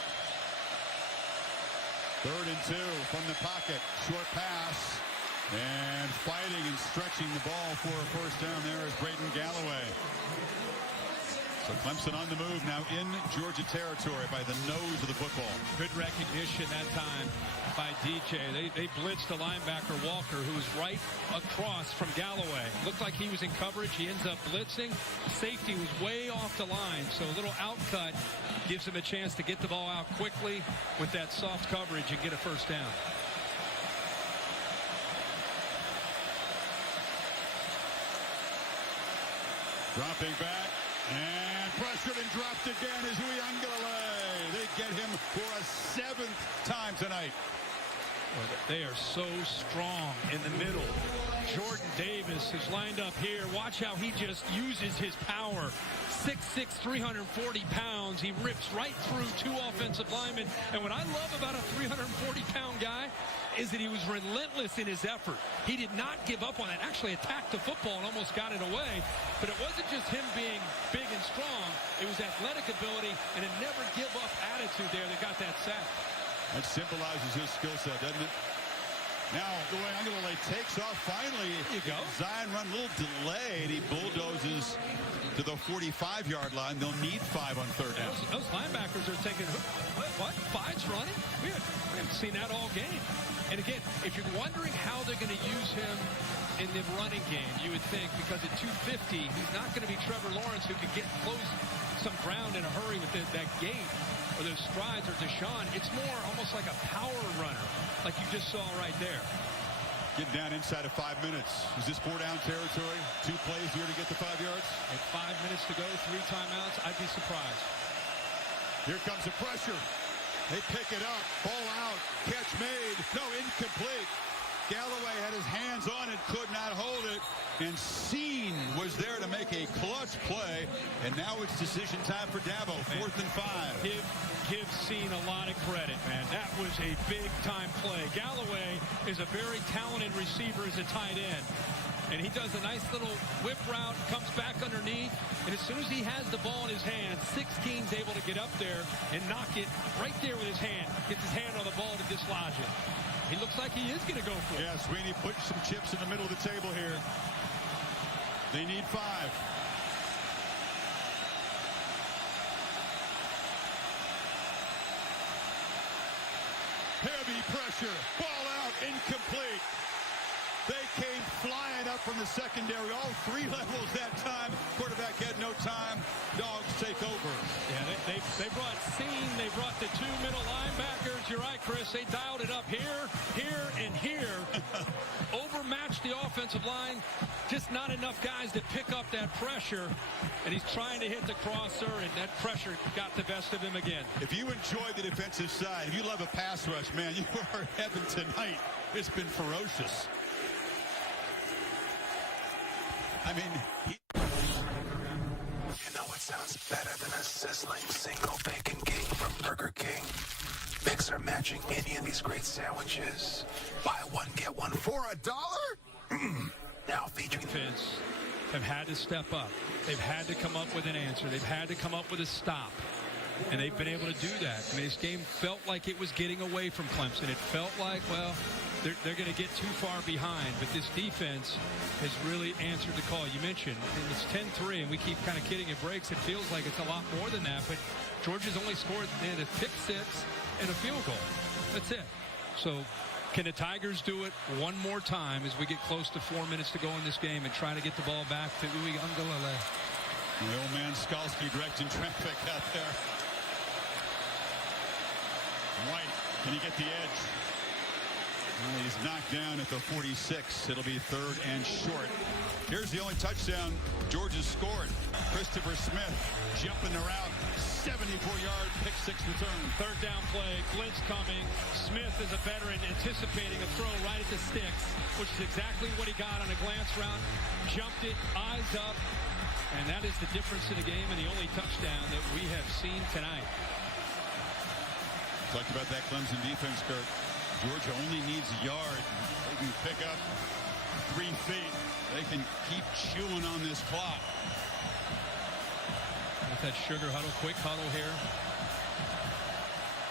3rd and 2 from the pocket. Short pass. And fighting and stretching the ball for a first down there is Braden Galloway. So Clemson on the move now in Georgia territory by the nose of the football. Good recognition that time by DJ. They blitzed the linebacker Walker, who was right across from Galloway. Looked like he was in coverage. He ends up blitzing. Safety was way off the line, so a little outcut gives him a chance to get the ball out quickly with that soft coverage and get a first down. Dropping back and pressured and dropped again is Uyunglele. They get him for a 7th time tonight. They are so strong in the middle. Jordan Davis is lined up here. Watch how he just uses his power. 6'6", 340 pounds. He rips right through 2 offensive linemen. And what I love about a 340-pound guy is that he was relentless in his effort. He did not give up on it. Actually attacked the football and almost got it away. But it wasn't just him being big and strong. It was athletic ability and a never-give-up attitude there that got that sack. That symbolizes his skill set, doesn't it? Now, Uyunglele takes off finally. There you go. Zion run a little delayed. He bulldozes to the 45-yard line. They'll need 5 on 3rd down. Those linebackers are thinking, what? 5's running? We haven't seen that all game. And again, if you're wondering how they're going to use him in the running game, you would think because at 250, he's not going to be Trevor Lawrence, who could get close some ground in a hurry with that gait or those strides, or Deshaun. It's more almost like a power runner, like you just saw right there. Getting down inside of 5 minutes. Is this 4-down territory? 2 plays here to get the 5 yards? At 5 minutes to go, 3 timeouts, I'd be surprised. Here comes the pressure. They pick it up. Ball out. Catch made. No, incomplete. Galloway had his hands on it, could not hold it. And Cine was there to make a clutch play. And now it's decision time for Dabo. 4th and 5. Give Cine a lot of credit, man. That was a big-time play. Galloway is a very talented receiver as a tight end. and he does a nice little whip route, comes back underneath, and as soon as he has the ball in his hand, 16's able to get up there and knock it right there with his hand. Gets his hand on the ball to dislodge it. He looks like he is going to go for it. Yeah, Sweeney put some chips in the middle of the table here. They need 5. Heavy pressure, ball out, incomplete. They came flying up from the secondary, all 3 levels that time. Quarterback had no time. Dogs take over. Yeah, they brought Scene. They brought the 2 middle linebackers. You're right, Chris. They dialed it up here, and here. Overmatched the offensive line. Just not enough guys to pick up that pressure. And he's trying to hit the crosser, and that pressure got the best of him again. If you enjoy the defensive side, if you love a pass rush, man, you are in heaven tonight. It's been ferocious. I mean, you know what sounds better than a sizzling single bacon king from Burger King? Mix or matching any of these great sandwiches. Buy one, get one for $1? Now featuring Defense have had to step up. They've had to come up with an answer. They've had to come up with a stop. And they've been able to do that. I mean, this game felt like it was getting away from Clemson. It felt like, well, they're going to get too far behind. But this defense has really answered the call. You mentioned it's 10-3, and we keep kind of kidding at breaks. It feels like it's a lot more than that. But Georgia's only scored a pick-6 and a field goal. That's it. So can the Tigers do it one more time as we get close to 4 minutes to go in this game and try to get the ball back to Uiagalelei? The old man Skalski directing traffic out there. White, can he get the edge? Well, he's knocked down at the 46. It'll be 3rd and short. Here's the only touchdown Georgia scored. Christopher Smith jumping the route. 74-yard pick-6 return. 3rd down play. Blitz coming. Smith is a veteran anticipating a throw right at the sticks, which is exactly what he got on a glance route. Jumped it, eyes up. And that is the difference in the game and the only touchdown that we have seen tonight. Talked about that Clemson defense, Kurt. Georgia only needs a yard. They can pick up 3 feet. They can keep chewing on this clock. With that sugar huddle, quick huddle here.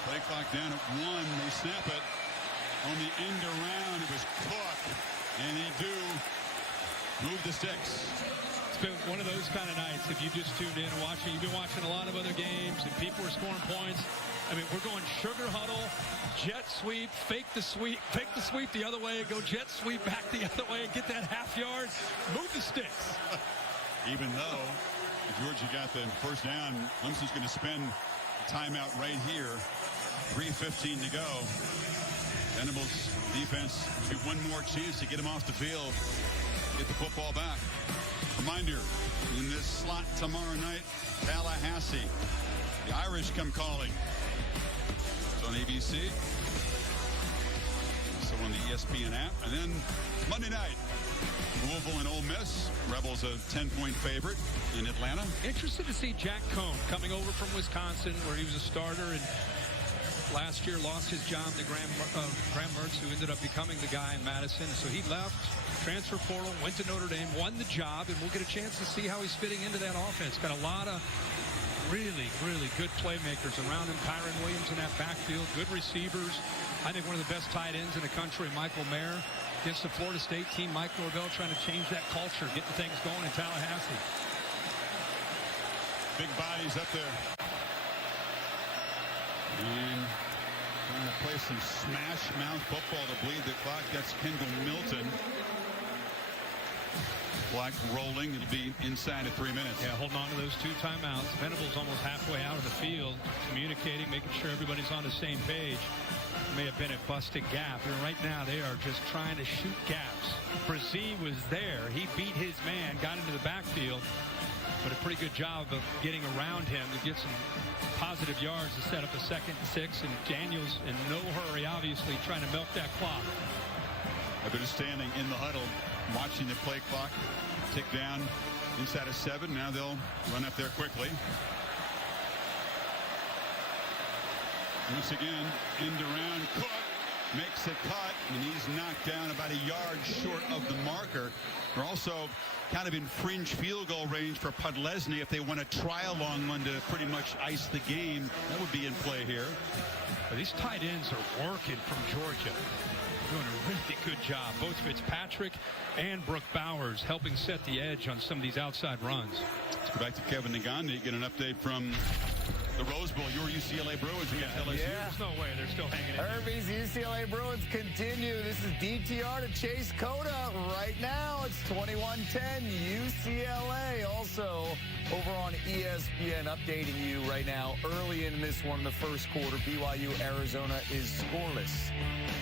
Play clock down at 1. They snap it. On the end around, it was Cook. And they do move the sticks. It's been one of those kind of nights. If you just tuned in and watching, you've been watching a lot of other games and people are scoring points. I mean, we're going sugar huddle, jet sweep, fake the sweep the other way, go jet sweep back the other way, get that half yard, move the sticks. Even though Georgia got the first down, Clemson's going to spend timeout right here. 3:15 to go. Venables defense give one more chance to get him off the field, get the football back. Reminder, in this slot tomorrow night, Tallahassee. The Irish come calling. It's on ABC. So on the ESPN app. And then Monday night, Louisville and Ole Miss. Rebels a 10-point favorite in Atlanta. Interested to see Jack Cohn coming over from Wisconsin, where he was a starter and last year lost his job to Graham Mertz, who ended up becoming the guy in Madison. So he left, transfer portal, went to Notre Dame, won the job, and we'll get a chance to see how he's fitting into that offense. Got a lot of really, really good playmakers around him. Kyron Williams in that backfield, good receivers. I think one of the best tight ends in the country, Michael Mayer, against the Florida State team. Mike Norvell trying to change that culture, getting things going in Tallahassee. Big bodies up there. And trying to play some smash mouth football to bleed the clock. That's Kendall Milton. Clock rolling. It'll be inside of 3 minutes. Yeah, holding on to those 2 timeouts. Venables almost halfway out of the field, communicating, making sure everybody's on the same page. May have been a busted gap. And right now they are just trying to shoot gaps. Brazee was there. He beat his man, got into the backfield, but a pretty good job of getting around him to get some positive yards to set up a 2nd and 6. And Daniels in no hurry, obviously, trying to milk that clock. They're just standing in the huddle, watching the play clock tick down inside of 7. Now they'll run up there quickly. Once again, end around Cook. makes a cut, and he's knocked down about a yard short of the marker. They're also kind of in fringe field goal range for Podlesny if they want to try a long one to pretty much ice the game. That would be in play here. But these tight ends are working from Georgia. Doing a really good job. Both Fitzpatrick and Brooke Bowers helping set the edge on some of these outside runs. Let's go back to Kevin Negandhi, get an update from the Rose Bowl. Your UCLA Bruins against LSU. There's no way they're still hanging in. Herbie's UCLA Bruins continue. This is DTR to Chase Cota. Right now, it's 21-10 UCLA. Also, over on ESPN, updating you right now. Early in this one, the first quarter, BYU Arizona is scoreless.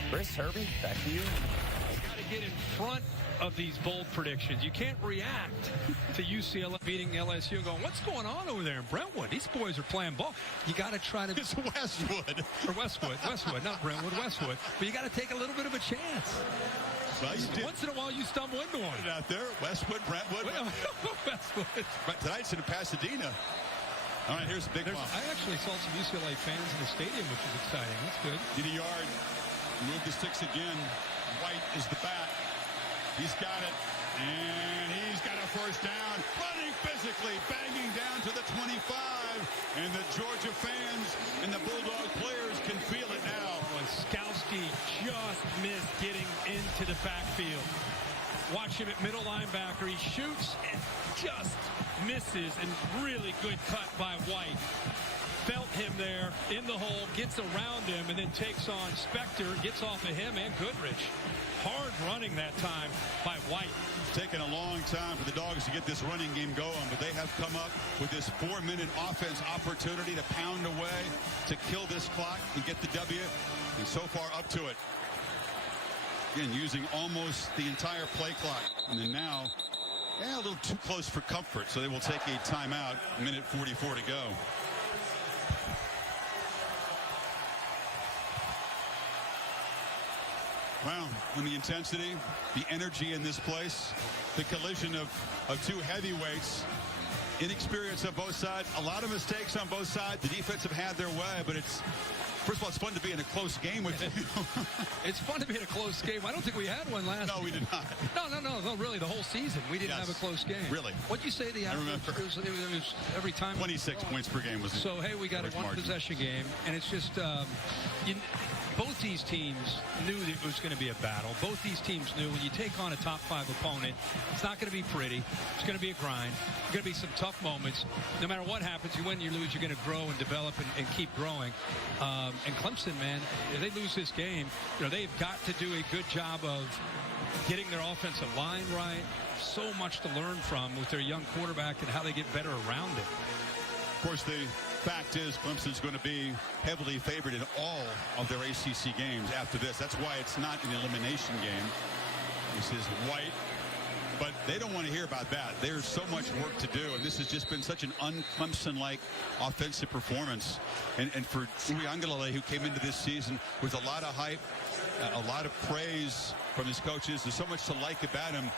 Chris, Herbie, back to you. Got to get in front of these bold predictions. You can't react to UCLA beating LSU and going, what's going on over there in Brentwood? These boys are playing ball. You got to try to... It's Westwood. Or Westwood, not Brentwood, Westwood. But you got to take a little bit of a chance. Once in a while, you stumble into one. Out there, Westwood, Brentwood. Westwood. But tonight's in Pasadena. All right, here's a big one. I actually saw some UCLA fans in the stadium, which is exciting. That's good. In a yard. Move the sticks again. White is the bat. He's got it. And he's got a first down. Running physically, banging down to the 25. And the Georgia fans and the Bulldog players can feel it now. Skowski just missed getting into the backfield. Watch him at middle linebacker. He shoots and just misses. And really good cut by White. Felt him there in the hole, gets around him, and then takes on Spector, gets off of him and Goodrich. Hard running that time by White. It's taken a long time for the Dogs to get this running game going, but they have come up with this 4-minute offense opportunity to pound away, to kill this clock and get the W, and so far up to it. Again, using almost the entire play clock, and then now, a little too close for comfort, so they will take a timeout, minute 44 to go. Wow, and the intensity, the energy in this place, the collision of two heavyweights, inexperience on both sides, a lot of mistakes on both sides. The defense have had their way, but it's, first of all, it's fun to be in a close game with you. It's fun to be in a close game. I don't think we had one last No, we did not. No, really, the whole season. We didn't have a close game. Really? What'd you say the average? I remember. It was every time. 26 points per game was So, hey, we got a one-possession game, and it's just, both these teams knew that it was going to be a battle. Both these teams knew when you take on a top-5 opponent, it's not going to be pretty. It's going to be a grind. There's going to be some tough moments. No matter what happens, you win, you lose, you're going to grow and develop and keep growing. And Clemson, man, if they lose this game, they've got to do a good job of getting their offensive line right. So much to learn from with their young quarterback and how they get better around it. Of course, the fact is Clemson's going to be heavily favored in all of their ACC games after this. That's why it's not an elimination game. This is White. But they don't want to hear about that. There's so much work to do, and this has just been such an un-Clemson-like offensive performance. And for Uiagalelei, who came into this season with a lot of hype, a lot of praise from his coaches, there's so much to like about him.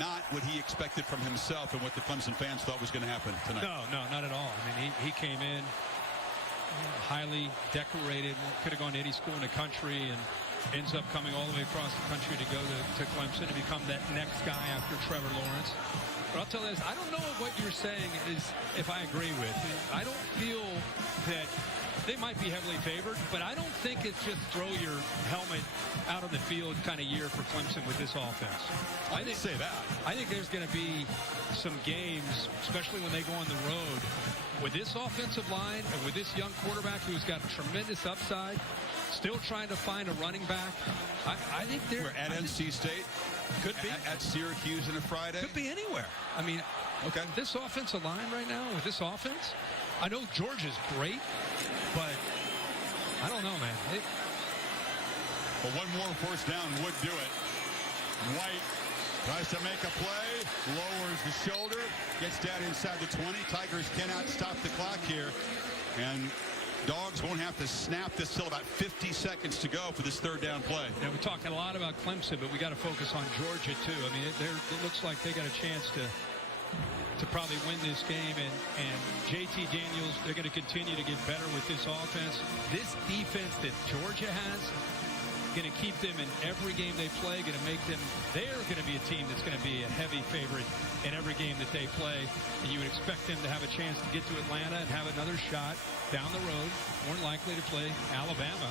Not what he expected from himself and what the Clemson fans thought was going to happen tonight. No, not at all. I mean, he came in highly decorated, could have gone to any school in the country, and ends up coming all the way across the country to go to Clemson to become that next guy after Trevor Lawrence. But I'll tell you this, I don't know what you're saying is if I agree with. I don't feel that they might be heavily favored, but I don't think it's just throw your helmet out on the field kind of year for Clemson with this offense. I didn't say that. I think there's going to be some games, especially when they go on the road, with this offensive line and with this young quarterback who's got tremendous upside, still trying to find a running back. I think they're at NC State. Could be at Syracuse on a Friday. Could be anywhere. I mean, okay. This offensive line right now with this offense, I know Georgia's great, but I don't know, man. But one more first down would do it. White tries to make a play, lowers the shoulder, gets down inside the 20. Tigers cannot stop the clock here, and Dogs won't have to snap this till about 50 seconds to go for this third down play. Yeah, we're talking a lot about Clemson, but we got to focus on Georgia too. I mean, it looks like they got a chance to probably win this game, and JT Daniels, they're going to continue to get better with this offense. This defense that Georgia has going to keep them in every game they play, going to make them, they're going to be a team that's going to be a heavy favorite in every game that they play. And you would expect them to have a chance to get to Atlanta and have another shot down the road, more likely to play Alabama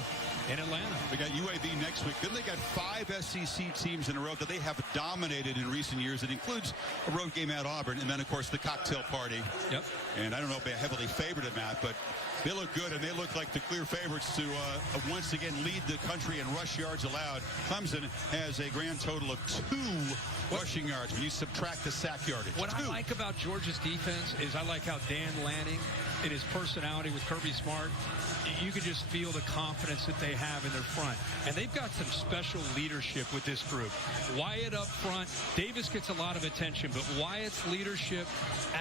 in Atlanta. We got UAB next week. Then they got 5 SEC teams in a row that they have dominated in recent years. It includes a road game at Auburn, and then, of course, the cocktail party. Yep. And I don't know if they're heavily favored in that, but they look good, and they look like the clear favorites to once again lead the country in rush yards allowed. Clemson has a grand total of 2 rushing yards when you subtract the sack yardage. What I like about Georgia's defense is I like how Dan Lanning and his personality with Kirby Smart, you could just feel the confidence that they have in their front. And they've got some special leadership with this group. Wyatt up front. Davis gets a lot of attention, but Wyatt's leadership,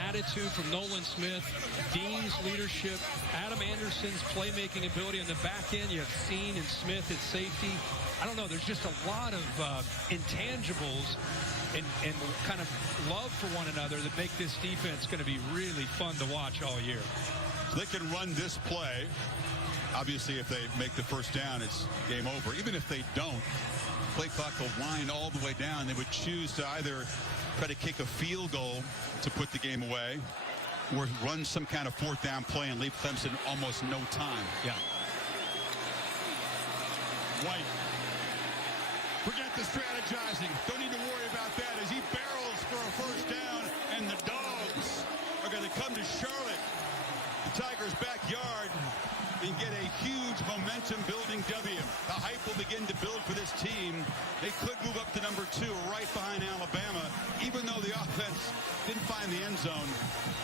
attitude from Nolan Smith, Dean's leadership, Adam Anderson's playmaking ability on the back end. You have Seen and Smith at safety. I don't know. There's just a lot of intangibles and kind of love for one another that make this defense going to be really fun to watch all year. So they can run this play. Obviously, if they make the first down, it's game over. Even if they don't, play clock will wind all the way down. They would choose to either try to kick a field goal to put the game away or run some kind of 4th down play and leave Clemson almost no time. Yeah. White. Forget the strategizing. Don't need to worry about that as he barrels for a first down, and the Dogs are going to come to Charlotte, the Tigers' backyard, and get a huge momentum-building W. The hype will begin to build for this team. They could move up to number 2 right behind Alabama, even though the offense didn't find the end zone.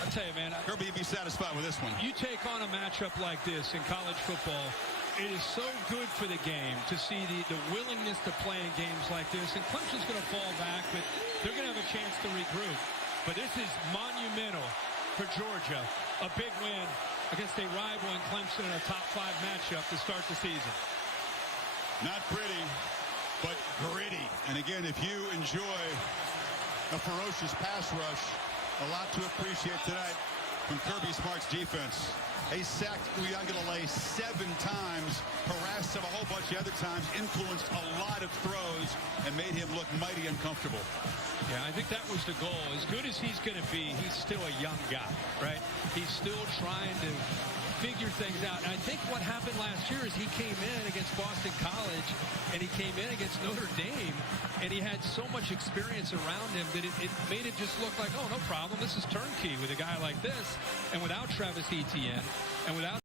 I'll tell you, man. Kirby would be satisfied with this one. You take on a matchup like this in college football, it is so good for the game to see the willingness to play in games like this. And Clemson's going to fall back, but they're going to have a chance to regroup. But this is monumental for Georgia. A big win against a rival in Clemson in a top 5 matchup to start the season. Not pretty, but gritty. And again, if you enjoy a ferocious pass rush, a lot to appreciate tonight from Kirby Smart's defense. They sacked Uiagalelei 7 times, harassed him a whole bunch of other times, influenced a lot of throws, and made him look mighty uncomfortable. Yeah, I think that was the goal. As good as he's going to be, he's still a young guy, right? He's still trying to figure things out. And I think what happened last year is he came in against Boston College, and he came in against Notre Dame, and he had so much experience around him that it made it just look like, oh, no problem. This is turnkey with a guy like this. And without Travis Etienne and without